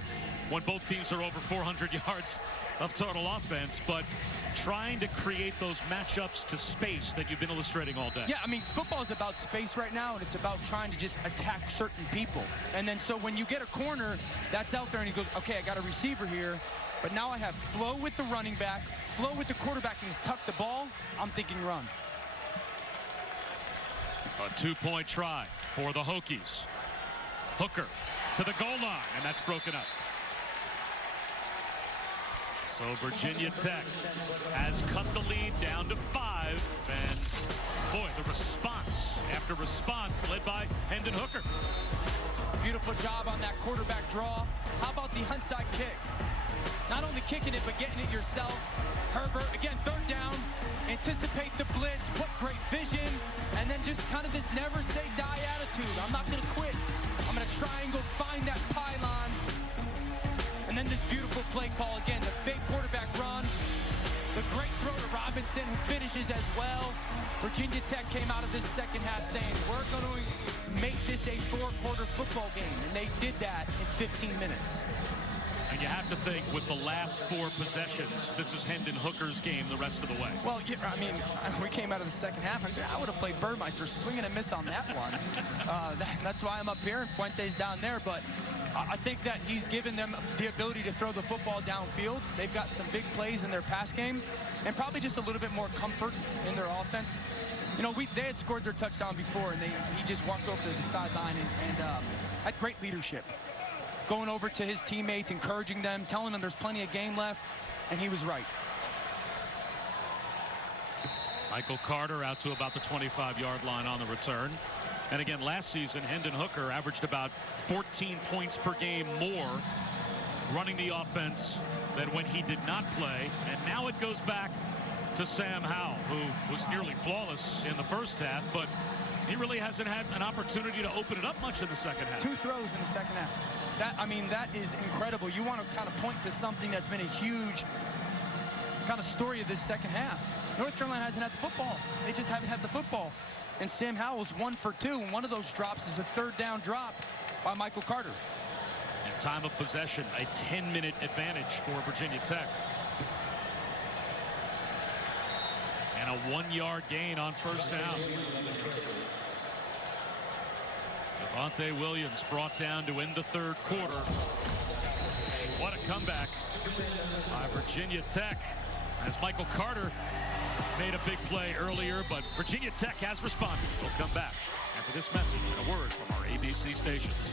when both teams are over 400 yards of total offense, but trying to create those matchups to space that you've been illustrating all day. Yeah, I mean, football is about space right now, and it's about trying to just attack certain people. And then so when you get a corner that's out there and you go, okay, I got a receiver here, but now I have flow with the running back, flow with the quarterback, and he's tucked the ball, I'm thinking run. A 2-point try for the Hokies. Hooker to the goal line, and that's broken up. So Virginia Tech has cut the lead down to 5, and boy, the response after response led by Hendon Hooker. Beautiful job on that quarterback draw. How about the onside kick? not only kicking it, but getting it yourself. Herbert, again, third down, anticipate the blitz, put great vision, and then just kind of this never say die attitude. I'm not going to quit. I'm going to try and go find that pylon. And then this beautiful play call again, the fake quarterback run, the great throw to Robinson, who finishes as well. Virginia Tech came out of this second half saying, we're going to make this a four-quarter football game, and they did that in 15 minutes. And you have to think, with the last 4 possessions, this is Hendon Hooker's game the rest of the way. Well, yeah, I mean, we came out of the second half. I said, I would have played Birdmeister, swing and a miss on that one. That's why I'm up here, and Fuente's down there. But I think that he's given them the ability to throw the football downfield. They've got some big plays in their pass game, and probably just a little bit more comfort in their offense. You know, they had scored their touchdown before, and he just walked over to the sideline and had great leadership. Going over to his teammates, encouraging them, telling them there's plenty of game left, and he was right. Michael Carter out to about the 25-yard line on the return. And again, last season, Hendon Hooker averaged about 14 points per game more running the offense than when he did not play. And now it goes back to Sam Howell, who was nearly flawless in the first half, but he really hasn't had an opportunity to open it up much in the second half. 2 throws in the second half. That is incredible. You want to kind of point to something that's been a huge kind of story of this second half. North Carolina hasn't had the football. They just haven't had the football. And Sam Howell's 1 for 2, and one of those drops is the third down drop by Michael Carter. And time of possession, a 10-minute advantage for Virginia Tech. And a 1-yard gain on first down. Javonte Williams brought down to end the third quarter. What a comeback by Virginia Tech, as Michael Carter made a big play earlier, but Virginia Tech has responded. We'll come back after this message and a word from our ABC stations.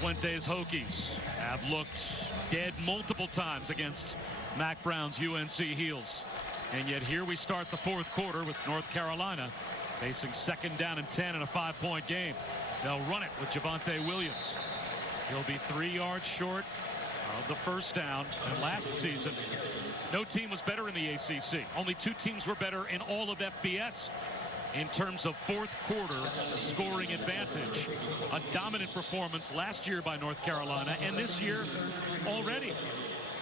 Fuente's Hokies have looked dead multiple times against Mac Brown's UNC Heels. And yet here we start the fourth quarter with North Carolina facing 2nd down and 10 in a 5-point game. They'll run it with Javonte Williams. He'll be 3 yards short of the first down. And last season, no team was better in the ACC. Only 2 teams were better in all of FBS in terms of fourth quarter scoring advantage. A dominant performance last year by North Carolina, and this year already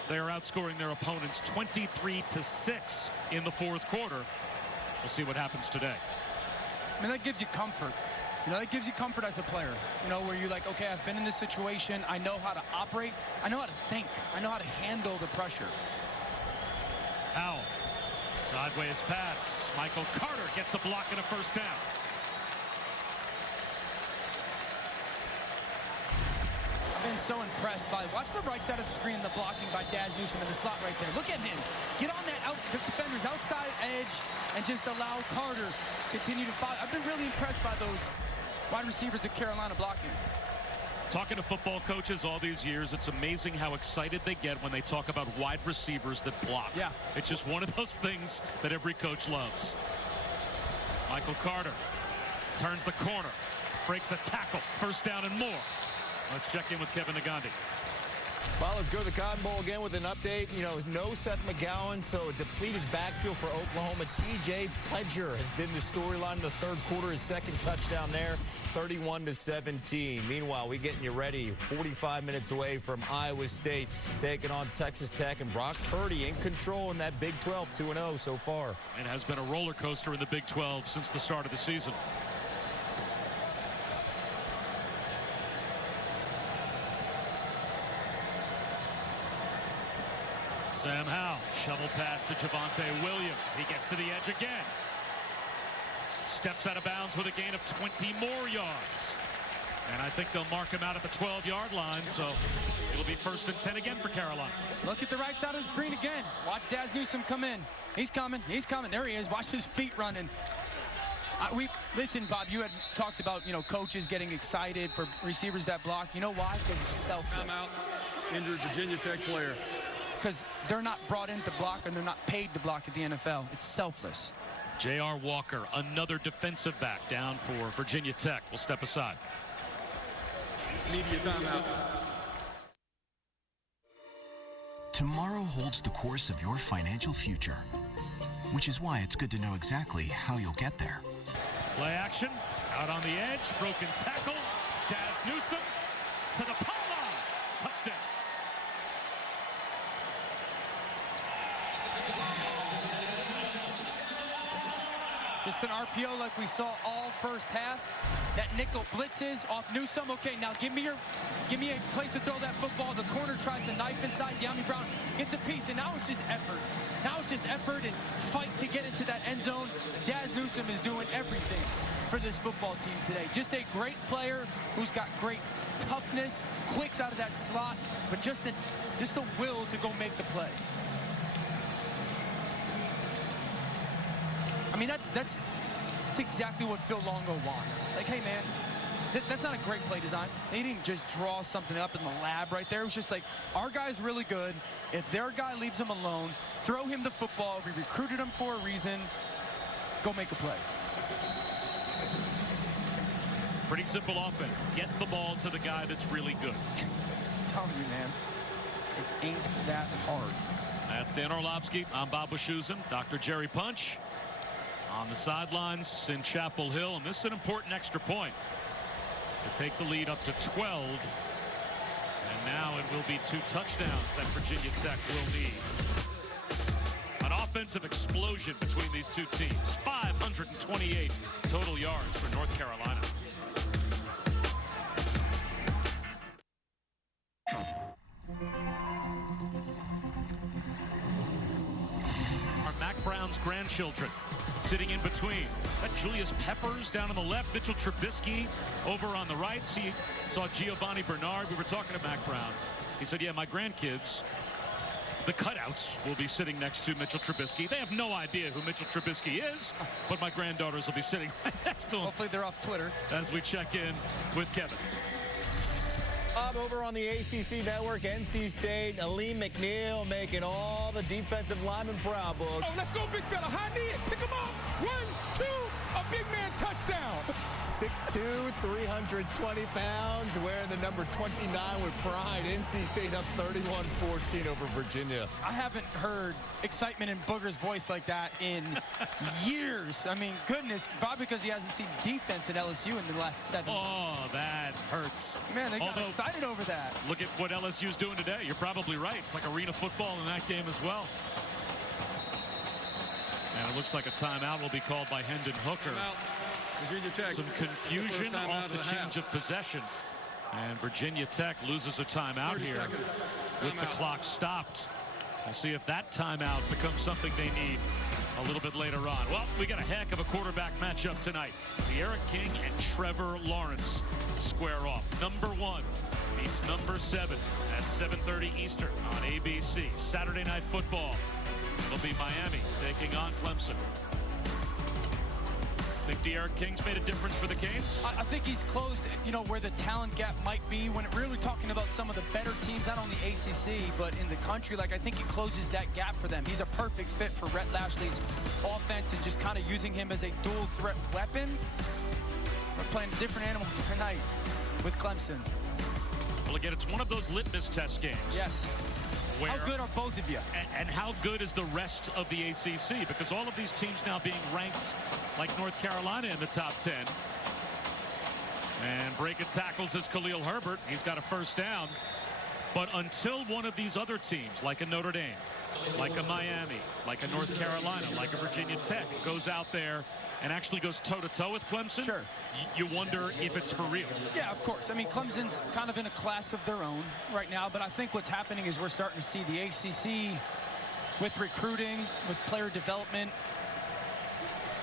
they are outscoring their opponents 23-6 in the fourth quarter. We'll see what happens today. I mean, that gives you comfort. You know, it gives you comfort as a player, you know, where you're like, okay, I've been in this situation. I know how to operate. I know how to think. I know how to handle the pressure. Howell, sideways pass. Michael Carter gets a block and a first down. I've been so impressed by, watch the right side of the screen, the blocking by Dazz Newsome in the slot right there. Look at him. Get on that the defender's outside edge and just allow Carter continue to follow. I've been really impressed by those wide receivers of Carolina blocking. Talking to football coaches all these years, it's amazing how excited they get when they talk about wide receivers that block. Yeah. It's just one of those things that every coach loves. Michael Carter turns the corner, breaks a tackle, first down and more. Let's check in with Kevin Nagandi. Well, let's go to the Cotton Bowl again with an update. You know, no Seth McGowan, so a depleted backfield for Oklahoma. TJ Pledger has been the storyline in the third quarter, his 2nd touchdown there, 31-17. Meanwhile, we're getting you ready. 45 minutes away from Iowa State, taking on Texas Tech, and Brock Purdy in control in that Big 12, 2-0 so far. It has been a roller coaster in the Big 12 since the start of the season. Sam Howell, shovel pass to Javonte Williams. He gets to the edge again. Steps out of bounds with a gain of 20 more yards. And I think they'll mark him out at the 12-yard line, so it'll be 1st and 10 again for Carolina. Look at the right side of the screen again. Watch Dazz Newsome come in. He's coming. He's coming. There he is. Watch his feet running. Listen, Bob, you had talked about, you know, coaches getting excited for receivers that block. You know why? Because it's selfless. Timeout. Injured Virginia Tech player. Because they're not brought in to block and they're not paid to block at the NFL. It's selfless. J.R. Walker, another defensive back down for Virginia Tech, will step aside. Media timeout. Tomorrow holds the course of your financial future, which is why it's good to know exactly how you'll get there. Play action, out on the edge, broken tackle, Dazz Newsome to the pylon, touchdown. Just an RPO like we saw all first half. That nickel blitzes off Newsome. Okay, now give me a place to throw that football. The corner tries to knife inside. Dyami Brown gets a piece, and now it's just effort. Now it's just effort and fight to get into that end zone. Dazz Newsome is doing everything for this football team today. Just a great player who's got great toughness, quicks out of that slot, but just the will to go make the play. I mean, that's exactly what Phil Longo wants. Like, hey, man, that's not a great play design. They didn't just draw something up in the lab right there. It was just like, our guy's really good. If their guy leaves him alone, throw him the football. We recruited him for a reason. Go make a play. Pretty simple offense. Get the ball to the guy that's really good. I'm telling you, man, it ain't that hard. That's Dan Orlovsky. I'm Bob Wischusen. Dr. Jerry Punch on the sidelines in Chapel Hill, and this is an important extra point to take the lead up to 12. And now it will be 2 touchdowns that Virginia Tech will need. An offensive explosion between these two teams. 528 total yards for North Carolina. Our Mac Brown's grandchildren sitting in between. That Julius Peppers down on the left, Mitchell Trubisky over on the right. See, saw Giovanni Bernard. We were talking to Mac Brown. He said, yeah, my grandkids, the cutouts, will be sitting next to Mitchell Trubisky. They have no idea who Mitchell Trubisky is, but my granddaughters will be sitting right next to him. Hopefully they're off Twitter. As we check in with Kevin. Over on the ACC network, NC State, Aleem McNeil making all the defensive linemen proud, book. Oh, let's go, big fella. High knee it. Pick him up. 1, 2, a big man touchdown. 6'2", 320 pounds, wearing the number 29 with pride. NC State up 31-14 over Virginia. I haven't heard excitement in Booger's voice like that in years. I mean, goodness, probably because he hasn't seen defense at LSU in the last 7 years. Oh, that hurts. Man, they got excited over that. Look at what LSU's doing today. You're probably right. It's like arena football in that game as well. And it looks like a timeout will be called by Hendon Hooker. Virginia Tech. Some confusion off the change of possession. And Virginia Tech loses a timeout here with the clock stopped. We'll see if that timeout becomes something they need a little bit later on. Well, we got a heck of a quarterback matchup tonight. Eric King and Trevor Lawrence square off. Number 1 meets number 7 at 7:30 Eastern on ABC. Saturday Night Football. It'll be Miami taking on Clemson. Think D'Eriq King's made a difference for the Canes? I think he's closed, you know, where the talent gap might be when it really talking about some of the better teams, not only ACC, but in the country. Like, I think he closes that gap for them. He's a perfect fit for Rhett Lashley's offense and just kind of using him as a dual threat weapon. We're playing a different animal tonight with Clemson. Well, again, it's one of those litmus test games. Yes. Where, how good are both of you? And how good is the rest of the ACC? Because all of these teams now being ranked like North Carolina in the top 10. And breaking tackles is Khalil Herbert. He's got a first down. But until one of these other teams, like a Notre Dame, like a Miami, like a North Carolina, like a Virginia Tech, goes out there and actually goes toe-to-toe with Clemson, sure, you wonder if it's for real. Yeah, of course. I mean, Clemson's kind of in a class of their own right now, but I think what's happening is we're starting to see the ACC with recruiting, with player development.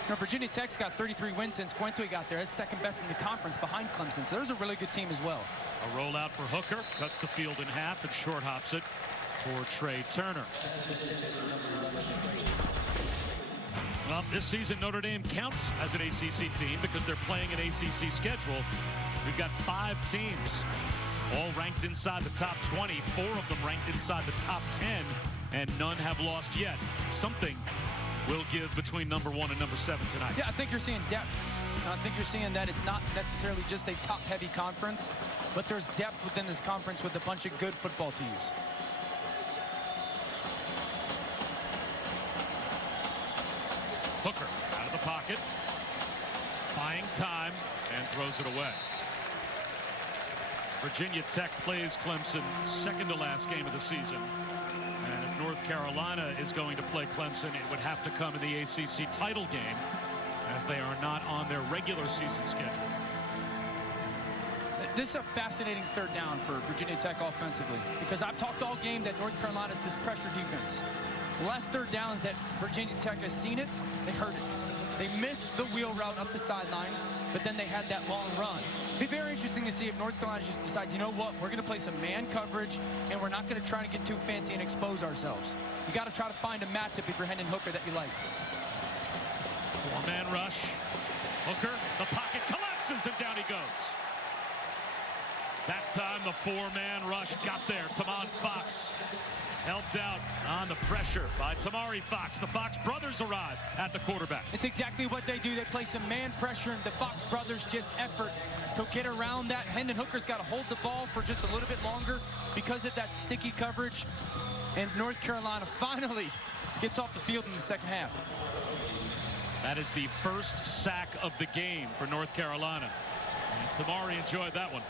You know, Virginia Tech's got 33 wins since Puente got there. That's second best in the conference behind Clemson, so there's a really good team as well. A rollout for Hooker, cuts the field in half and short hops it for Trey Turner. Well, this season Notre Dame counts as an ACC team because they're playing an ACC schedule. We've got 5 teams all ranked inside the top 20, 4 of them ranked inside the top 10, and none have lost yet. Something will give between number 1 and number 7 tonight. Yeah, I think you're seeing depth. I think you're seeing that it's not necessarily just a top-heavy conference, but there's depth within this conference with a bunch of good football teams. pocket, buying time, and throws it away. Virginia Tech plays Clemson second to last game of the season. And if North Carolina is going to play Clemson, it would have to come in the ACC title game, as they are not on their regular season schedule. This is a fascinating third down for Virginia Tech offensively, because I've talked all game that North Carolina is this pressure defense. The last third downs that Virginia Tech has seen it, they heard it. They missed the wheel route up the sidelines, but then they had that long run. It'd be very interesting to see if North Carolina just decides, you know what, we're going to play some man coverage, and we're not going to try to get too fancy and expose ourselves. You got to try to find a matchup if you're Hendon Hooker that you like. Four-man rush. Hooker, the pocket collapses, and down he goes. That time the four-man rush got there. Tamon Fox helped out on the pressure by Tamari Fox. The Fox brothers arrive at the quarterback. It's exactly what they do. They play some man pressure, and the Fox brothers just effort to get around that. Hendon Hooker's got to hold the ball for just a little bit longer because of that sticky coverage. And North Carolina finally gets off the field in the second half. That is the first sack of the game for North Carolina. And Tamari enjoyed that one.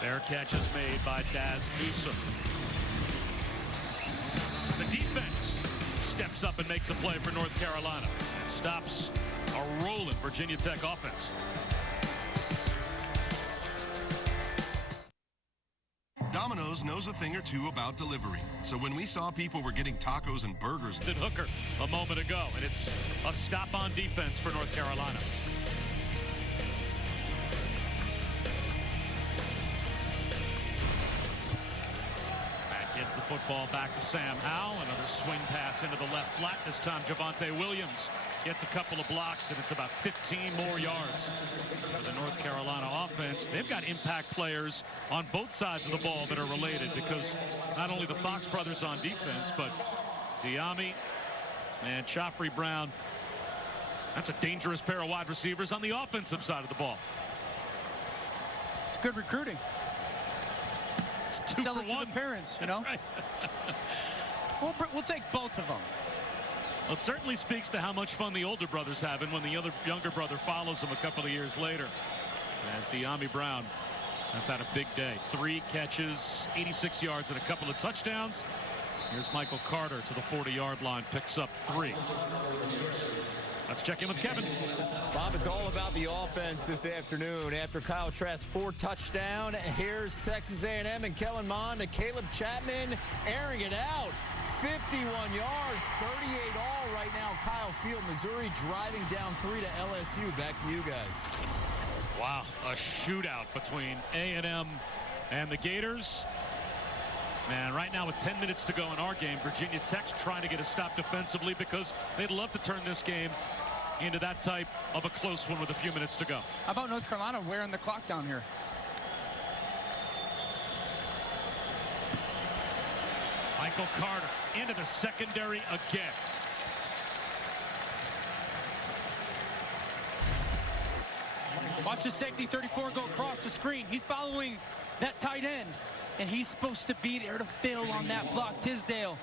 Their catch is made by Dazz Newsome. The defense steps up and makes a play for North Carolina. Stops a rolling Virginia Tech offense. Domino's knows a thing or two about delivery. So when we saw people were getting tacos and burgers... Did Hooker a moment ago, and it's a stop on defense for North Carolina. Gets the football back to Sam Howell. Another swing pass into the left flat. This time Javonte Williams gets a couple of blocks, and it's about 15 more yards for the North Carolina offense. They've got impact players on both sides of the ball that are related, because not only the Fox brothers on defense, but Dyami and Javonte Brown. That's a dangerous pair of wide receivers on the offensive side of the ball. It's good recruiting. Sell it to the parents, you know? Right. We'll take both of them. Well, it certainly speaks to how much fun the older brother's having when the younger brother follows him a couple of years later. As Dyami Brown has had a big day. 3 catches, 86 yards, and a couple of touchdowns. Here's Michael Carter to the 40-yard line, picks up 3. Let's check in with Kevin. Bob, it's all about the offense this afternoon. After Kyle Trask's 4 touchdown, here's Texas A&M and Kellen Mond to Caleb Chapman airing it out. 51 yards, 38 all right now. Kyle Field, Missouri driving down 3 to LSU. Back to you guys. Wow, a shootout between A&M and the Gators. And right now with 10 minutes to go in our game, Virginia Tech's trying to get a stop defensively, because they'd love to turn this game into that type of a close one with a few minutes to go. How about North Carolina wearing the clock down here? Michael Carter into the secondary again. Watch the safety 34 go across the screen. He's following that tight end, and he's supposed to be there to fill on that block. Tisdale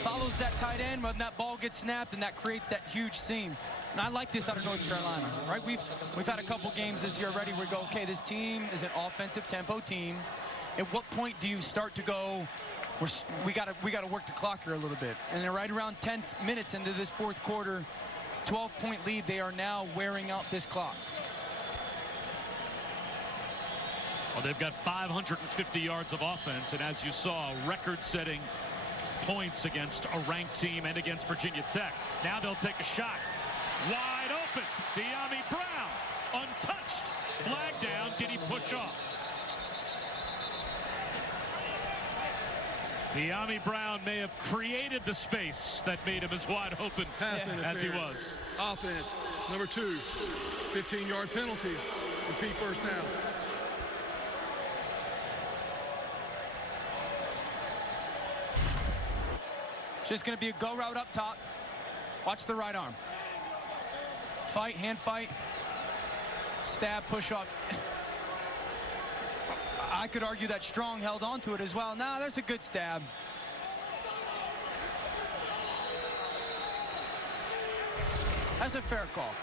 follows that tight end when that ball gets snapped, and that creates that huge seam. And I like this out of North Carolina, right? We've had a couple games this year already where we go, okay, this team is an offensive tempo team. At what point do you start to go, we got to work the clock here a little bit? And they're right around 10 minutes into this fourth quarter, 12-point lead. They are now wearing out this clock. Well, they've got 550 yards of offense, and as you saw, record-setting points against a ranked team and against Virginia Tech. Now they'll take a shot. Wide open. Dyami Brown, untouched. Flag down. Did he push off? Dyami Brown may have created the space that made him as wide open as he was. Offense, number 2, 15-yard penalty. Repeat first down. Just going to be a go route up top. Watch the right arm. Fight, hand fight. Stab, push off. I could argue that Strong held on to it as well. Nah, that's a good stab. That's a fair call.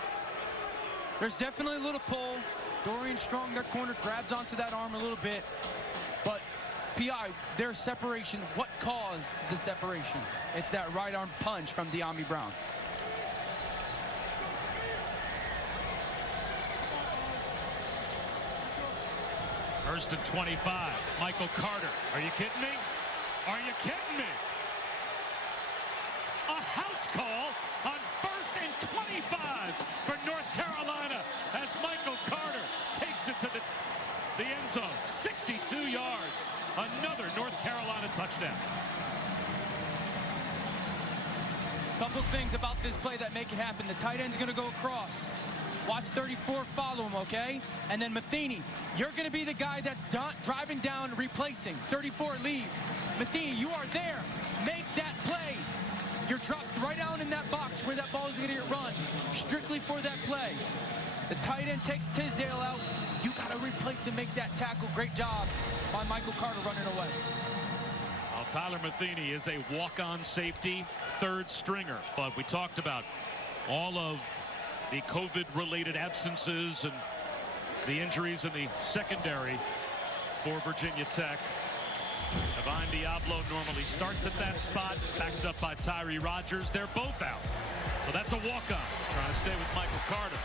There's definitely a little pull. Dorian Strong, their corner, grabs onto that arm a little bit. But PI, their separation, what caused the separation? It's that right arm punch from Dyami Brown. First and 25. Michael Carter. Are you kidding me? Are you kidding me? A house call on first and 25 for North Carolina as Michael Carter takes it to the end zone. 62 yards. Another North Carolina touchdown. Couple things about this play that make it happen. The tight end's going to go across. Watch 34 follow him, okay? And then Matheny, you're going to be the guy that's driving down, replacing. 34 leave. Matheny, you are there. Make that play. You're dropped right down in that box where that ball is going to get run. Strictly for that play. The tight end takes Tisdale out. You got to replace and make that tackle. Great job by Michael Carter running away. Well, Tyler Matheny is a walk-on safety, third stringer. But we talked about all of the COVID-related absences and the injuries in the secondary for Virginia Tech. Divine Diablo normally starts at that spot, backed up by Tyree Rogers. They're both out. So that's a walk-on. Trying to stay with Michael Carter.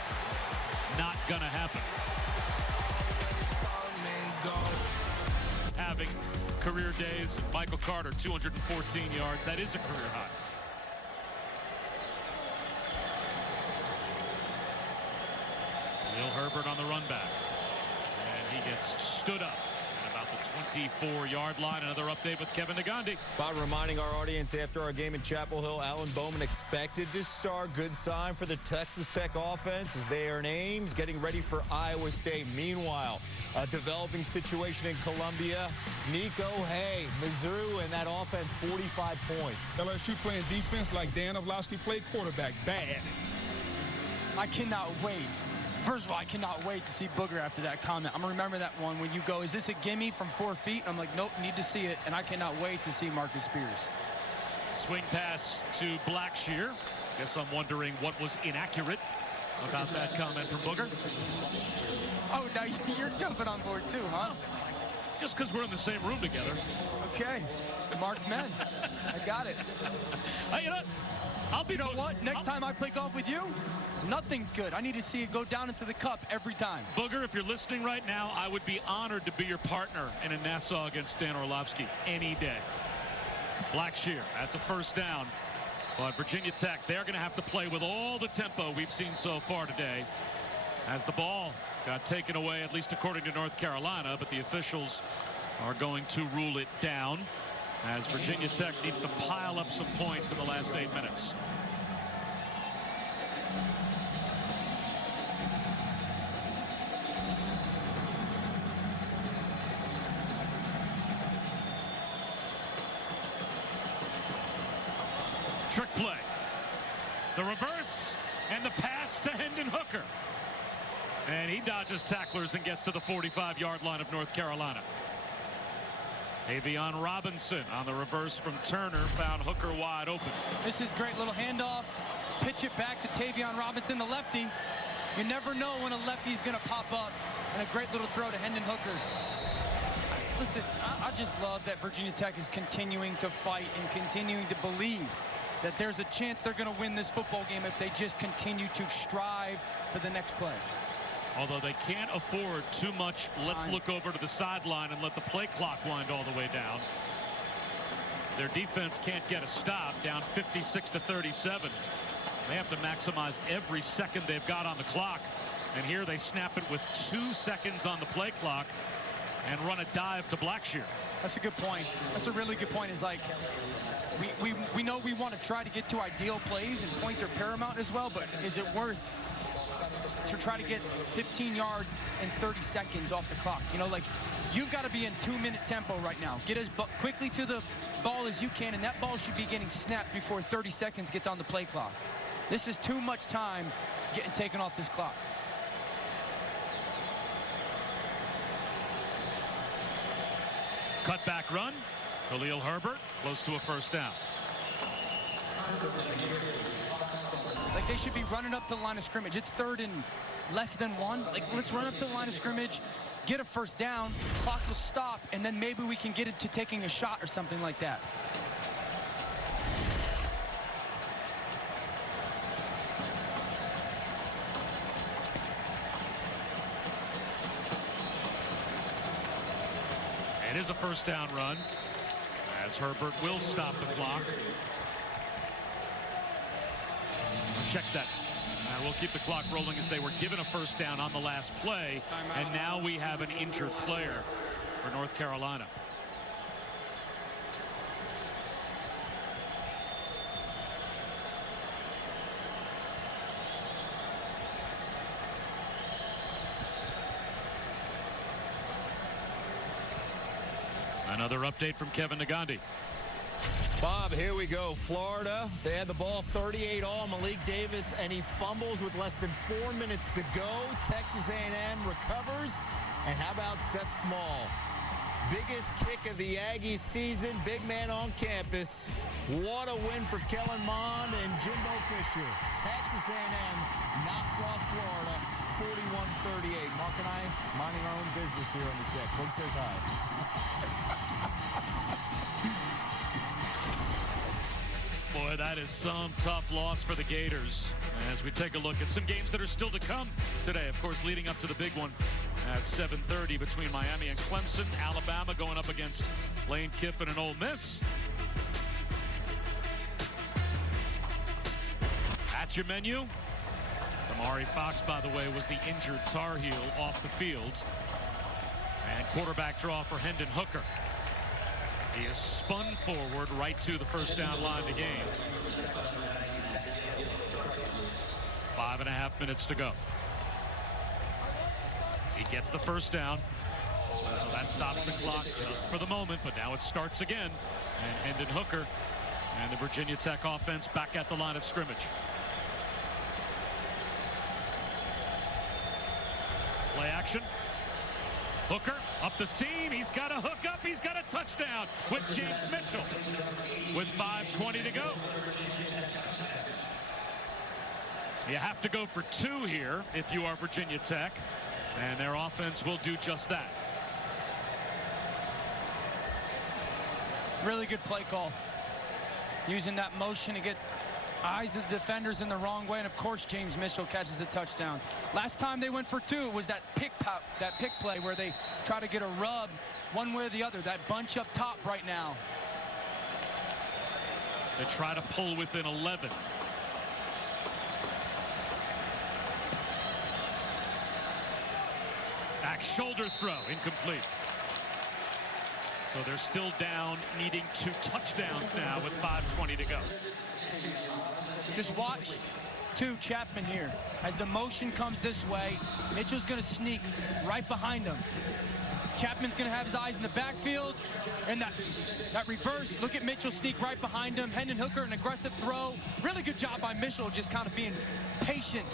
Not gonna happen. Having career days. Michael Carter, 214 yards. That is a career high. Khalil Herbert on the run back. And he gets stood up at about the 24-yard line. Another update with Kevin Nagandi. By reminding our audience after our game in Chapel Hill, Alan Bowman expected to start. Good sign for the Texas Tech offense as they earn Ames, getting ready for Iowa State. Meanwhile, a developing situation in Columbia. Nico Hay, Mizzou, and that offense 45 points. LSU playing defense like Dan Orlovsky played quarterback. Bad. I cannot wait. First of all, I cannot wait to see Booger after that comment. I'm going to remember that one when you go, is this a gimme from 4 feet? I'm like, nope, need to see it. And I cannot wait to see Marcus Spears. Swing pass to Blackshear. Guess I'm wondering what was inaccurate about that comment from Booger. Oh, now you're jumping on board too, huh? Just because we're in the same room together. Okay. Marked men. I got it. Hey, you know what? Next time I play golf with you, nothing good. I need to see it go down into the cup every time. Booger, if you're listening right now, I would be honored to be your partner in a Nassau against Dan Orlovsky any day. Blackshear, that's a first down. But Virginia Tech, they're going to have to play with all the tempo we've seen so far today as the ball got taken away, at least according to North Carolina, but the officials are going to rule it down as Virginia Tech needs to pile up some points in the last 8 minutes. Trick play. The reverse and the pass to Hendon Hooker. And he dodges tacklers and gets to the 45-yard line of North Carolina. Tavion Robinson on the reverse from Turner found Hooker wide open. This is great little handoff. Pitch it back to Tavion Robinson, the lefty. You never know when a lefty is going to pop up. And a great little throw to Hendon Hooker. Listen, I just love that Virginia Tech is continuing to fight and continuing to believe that there's a chance they're going to win this football game if they just continue to strive for the next play. Although they can't afford too much, let's look over to the sideline and let the play clock wind all the way down. Their defense can't get a stop, down 56-37. They have to maximize every second they've got on the clock. And here they snap it with 2 seconds on the play clock and run a dive to Blackshear. That's a good point. That's a really good point. Is like we know we want to try to get to ideal plays and points are paramount as well, but is it worth to try to get 15 yards in 30 seconds off the clock? You know, like you've got to be in 2-minute tempo right now. Get as quickly to the ball as you can, and that ball should be getting snapped before 30 seconds gets on the play clock. This is too much time getting taken off this clock. Cutback run. Khalil Herbert close to a first down. Like, they should be running up to the line of scrimmage. It's 3rd and less than 1. Like, let's run up to the line of scrimmage, get a first down, clock will stop, and then maybe we can get it to taking a shot or something like that. It is a first down run, as Herbert will stop the clock. Check that. We'll keep the clock rolling as they were given a first down on the last play. And now we have an injured player for North Carolina. Another update from Kevin Nagandi. Bob, here we go. Florida, they had the ball 38 all. Malik Davis, and he fumbles with less than 4 minutes to go. Texas A&M recovers. And how about Seth Small? Biggest kick of the Aggies season. Big man on campus. What a win for Kellen Mond and Jimbo Fisher. Texas A&M knocks off Florida 41-38. Mark and I minding our own business here on the set. Boog says hi. Boy, that is some tough loss for the Gators. As we take a look at some games that are still to come today, of course, leading up to the big one at 7:30 between Miami and Clemson. Alabama going up against Lane Kiffin and Ole Miss. That's your menu. Tamari Fox, by the way, was the injured Tar Heel off the field. And quarterback draw for Hendon Hooker. He is spun forward right to the first down line to gain. 5.5 minutes to go. He gets the first down. So that stops the clock just for the moment, but now it starts again. And Hendon Hooker and the Virginia Tech offense back at the line of scrimmage. Play action. Hooker up the seam. He's got a hook up. He's got a touchdown with James Mitchell with 5:20 to go. You have to go for 2 here if you are Virginia Tech, and their offense will do just that. Really good play call. Using that motion to get eyes of the defenders in the wrong way, and of course James Mitchell catches a touchdown. Last time they went for 2 was that pick play where they try to get a rub one way or the other. That bunch up top right now. To try to pull within 11. Back shoulder throw, incomplete. So they're still down, needing 2 touchdowns now with 5:20 to go. Just watch Chapman here. As the motion comes this way, Mitchell's going to sneak right behind him. Chapman's going to have his eyes in the backfield. And that reverse, look at Mitchell sneak right behind him. Hendon Hooker, an aggressive throw. Really good job by Mitchell, just kind of being patient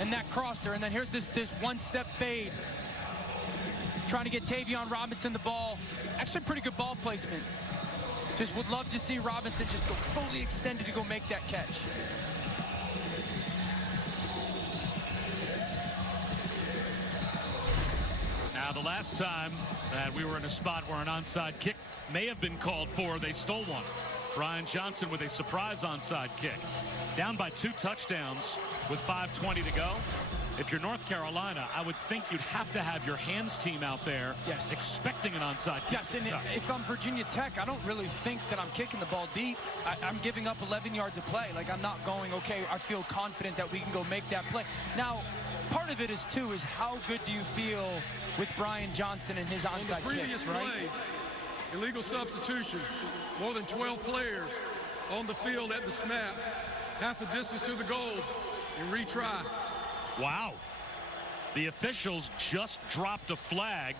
in that crosser. And then here's this one-step fade. Trying to get Tavion Robinson the ball. Actually, pretty good ball placement. Just would love to see Robinson just go fully extended to go make that catch. Now, the last time that we were in a spot where an onside kick may have been called for, they stole one. Brian Johnson with a surprise onside kick. Down by 2 touchdowns with 5:20 to go. If you're North Carolina, I would think you'd have to have your hands team out there expecting an onside kick. Yes, and if I'm Virginia Tech, I don't really think that I'm kicking the ball deep. I'm giving up 11 yards of play. Like, I'm not going, okay, I feel confident that we can go make that play. Now, part of it is, too, is how good do you feel with Brian Johnson and his onside kicks, right? Play, illegal substitution. More than 12 players on the field at the snap. Half the distance to the goal and retry. Wow. The officials just dropped a flag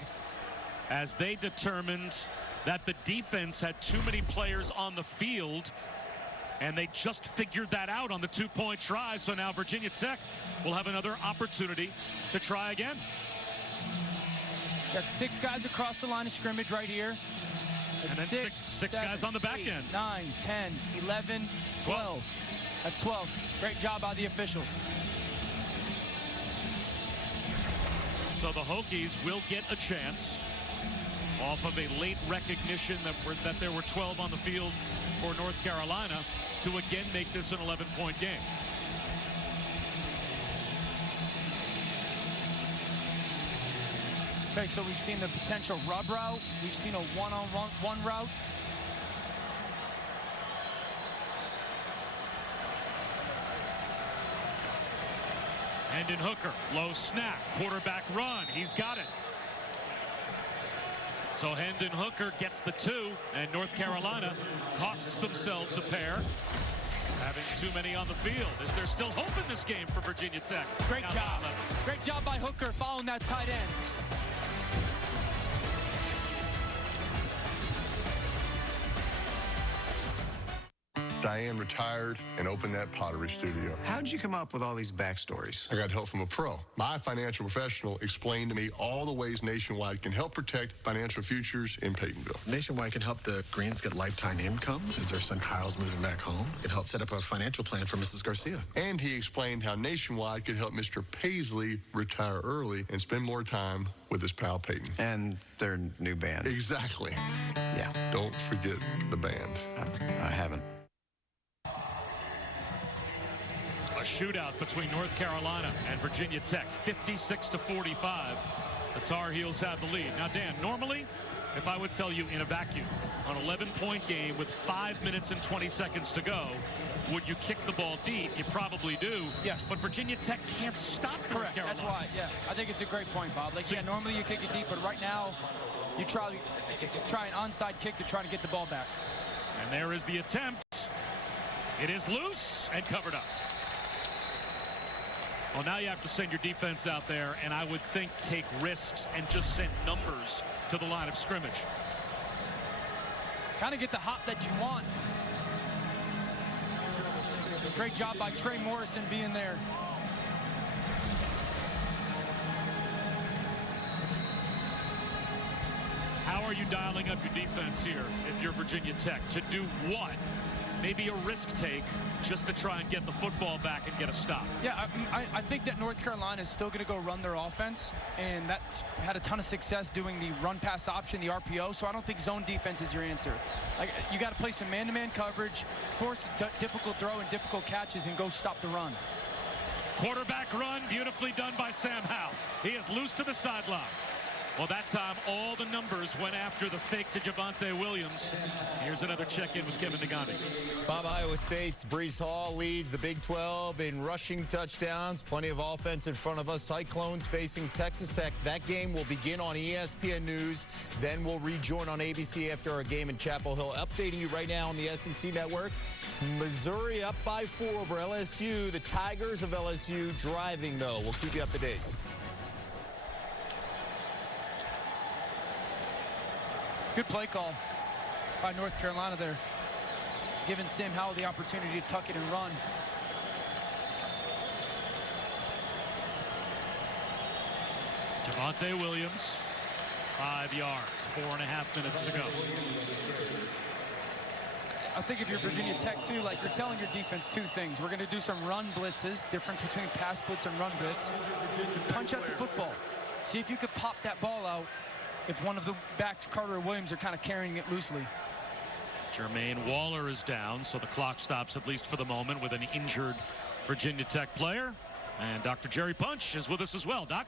as they determined that the defense had too many players on the field, and they just figured that out on the 2-point try. So now Virginia Tech will have another opportunity to try again. Got 6 guys across the line of scrimmage right here. And then six guys on the back end. 9, 10, 11, 12. That's 12. Great job by the officials. So the Hokies will get a chance off of a late recognition that there were 12 on the field for North Carolina to again make this an 11-point game. Okay, so we've seen the potential rub route. We've seen a one-on-one route. Hendon Hooker, low snap, quarterback run. He's got it. So Hendon Hooker gets the 2, and North Carolina costs themselves a pair. Having too many on the field. Is there still hope in this game for Virginia Tech? Great job. Great job by Hooker following that tight end. Diane retired and opened that pottery studio. How'd you come up with all these backstories? I got help from a pro. My financial professional explained to me all the ways Nationwide can help protect financial futures in Peytonville. Nationwide can help the Greens get lifetime income as their son Kyle's moving back home. It helped set up a financial plan for Mrs. Garcia. And he explained how Nationwide could help Mr. Paisley retire early and spend more time with his pal Peyton. And their new band. Exactly. Yeah. Don't forget the band. I haven't. A shootout between North Carolina and Virginia Tech, 56-45. The Tar Heels have the lead. Now, Dan, normally, if I would tell you in a vacuum, an 11-point game with 5 minutes and 20 seconds to go, would you kick the ball deep? You probably do. Yes. But Virginia Tech can't stop North Carolina. That's why, yeah. I think it's a great point, Bob. Like, yeah, normally you kick it deep, but right now, you try an onside kick to try to get the ball back. And there is the attempt. It is loose and covered up. Well, now you have to send your defense out there, and I would think take risks and just send numbers to the line of scrimmage. Kind of get the hop that you want. Great job by Trey Morrison being there. How are you dialing up your defense here if you're Virginia Tech? To do what? Maybe a risk take just to try and get the football back and get a stop. Yeah, I think that North Carolina is still going to go run their offense, and that's had a ton of success doing the run-pass option, the RPO, so I don't think zone defense is your answer. Like, you got to play some man-to-man coverage, force a difficult throw and difficult catches, and go stop the run. Quarterback run, beautifully done by Sam Howell. He is loose to the sideline. Well, that time, all the numbers went after the fake to Javonte Williams. Here's another check-in with Kevin Negandhi. Bob, Iowa State's Breece Hall leads the Big 12 in rushing touchdowns. Plenty of offense in front of us. Cyclones facing Texas Tech. That game will begin on ESPN News. Then we'll rejoin on ABC after our game in Chapel Hill. Updating you right now on the SEC Network. Missouri up by 4 over LSU. The Tigers of LSU driving, though. We'll keep you up to date. Good play call by North Carolina there, giving Sam Howell the opportunity to tuck it and run. Javonte Williams, 5 yards, 4.5 minutes to go. I think if you're Virginia Tech, too, like, you're telling your defense 2 things. We're going to do some run blitzes, difference between pass blitz and run blitz. Punch out the football. See if you could pop that ball out if one of the backs, Carter or Williams, are kind of carrying it loosely. Jermaine Waller is down, so the clock stops at least for the moment with an injured Virginia Tech player. And Dr. Jerry Punch is with us as well. Doc?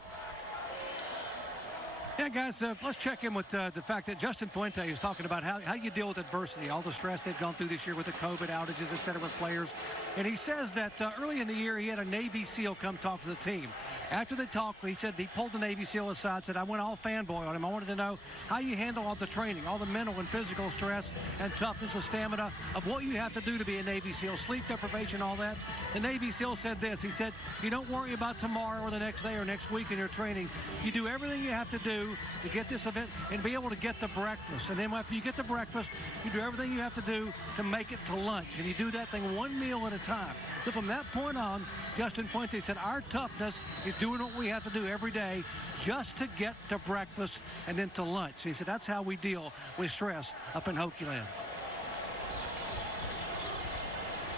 Yeah, guys, let's check in with the fact that Justin Fuente is talking about how you deal with adversity, all the stress they've gone through this year with the COVID outages, et cetera, with players. And he says that early in the year, he had a Navy SEAL come talk to the team. After they talked, he said he pulled the Navy SEAL aside, said, I went all fanboy on him. I wanted to know how you handle all the training, all the mental and physical stress and toughness and stamina of what you have to do to be a Navy SEAL, sleep deprivation, all that. The Navy SEAL said this. He said, you don't worry about tomorrow or the next day or next week in your training. You do everything you have to do to get this event and be able to get the breakfast. And then after you get the breakfast, you do everything you have to do to make it to lunch. And you do that thing one meal at a time. So from that point on, Justin Fuente said our toughness is doing what we have to do every day just to get to breakfast and then to lunch. He said that's how we deal with stress up in Hokie Land.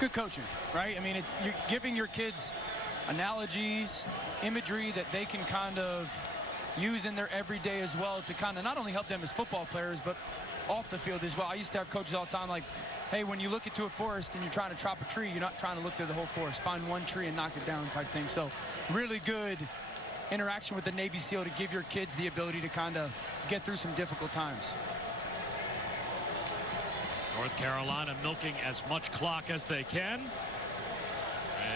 Good coaching, right? I mean, you're giving your kids analogies, imagery that they can kind of use in their everyday as well to kind of not only help them as football players, but off the field as well. I used to have coaches all the time like, hey, when you look into a forest and you're trying to chop a tree, you're not trying to look through the whole forest. Find one tree and knock it down type thing. So really good interaction with the Navy SEAL to give your kids the ability to kind of get through some difficult times. North Carolina milking as much clock as they can.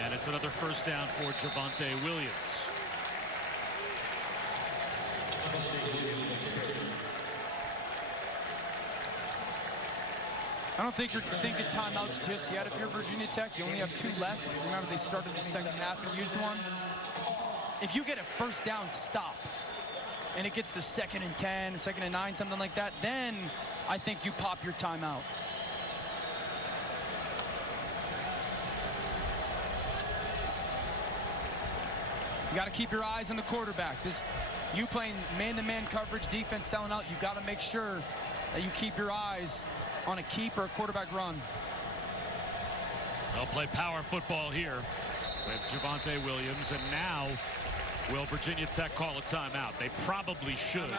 And it's another first down for Javonte Williams. I don't think you're thinking timeouts just yet. If you're Virginia Tech, you only have 2 left. Remember, they started the second half and used one. If you get a first down stop and it gets to 2nd and 10, 2nd and 9, something like that, then I think you pop your timeout. You got to keep your eyes on the quarterback. You playing man-to-man coverage, defense selling out, you got to make sure that you keep your eyes on a keep or a quarterback run. They'll play power football here with Javonte Williams, and now will Virginia Tech call a timeout? They probably should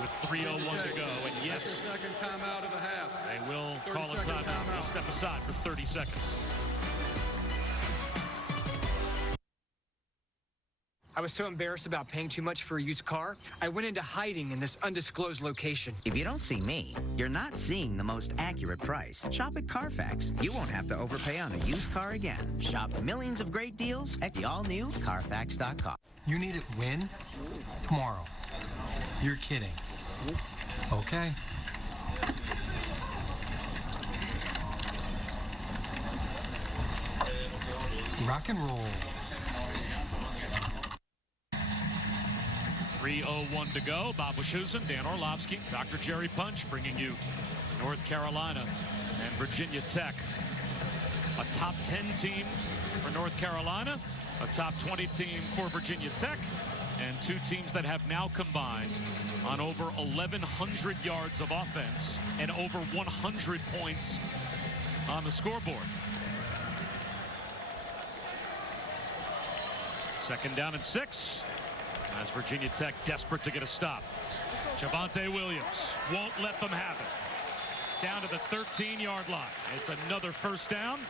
with 3:01 to go. And yes, second timeout of the half. They will call a timeout. They'll step aside for 30 seconds. I was so embarrassed about paying too much for a used car, I went into hiding in this undisclosed location. If you don't see me, you're not seeing the most accurate price. Shop at Carfax. You won't have to overpay on a used car again. Shop millions of great deals at the all-new Carfax.com. You need it when? Tomorrow. You're kidding. Okay. Rock and roll. 3:01 to go. Bob Wischusen, Dan Orlovsky, Dr. Jerry Punch bringing you North Carolina and Virginia Tech. A top 10 team for North Carolina, a top 20 team for Virginia Tech, and 2 teams that have now combined on over 1,100 yards of offense and over 100 points on the scoreboard. Second down and 6. As Virginia Tech desperate to get a stop. Javonte Williams won't let them have it. Down to the 13-yard line. It's another first down.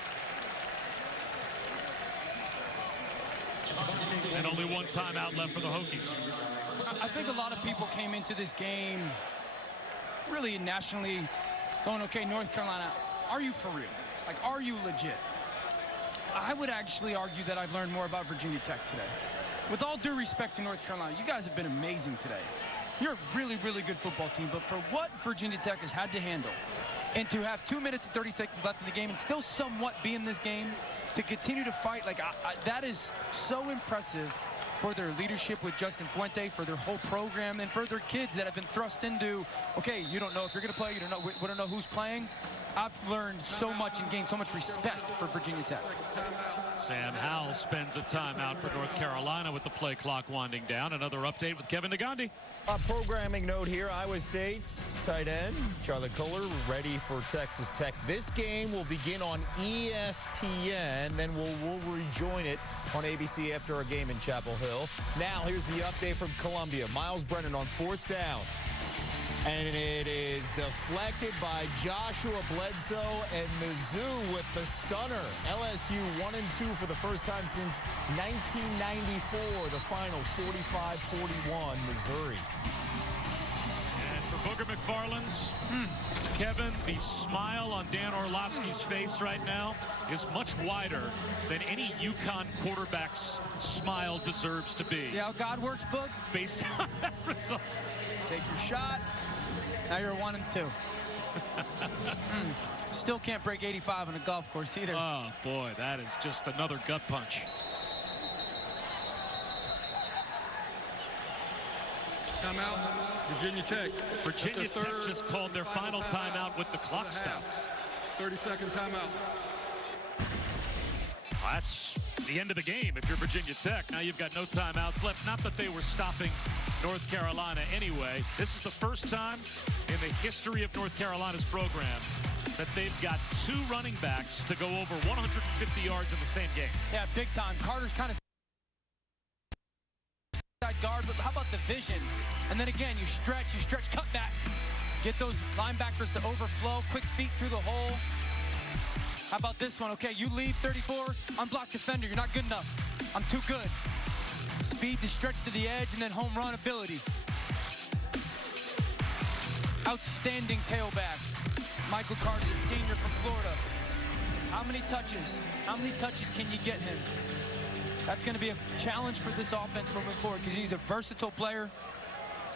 And only 1 timeout left for the Hokies. I think a lot of people came into this game really nationally going, okay, North Carolina, are you for real? Like, are you legit? I would actually argue that I've learned more about Virginia Tech today. With all due respect to North Carolina, you guys have been amazing today. You're a really, really good football team, but for what Virginia Tech has had to handle, and to have 2 minutes and 30 seconds left in the game and still somewhat be in this game, to continue to fight, like that is so impressive for their leadership with Justin Fuente, for their whole program, and for their kids that have been thrust into, okay, you don't know if you're going to play, we don't know who's playing. I've learned so much in game, so much respect for Virginia Tech. Sam Howell spends a timeout for North Carolina with the play clock winding down. Another update with Kevin Negandhi. A programming note here, Iowa State's tight end, Charlie Kohler, ready for Texas Tech. This game will begin on ESPN, then we'll rejoin it on ABC after our game in Chapel Hill. Now, here's the update from Columbia. Miles Brennan on 4th down. And it is deflected by Joshua Bledsoe, and Mizzou with the stunner. LSU 1-2 for the first time since 1994. The final 45-41, Missouri. And for Booger McFarland, Kevin, the smile on Dan Orlovsky's face right now is much wider than any UConn quarterback's smile deserves to be. See how God works, Boog? Based on that result. Take your shot. Now you're 1-2. Still can't break 85 on a golf course either. Oh, boy, that is just another gut punch. Timeout, Virginia Tech. Virginia Tech just called their final timeout with the clock stopped. 30-second timeout. Well, that's the end of the game if you're Virginia Tech. Now you've got no timeouts left. Not that they were stopping North Carolina anyway. This is the first time in the history of North Carolina's program that they've got 2 running backs to go over 150 yards in the same game. Yeah, big time. Carter's kind of side guard, but how about the vision? And then again, you stretch, cut back. Get those linebackers to overflow, quick feet through the hole. How about this one? Okay, you leave 34, unblocked defender. You're not good enough. I'm too good. Speed to stretch to the edge, and then home run ability. Outstanding tailback. Michael Carter, the senior from Florida. How many touches? How many touches can you get him? That's going to be a challenge for this offense moving forward because he's a versatile player,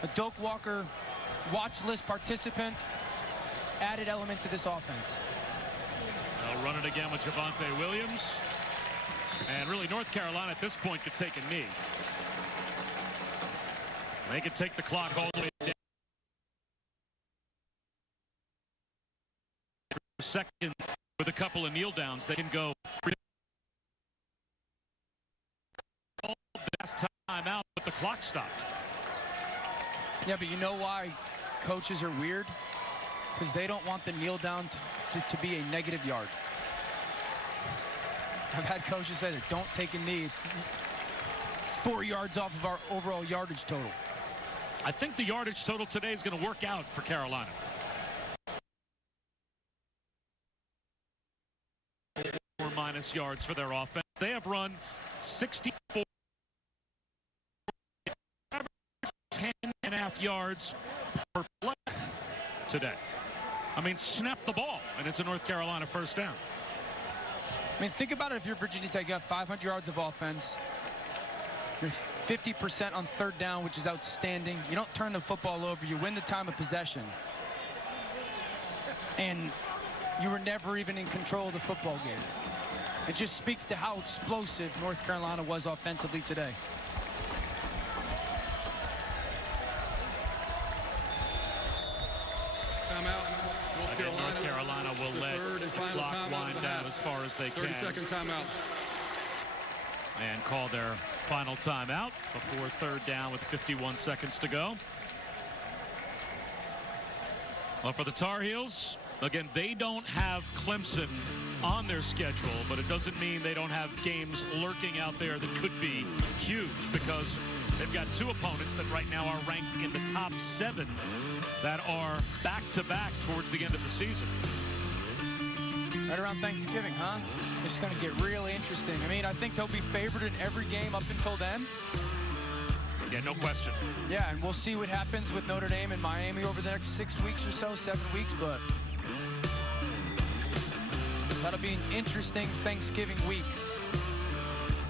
a Doak Walker watch list participant, added element to this offense. They'll run it again with Javonte Williams. And really, North Carolina at this point could take a knee. They could take the clock all the way down. Second, with a couple of kneel downs, they can go all the best time out, but the clock stopped. Yeah, but you know why coaches are weird? Because they don't want the kneel down to be a negative yard. I've had coaches say that don't take a knee. It's 4 yards off of our overall yardage total. I think the yardage total today is going to work out for Carolina. Minus yards for their offense. They have run 64, 10.5 yards per play today. I mean, snap the ball, and it's a North Carolina first down. I mean, think about it. If you're Virginia Tech, you have 500 yards of offense. You're 50% on third down, which is outstanding. You don't turn the football over. You win the time of possession. And you were never even in control of the football game. It just speaks to how explosive North Carolina was offensively today. Timeout. North Carolina will let the clock wind down as far as they can. 30-second timeout. And call their final timeout before third down with 51 seconds to go. Well, for the Tar Heels, again, they don't have Clemson on their schedule, but it doesn't mean they don't have games lurking out there that could be huge, because they've got 2 opponents that right now are ranked in the top 7 that are back-to-back towards the end of the season. Right around Thanksgiving, huh? It's going to get really interesting. I mean, I think they'll be favored in every game up until then. Yeah, no question. Yeah, and we'll see what happens with Notre Dame and Miami over the next 6 weeks or so, 7 weeks, but that'll be an interesting Thanksgiving week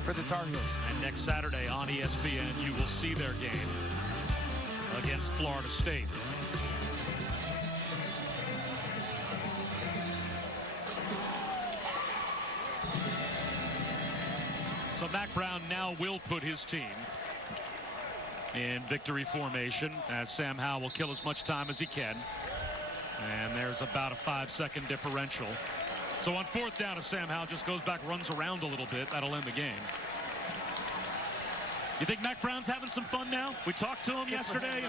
for the Tar Heels. And next Saturday on ESPN, you will see their game against Florida State. So Mack Brown now will put his team in victory formation as Sam Howell will kill as much time as he can. And there's about a 5-second differential. So on fourth down, if Sam Howell just goes back, runs around a little bit, that'll end the game. You think Mack Brown's having some fun now? We talked to him yesterday.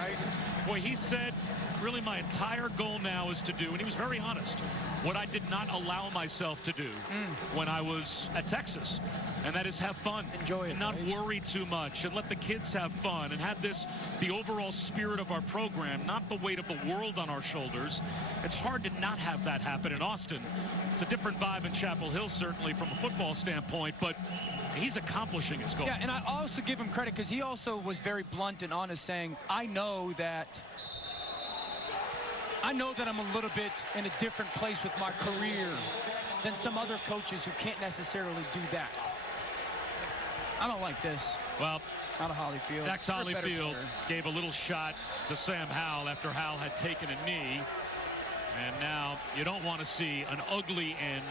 Boy, he said, really my entire goal now is to do, and he was very honest, what I did not allow myself to do when I was at Texas. And that is have fun. Enjoy it. And not worry too much and let the kids have fun and have this, the overall spirit of our program, not the weight of the world on our shoulders. It's hard to not have that happen in Austin. It's a different vibe in Chapel Hill, certainly from a football standpoint, but he's accomplishing his goal. Yeah, and I also give him credit because he also was very blunt and honest, saying, I know that I'm a little bit in a different place with my career than some other coaches who can't necessarily do that. I don't like this. Well, out of Holyfield. Dax Holyfield gave a little shot to Sam Howell after Howell had taken a knee. And now you don't want to see an ugly end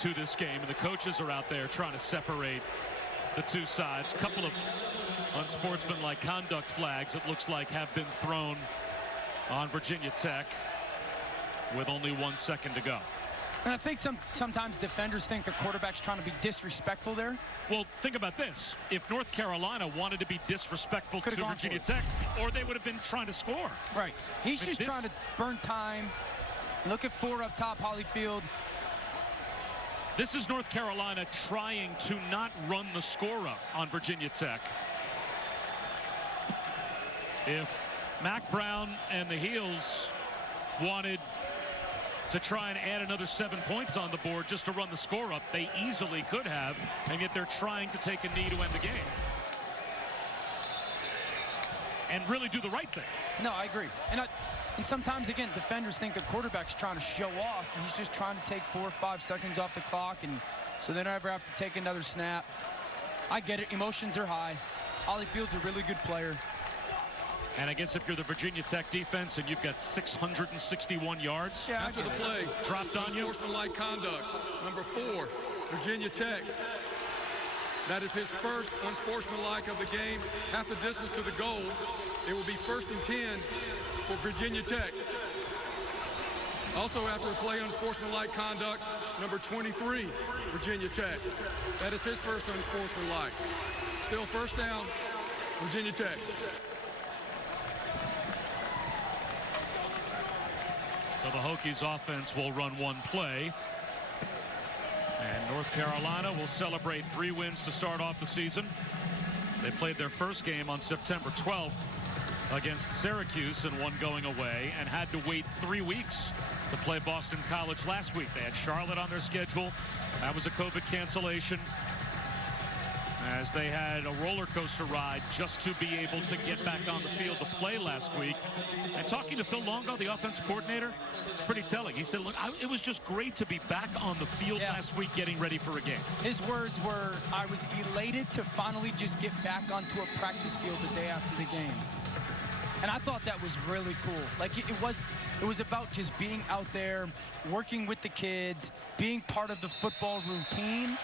to this game. And the coaches are out there trying to separate the two sides. A couple of unsportsmanlike conduct flags, it looks like, have been thrown on Virginia Tech with only 1 second to go. And I think sometimes defenders think the quarterback's trying to be disrespectful there. Well, think about this. If North Carolina wanted to be disrespectful to Virginia Tech, or they would have been trying to score. Right. He's just trying to burn time, Look at 4 up top, Holyfield. This is North Carolina trying to not run the score up on Virginia Tech. If Mac Brown and the Heels wanted to try and add another 7 points on the board just to run the score up, they easily could have, and yet they're trying to take a knee to end the game. And really do the right thing. No, I agree. And sometimes, again, defenders think the quarterback's trying to show off. He's just trying to take 4 or 5 seconds off the clock, and so they don't ever have to take another snap. I get it. Emotions are high. Holyfield's a really good player. And I guess if you're the Virginia Tech defense and you've got 661 yards. Yeah, after the play, dropped on you. Unsportsmanlike conduct. Number 4, Virginia Tech. That is his first unsportsmanlike of the game. Half the distance to the goal. It will be 1st and 10 for Virginia Tech. Also after the play, unsportsmanlike conduct, number 23, Virginia Tech. That is his first unsportsmanlike. Still 1st down, Virginia Tech. So the Hokies offense will run 1 play. And North Carolina will celebrate 3 wins to start off the season. They played their first game on September 12th against Syracuse and 1 going away, and had to wait 3 weeks to play Boston College last week. They had Charlotte on their schedule. That was a COVID cancellation, as they had a roller coaster ride just to be able to get back on the field to play last week. And talking to Phil Longo, the offensive coordinator, it's pretty telling. He said, look, it was just great to be back on the field last week getting ready for a game. His words were, I was elated to finally just get back onto a practice field the day after the game. And I thought that was really cool. Like, it was about just being out there, working with the kids, being part of the football routine.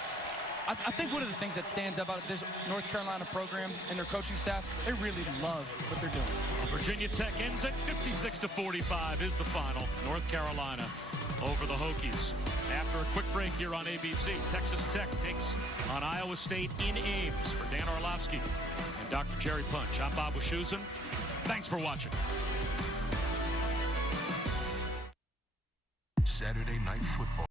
I think one of the things that stands out about this North Carolina program and their coaching staff, they really love what they're doing. Virginia Tech ends at 56-45 is the final. North Carolina over the Hokies. After a quick break here on ABC, Texas Tech takes on Iowa State in Ames. For Dan Orlovsky and Dr. Jerry Punch, I'm Bob Wischusen. Thanks for watching. Saturday Night Football.